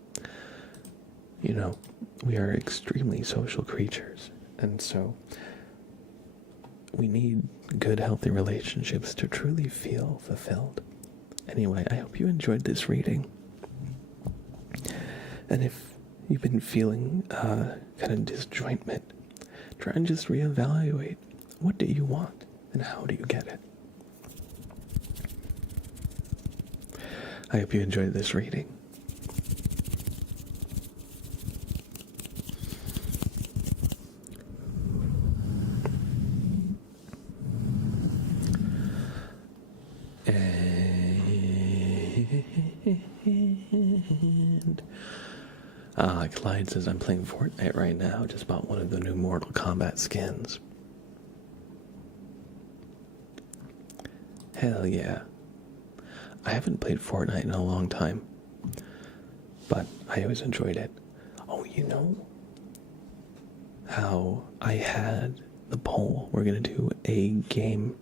We are extremely social creatures. And so, we need good, healthy relationships to truly feel fulfilled. Anyway, I hope you enjoyed this reading. And if you've been feeling kind of disjointment, try and just reevaluate. What do you want, and how do you get it? I hope you enjoyed this reading. And Clyde says, I'm playing Fortnite right now. Just bought one of the new Mortal Kombat skins. Hell yeah. I haven't played Fortnite in a long time, but I always enjoyed it. Oh, you know how I had the poll? We're going to do a game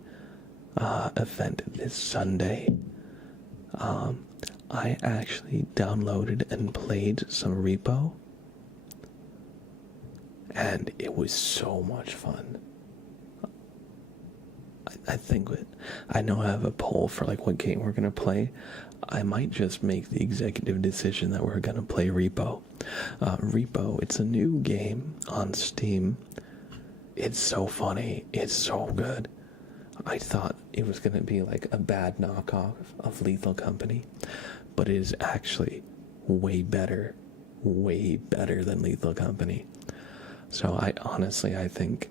event this Sunday. I actually downloaded and played some Repo, and it was so much fun. I think I know I have a poll for like what game we're gonna play. I might just make the executive decision that we're gonna play Repo. Repo, it's a new game on Steam. It's so funny. It's so good. I thought it was gonna be like a bad knockoff of Lethal Company, but it is actually way better than Lethal Company. So I think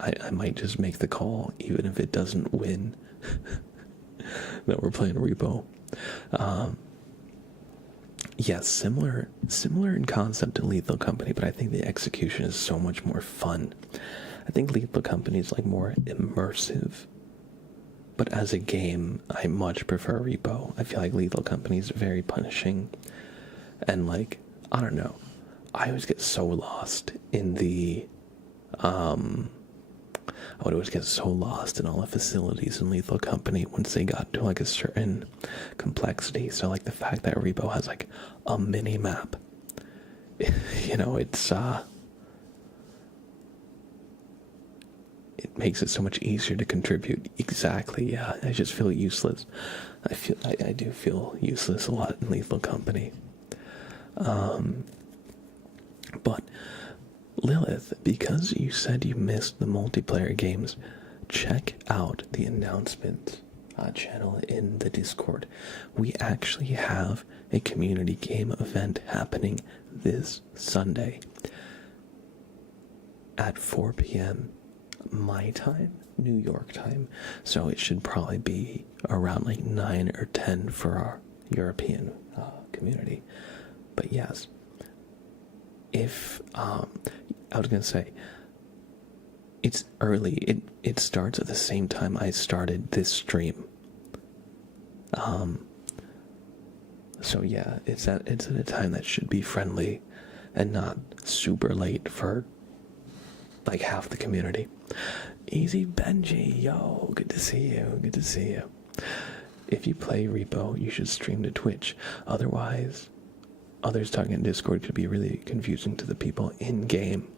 I might just make the call, even if it doesn't win, that we're playing Repo. Yes, similar in concept to Lethal Company, but I think the execution is so much more fun. I think Lethal Company is like more immersive, but as a game, I much prefer Repo. I feel like Lethal Company is very punishing, and like, I don't know, I always get so lost in the, I would always get so lost in all the facilities in Lethal Company once they got to like a certain complexity. So like the fact that Repo has like a mini map, you know, it makes it so much easier to contribute. Exactly, yeah. I just feel useless. I do feel useless a lot in Lethal Company. But Lilith, because you said you missed the multiplayer games, check out the announcement channel in the Discord. We actually have a community game event happening this Sunday at 4 p.m. my time, New York time. So it should probably be around like 9 or 10 for our European community. But yes, if I was gonna say, it's early. It starts at the same time I started this stream. So yeah, it's at a time that should be friendly and not super late for like half the community. Easy Benji, yo, good to see you. If you play Repo, you should stream to Twitch. Otherwise, others talking in Discord could be really confusing to the people in game.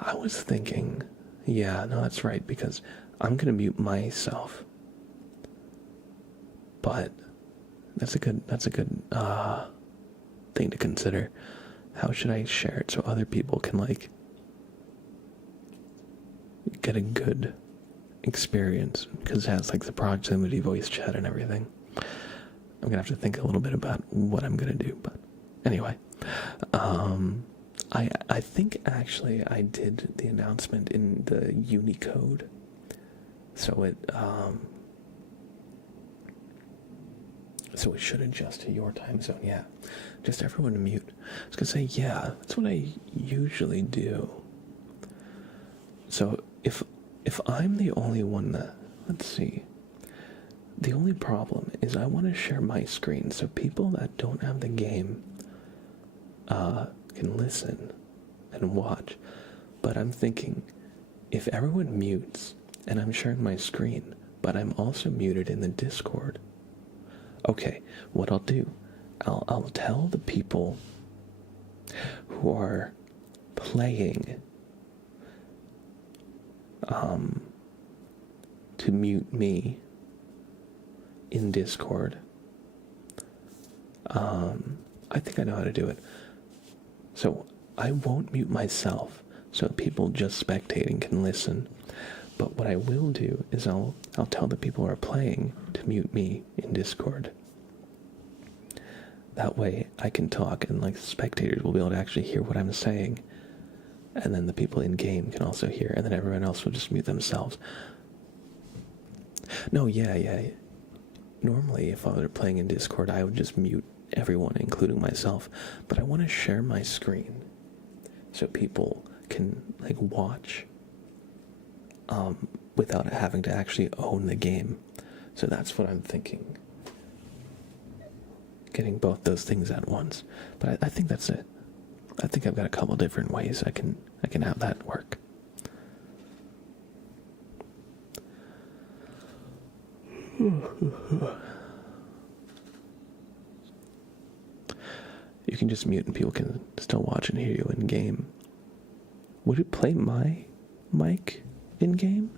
I was thinking, yeah, no, that's right, because I'm gonna mute myself. But that's a good thing to consider. How should I share it so other people can like get a good experience, because it has like the proximity voice chat and everything. I'm gonna have to think a little bit about what I'm gonna do, but anyway, I think actually I did the announcement in the Unicode, so it should adjust to your time zone. Yeah, just everyone mute. I was gonna say, yeah, that's what I usually do. So if I'm the only one that, let's see, the only problem is I want to share my screen so people that don't have the game can listen and watch. But I'm thinking, if everyone mutes and I'm sharing my screen, but I'm also muted in the Discord, okay, what I'll do, I'll tell the people who are playing to mute me in Discord. I think I know how to do it. So I won't mute myself, so people just spectating can listen. But what I will do is I'll tell the people who are playing to mute me in Discord. That way I can talk and like spectators will be able to actually hear what I'm saying. And then the people in game can also hear, and then everyone else will just mute themselves. No, yeah. Normally if I were playing in Discord I would just mute everyone, including myself. But I want to share my screen so people can like watch without having to actually own the game. So that's what I'm thinking. Getting both those things at once. But I think that's it. I think I've got a couple different ways I can have that work. You can just mute and people can still watch and hear you in game. Would it play my mic in game?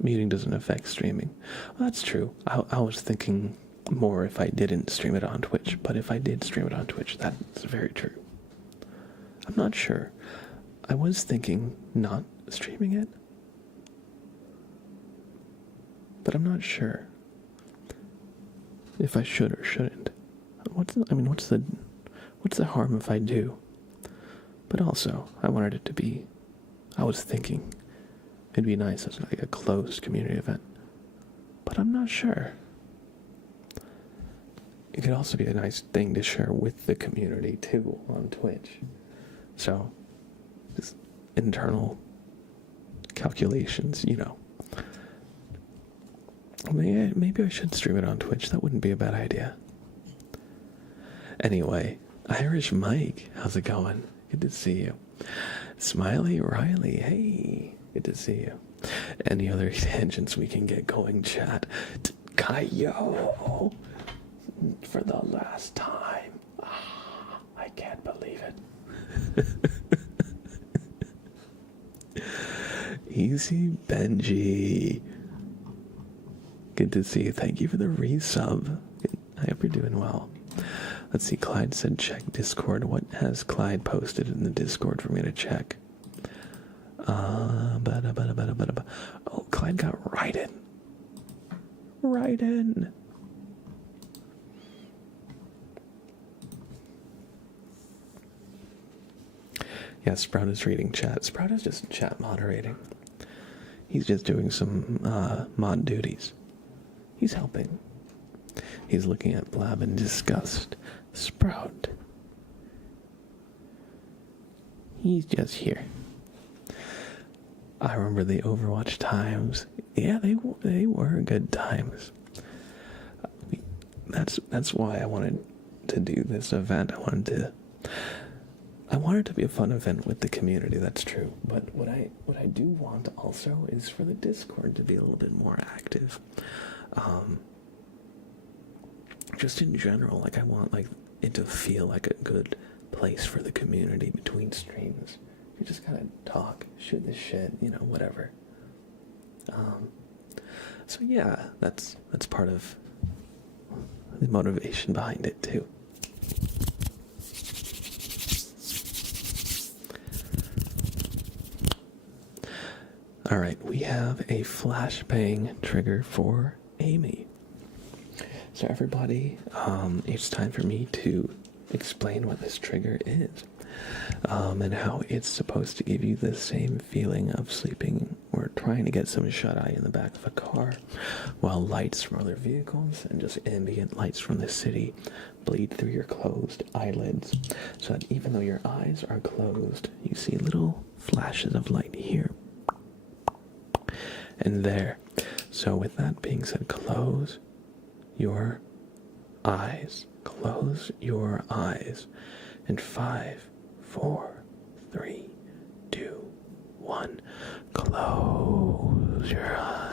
Muting doesn't affect streaming. Well, that's true. I was thinking more if I didn't stream it on Twitch, but if I did stream it on Twitch, that's very true. I'm not sure. I was thinking not streaming it, but I'm not sure if I should or shouldn't. What's the harm if I do? But also, I wanted it to be, I was thinking it'd be nice as like a closed community event, but I'm not sure. It could also be a nice thing to share with the community too on Twitch. So, just internal calculations, you know. Maybe I should stream it on Twitch. That wouldn't be a bad idea. Anyway, Irish Mike, how's it going? Good to see you. Smiley Riley, hey, good to see you. Any other tangents we can get going, chat? Kayo, for the last time. I can't believe it. Easy Benji. Good to see you. Thank you for the resub. I hope you're doing well. Let's see, Clyde said check Discord. What has Clyde posted in the Discord for me to check? Oh, Clyde got right in. Right in. Yeah, Sprout is reading chat. Sprout is just chat moderating. He's just doing some mod duties. He's helping. He's looking at Blab in disgust. Sprout. He's just here. I remember the Overwatch times. Yeah, they were good times. That's why I wanted to do this event. I wanted it to be a fun event with the community, that's true. But what I do want also is for the Discord to be a little bit more active. Just in general, like I want like it to feel like a good place for the community between streams. You just kind of talk, shoot the shit, you know, whatever. So yeah, that's part of the motivation behind it too. All right, we have a flashbang trigger for Amy. So everybody, it's time for me to explain what this trigger is, and how it's supposed to give you the same feeling of sleeping or trying to get some shut-eye in the back of a car, while lights from other vehicles and just ambient lights from the city bleed through your closed eyelids, so that even though your eyes are closed, you see little flashes of light here and there. So with that being said, close your eyes. Close your eyes. In 5, 4, 3, 2, 1. Close your eyes.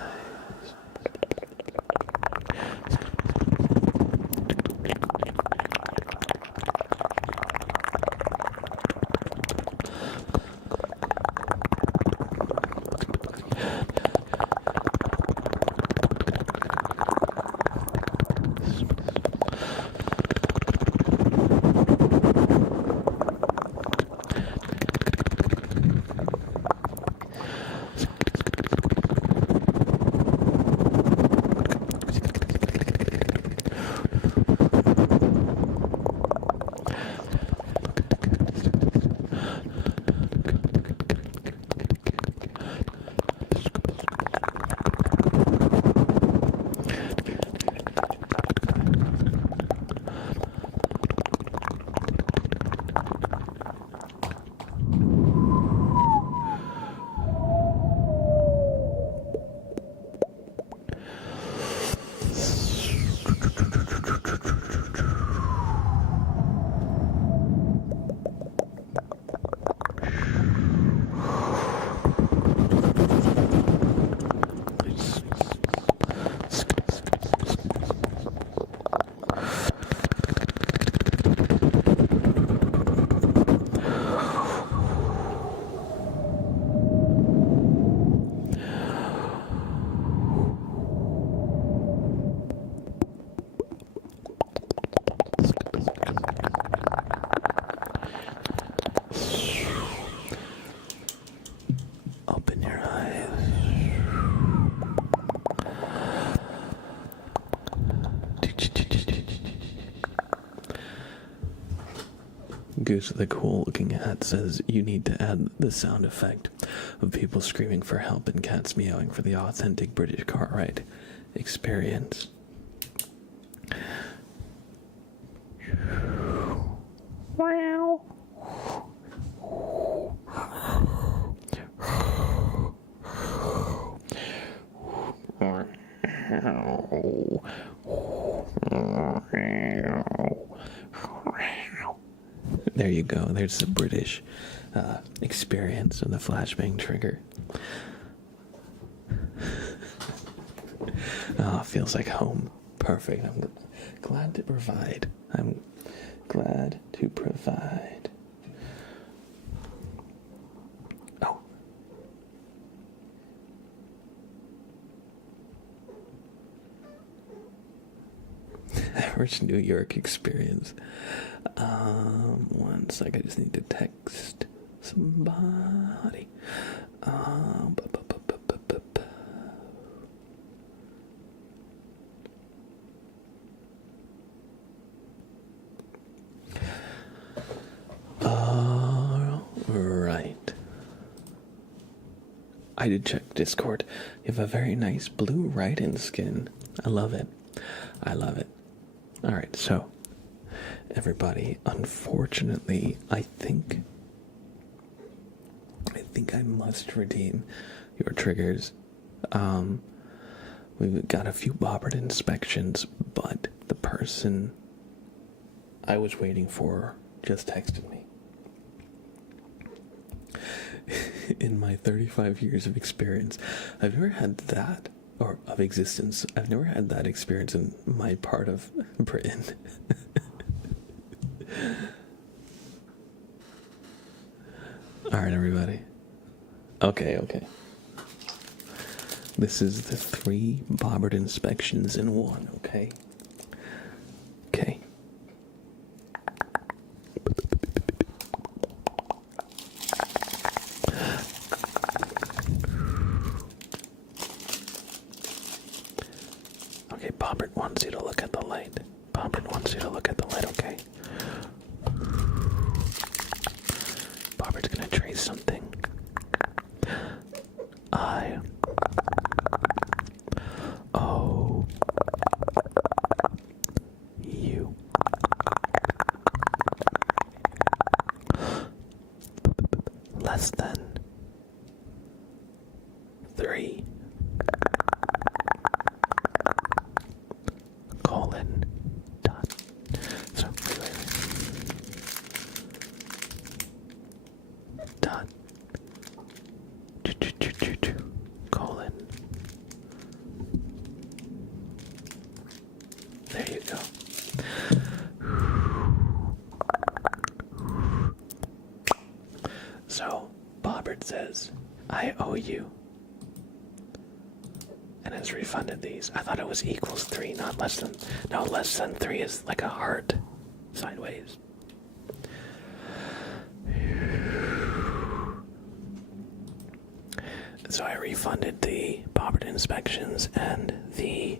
Goose with a cool looking hat says you need to add the sound effect of people screaming for help and cats meowing for the authentic British car ride experience. Wow. There you go. There's the British experience of the flashbang trigger. Oh, feels like home. Perfect. I'm glad to provide. I'm glad to provide. Oh. Average New York experience. 1 sec, I just need to text somebody. Right. I did check Discord. You have a very nice blue write-in skin. I love it. I love it. Alright, so everybody, unfortunately, I think I must redeem your triggers. We've got a few Bobbert inspections, but the person I was waiting for just texted me. In my 35 years of experience, I've never had that, or of existence, I've never had that experience in my part of Britain. Alright, everybody. Okay. This is the 3 Bobbert inspections in 1, okay? Okay. Okay, Bobbert wants you to look at the light. Bobbert wants you to look at the light, okay? Bobbert's gonna trace something. I-O-U. Less than 3. Colon. Dot. So, wait. Dot. Colon. There you go. So, Bobbert says, I owe you. And has refunded these. I thought it was equals 3, not less than. No, less than 3 is like a heart. Sideways. So I refunded the Bobbert inspections and the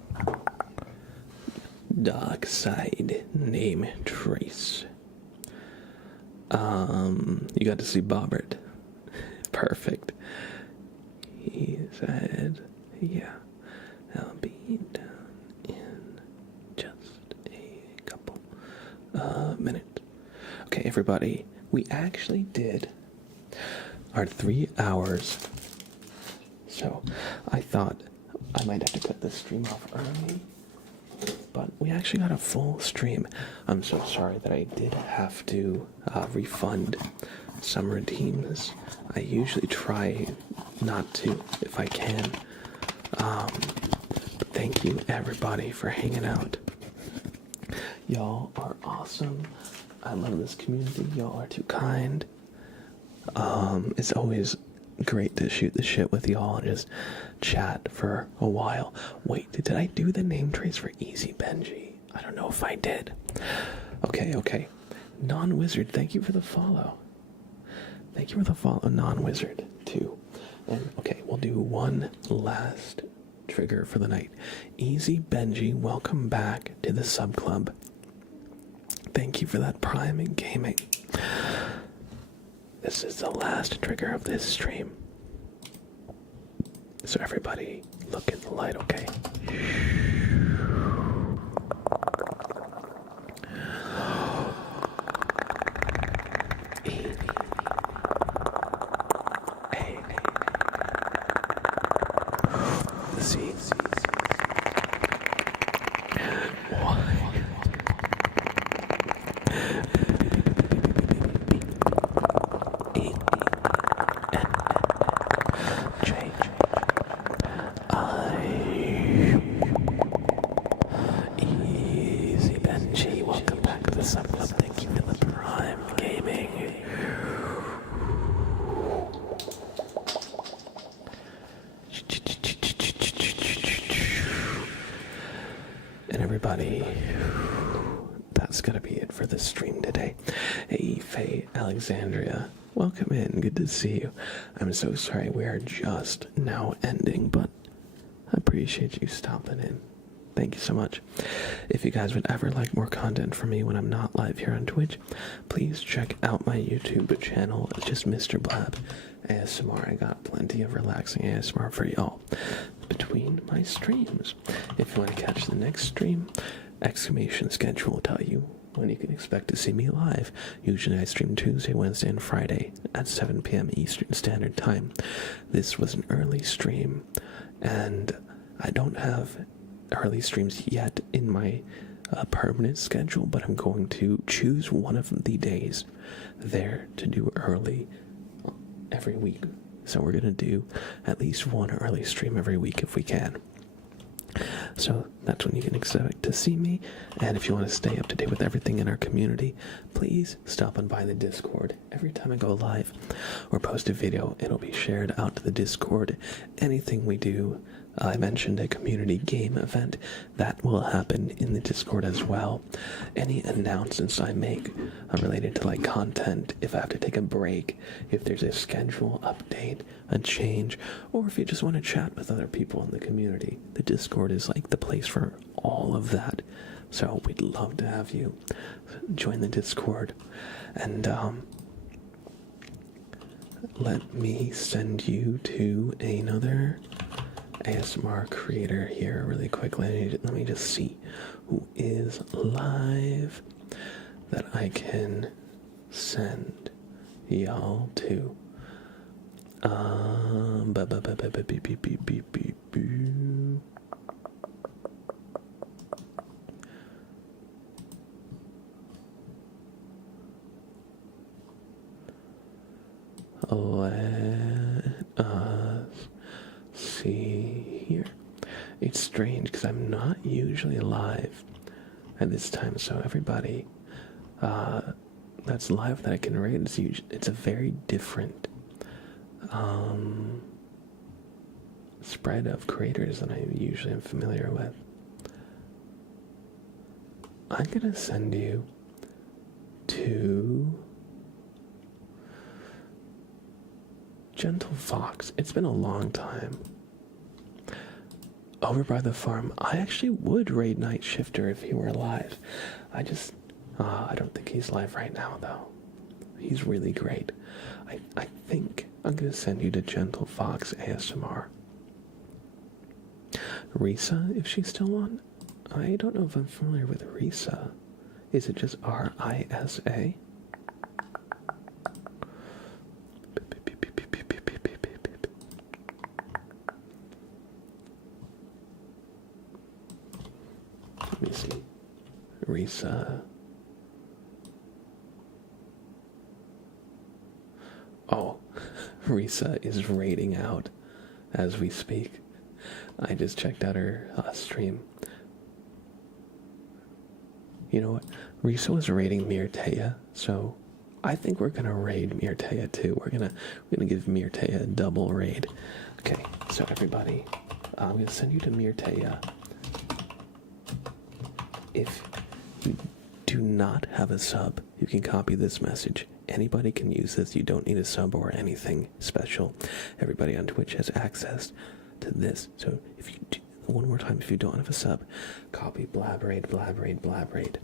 dockside name trace. You got to see Bobbert. Perfect. He said, yeah, I'll be down in just a couple minutes. Okay, everybody, we actually did our 3 hours. So I thought I might have to cut this stream off early, but we actually got a full stream. I'm so sorry that I did have to refund some redeems. I usually try not to if I can. But thank you everybody for hanging out. Y'all are awesome. I love this community. Y'all are too kind. It's always great to shoot the shit with y'all and just chat for a while. Wait, did I do the name trace for Easy Benji? I don't know if I did. Okay. Non-Wizard, thank you for the follow. Thank you for the follow, Non-Wizard, too. And, okay, we'll do one last trigger for the night. Easy Benji, welcome back to the sub club. thank you for that Prime in Gaming. This is the last trigger of this stream. So everybody, look in the light, okay? Everybody, that's gonna be it for this stream today. Hey, Faye Alexandria, welcome in. Good to see you. I'm so sorry we are just now ending, but I appreciate you stopping in. Thank you so much. If you guys would ever like more content from me when I'm not live here on Twitch, please check out my YouTube channel. It's just Mr. Blab ASMR. I got plenty of relaxing ASMR for y'all between my streams. If you want to catch the next stream, exclamation schedule will tell you when you can expect to see me live. Usually I stream Tuesday, Wednesday, and Friday at 7 p.m. Eastern Standard Time. This was an early stream, and I don't have early streams yet in my permanent schedule, but I'm going to choose one of the days there to do early every week. So we're going to do at least one early stream every week if we can. So that's when you can expect to see me. And if you want to stay up to date with everything in our community, please stop on by the Discord. Every time I go live or post a video, it'll be shared out to the Discord. Anything we do, I mentioned a community game event, that will happen in the Discord as well. Any announcements I make related to like content, if I have to take a break, if there's a schedule update, a change, or if you just want to chat with other people in the community, the Discord is like the place for all of that. So we'd love to have you join the Discord. And let me send you to another ASMR creator here really quickly. Let me just see who is live that I can send y'all to. Let us see here. It's strange because I'm not usually live at this time, so everybody that's live that I can rate, it's a very different spread of creators than I usually am familiar with. I'm gonna send you to Gentle Fox. It's been a long time. Over by the farm, I actually would raid Night Shifter if he were alive. I don't think he's live right now though. He's really great. I think I'm gonna send you to Gentle Fox ASMR. Risa, if she's still on? I don't know if I'm familiar with Risa. Is it just R-I-S-A? Let me see. Risa. Oh, Risa is raiding out as we speak. I just checked out her stream. You know what? Risa was raiding Mirtea, so I think we're gonna raid Mirtea too. We're gonna give Mirtea a double raid. Okay, so everybody, I'm gonna send you to Mirtea. If you do not have a sub, you can copy this message. Anybody can use this. You don't need a sub or anything special. Everybody on Twitch has access to this. So if you do, one more time, if you don't have a sub, copy blab raid, blab raid, blab raid.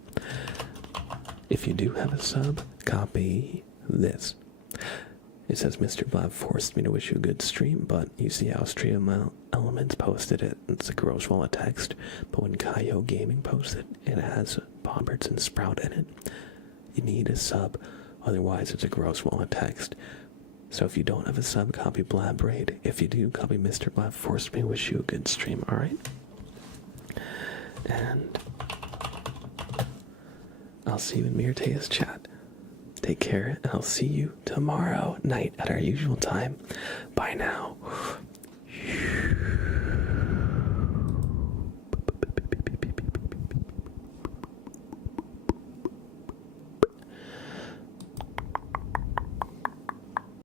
If you do have a sub, copy this. It says, Mr. Blab forced me to wish you a good stream, but you see how Stream Elements posted it. It's a gross wall of text. But when Kaio Gaming posted it, has Bomberts and Sprout in it. You need a sub, otherwise it's a gross wall of text. So if you don't have a sub, copy Blab Raid. If you do, copy Mr. Blab forced me to wish you a good stream, alright? And I'll see you in Mirtea's chat. Take care, and I'll see you tomorrow night at our usual time. Bye now.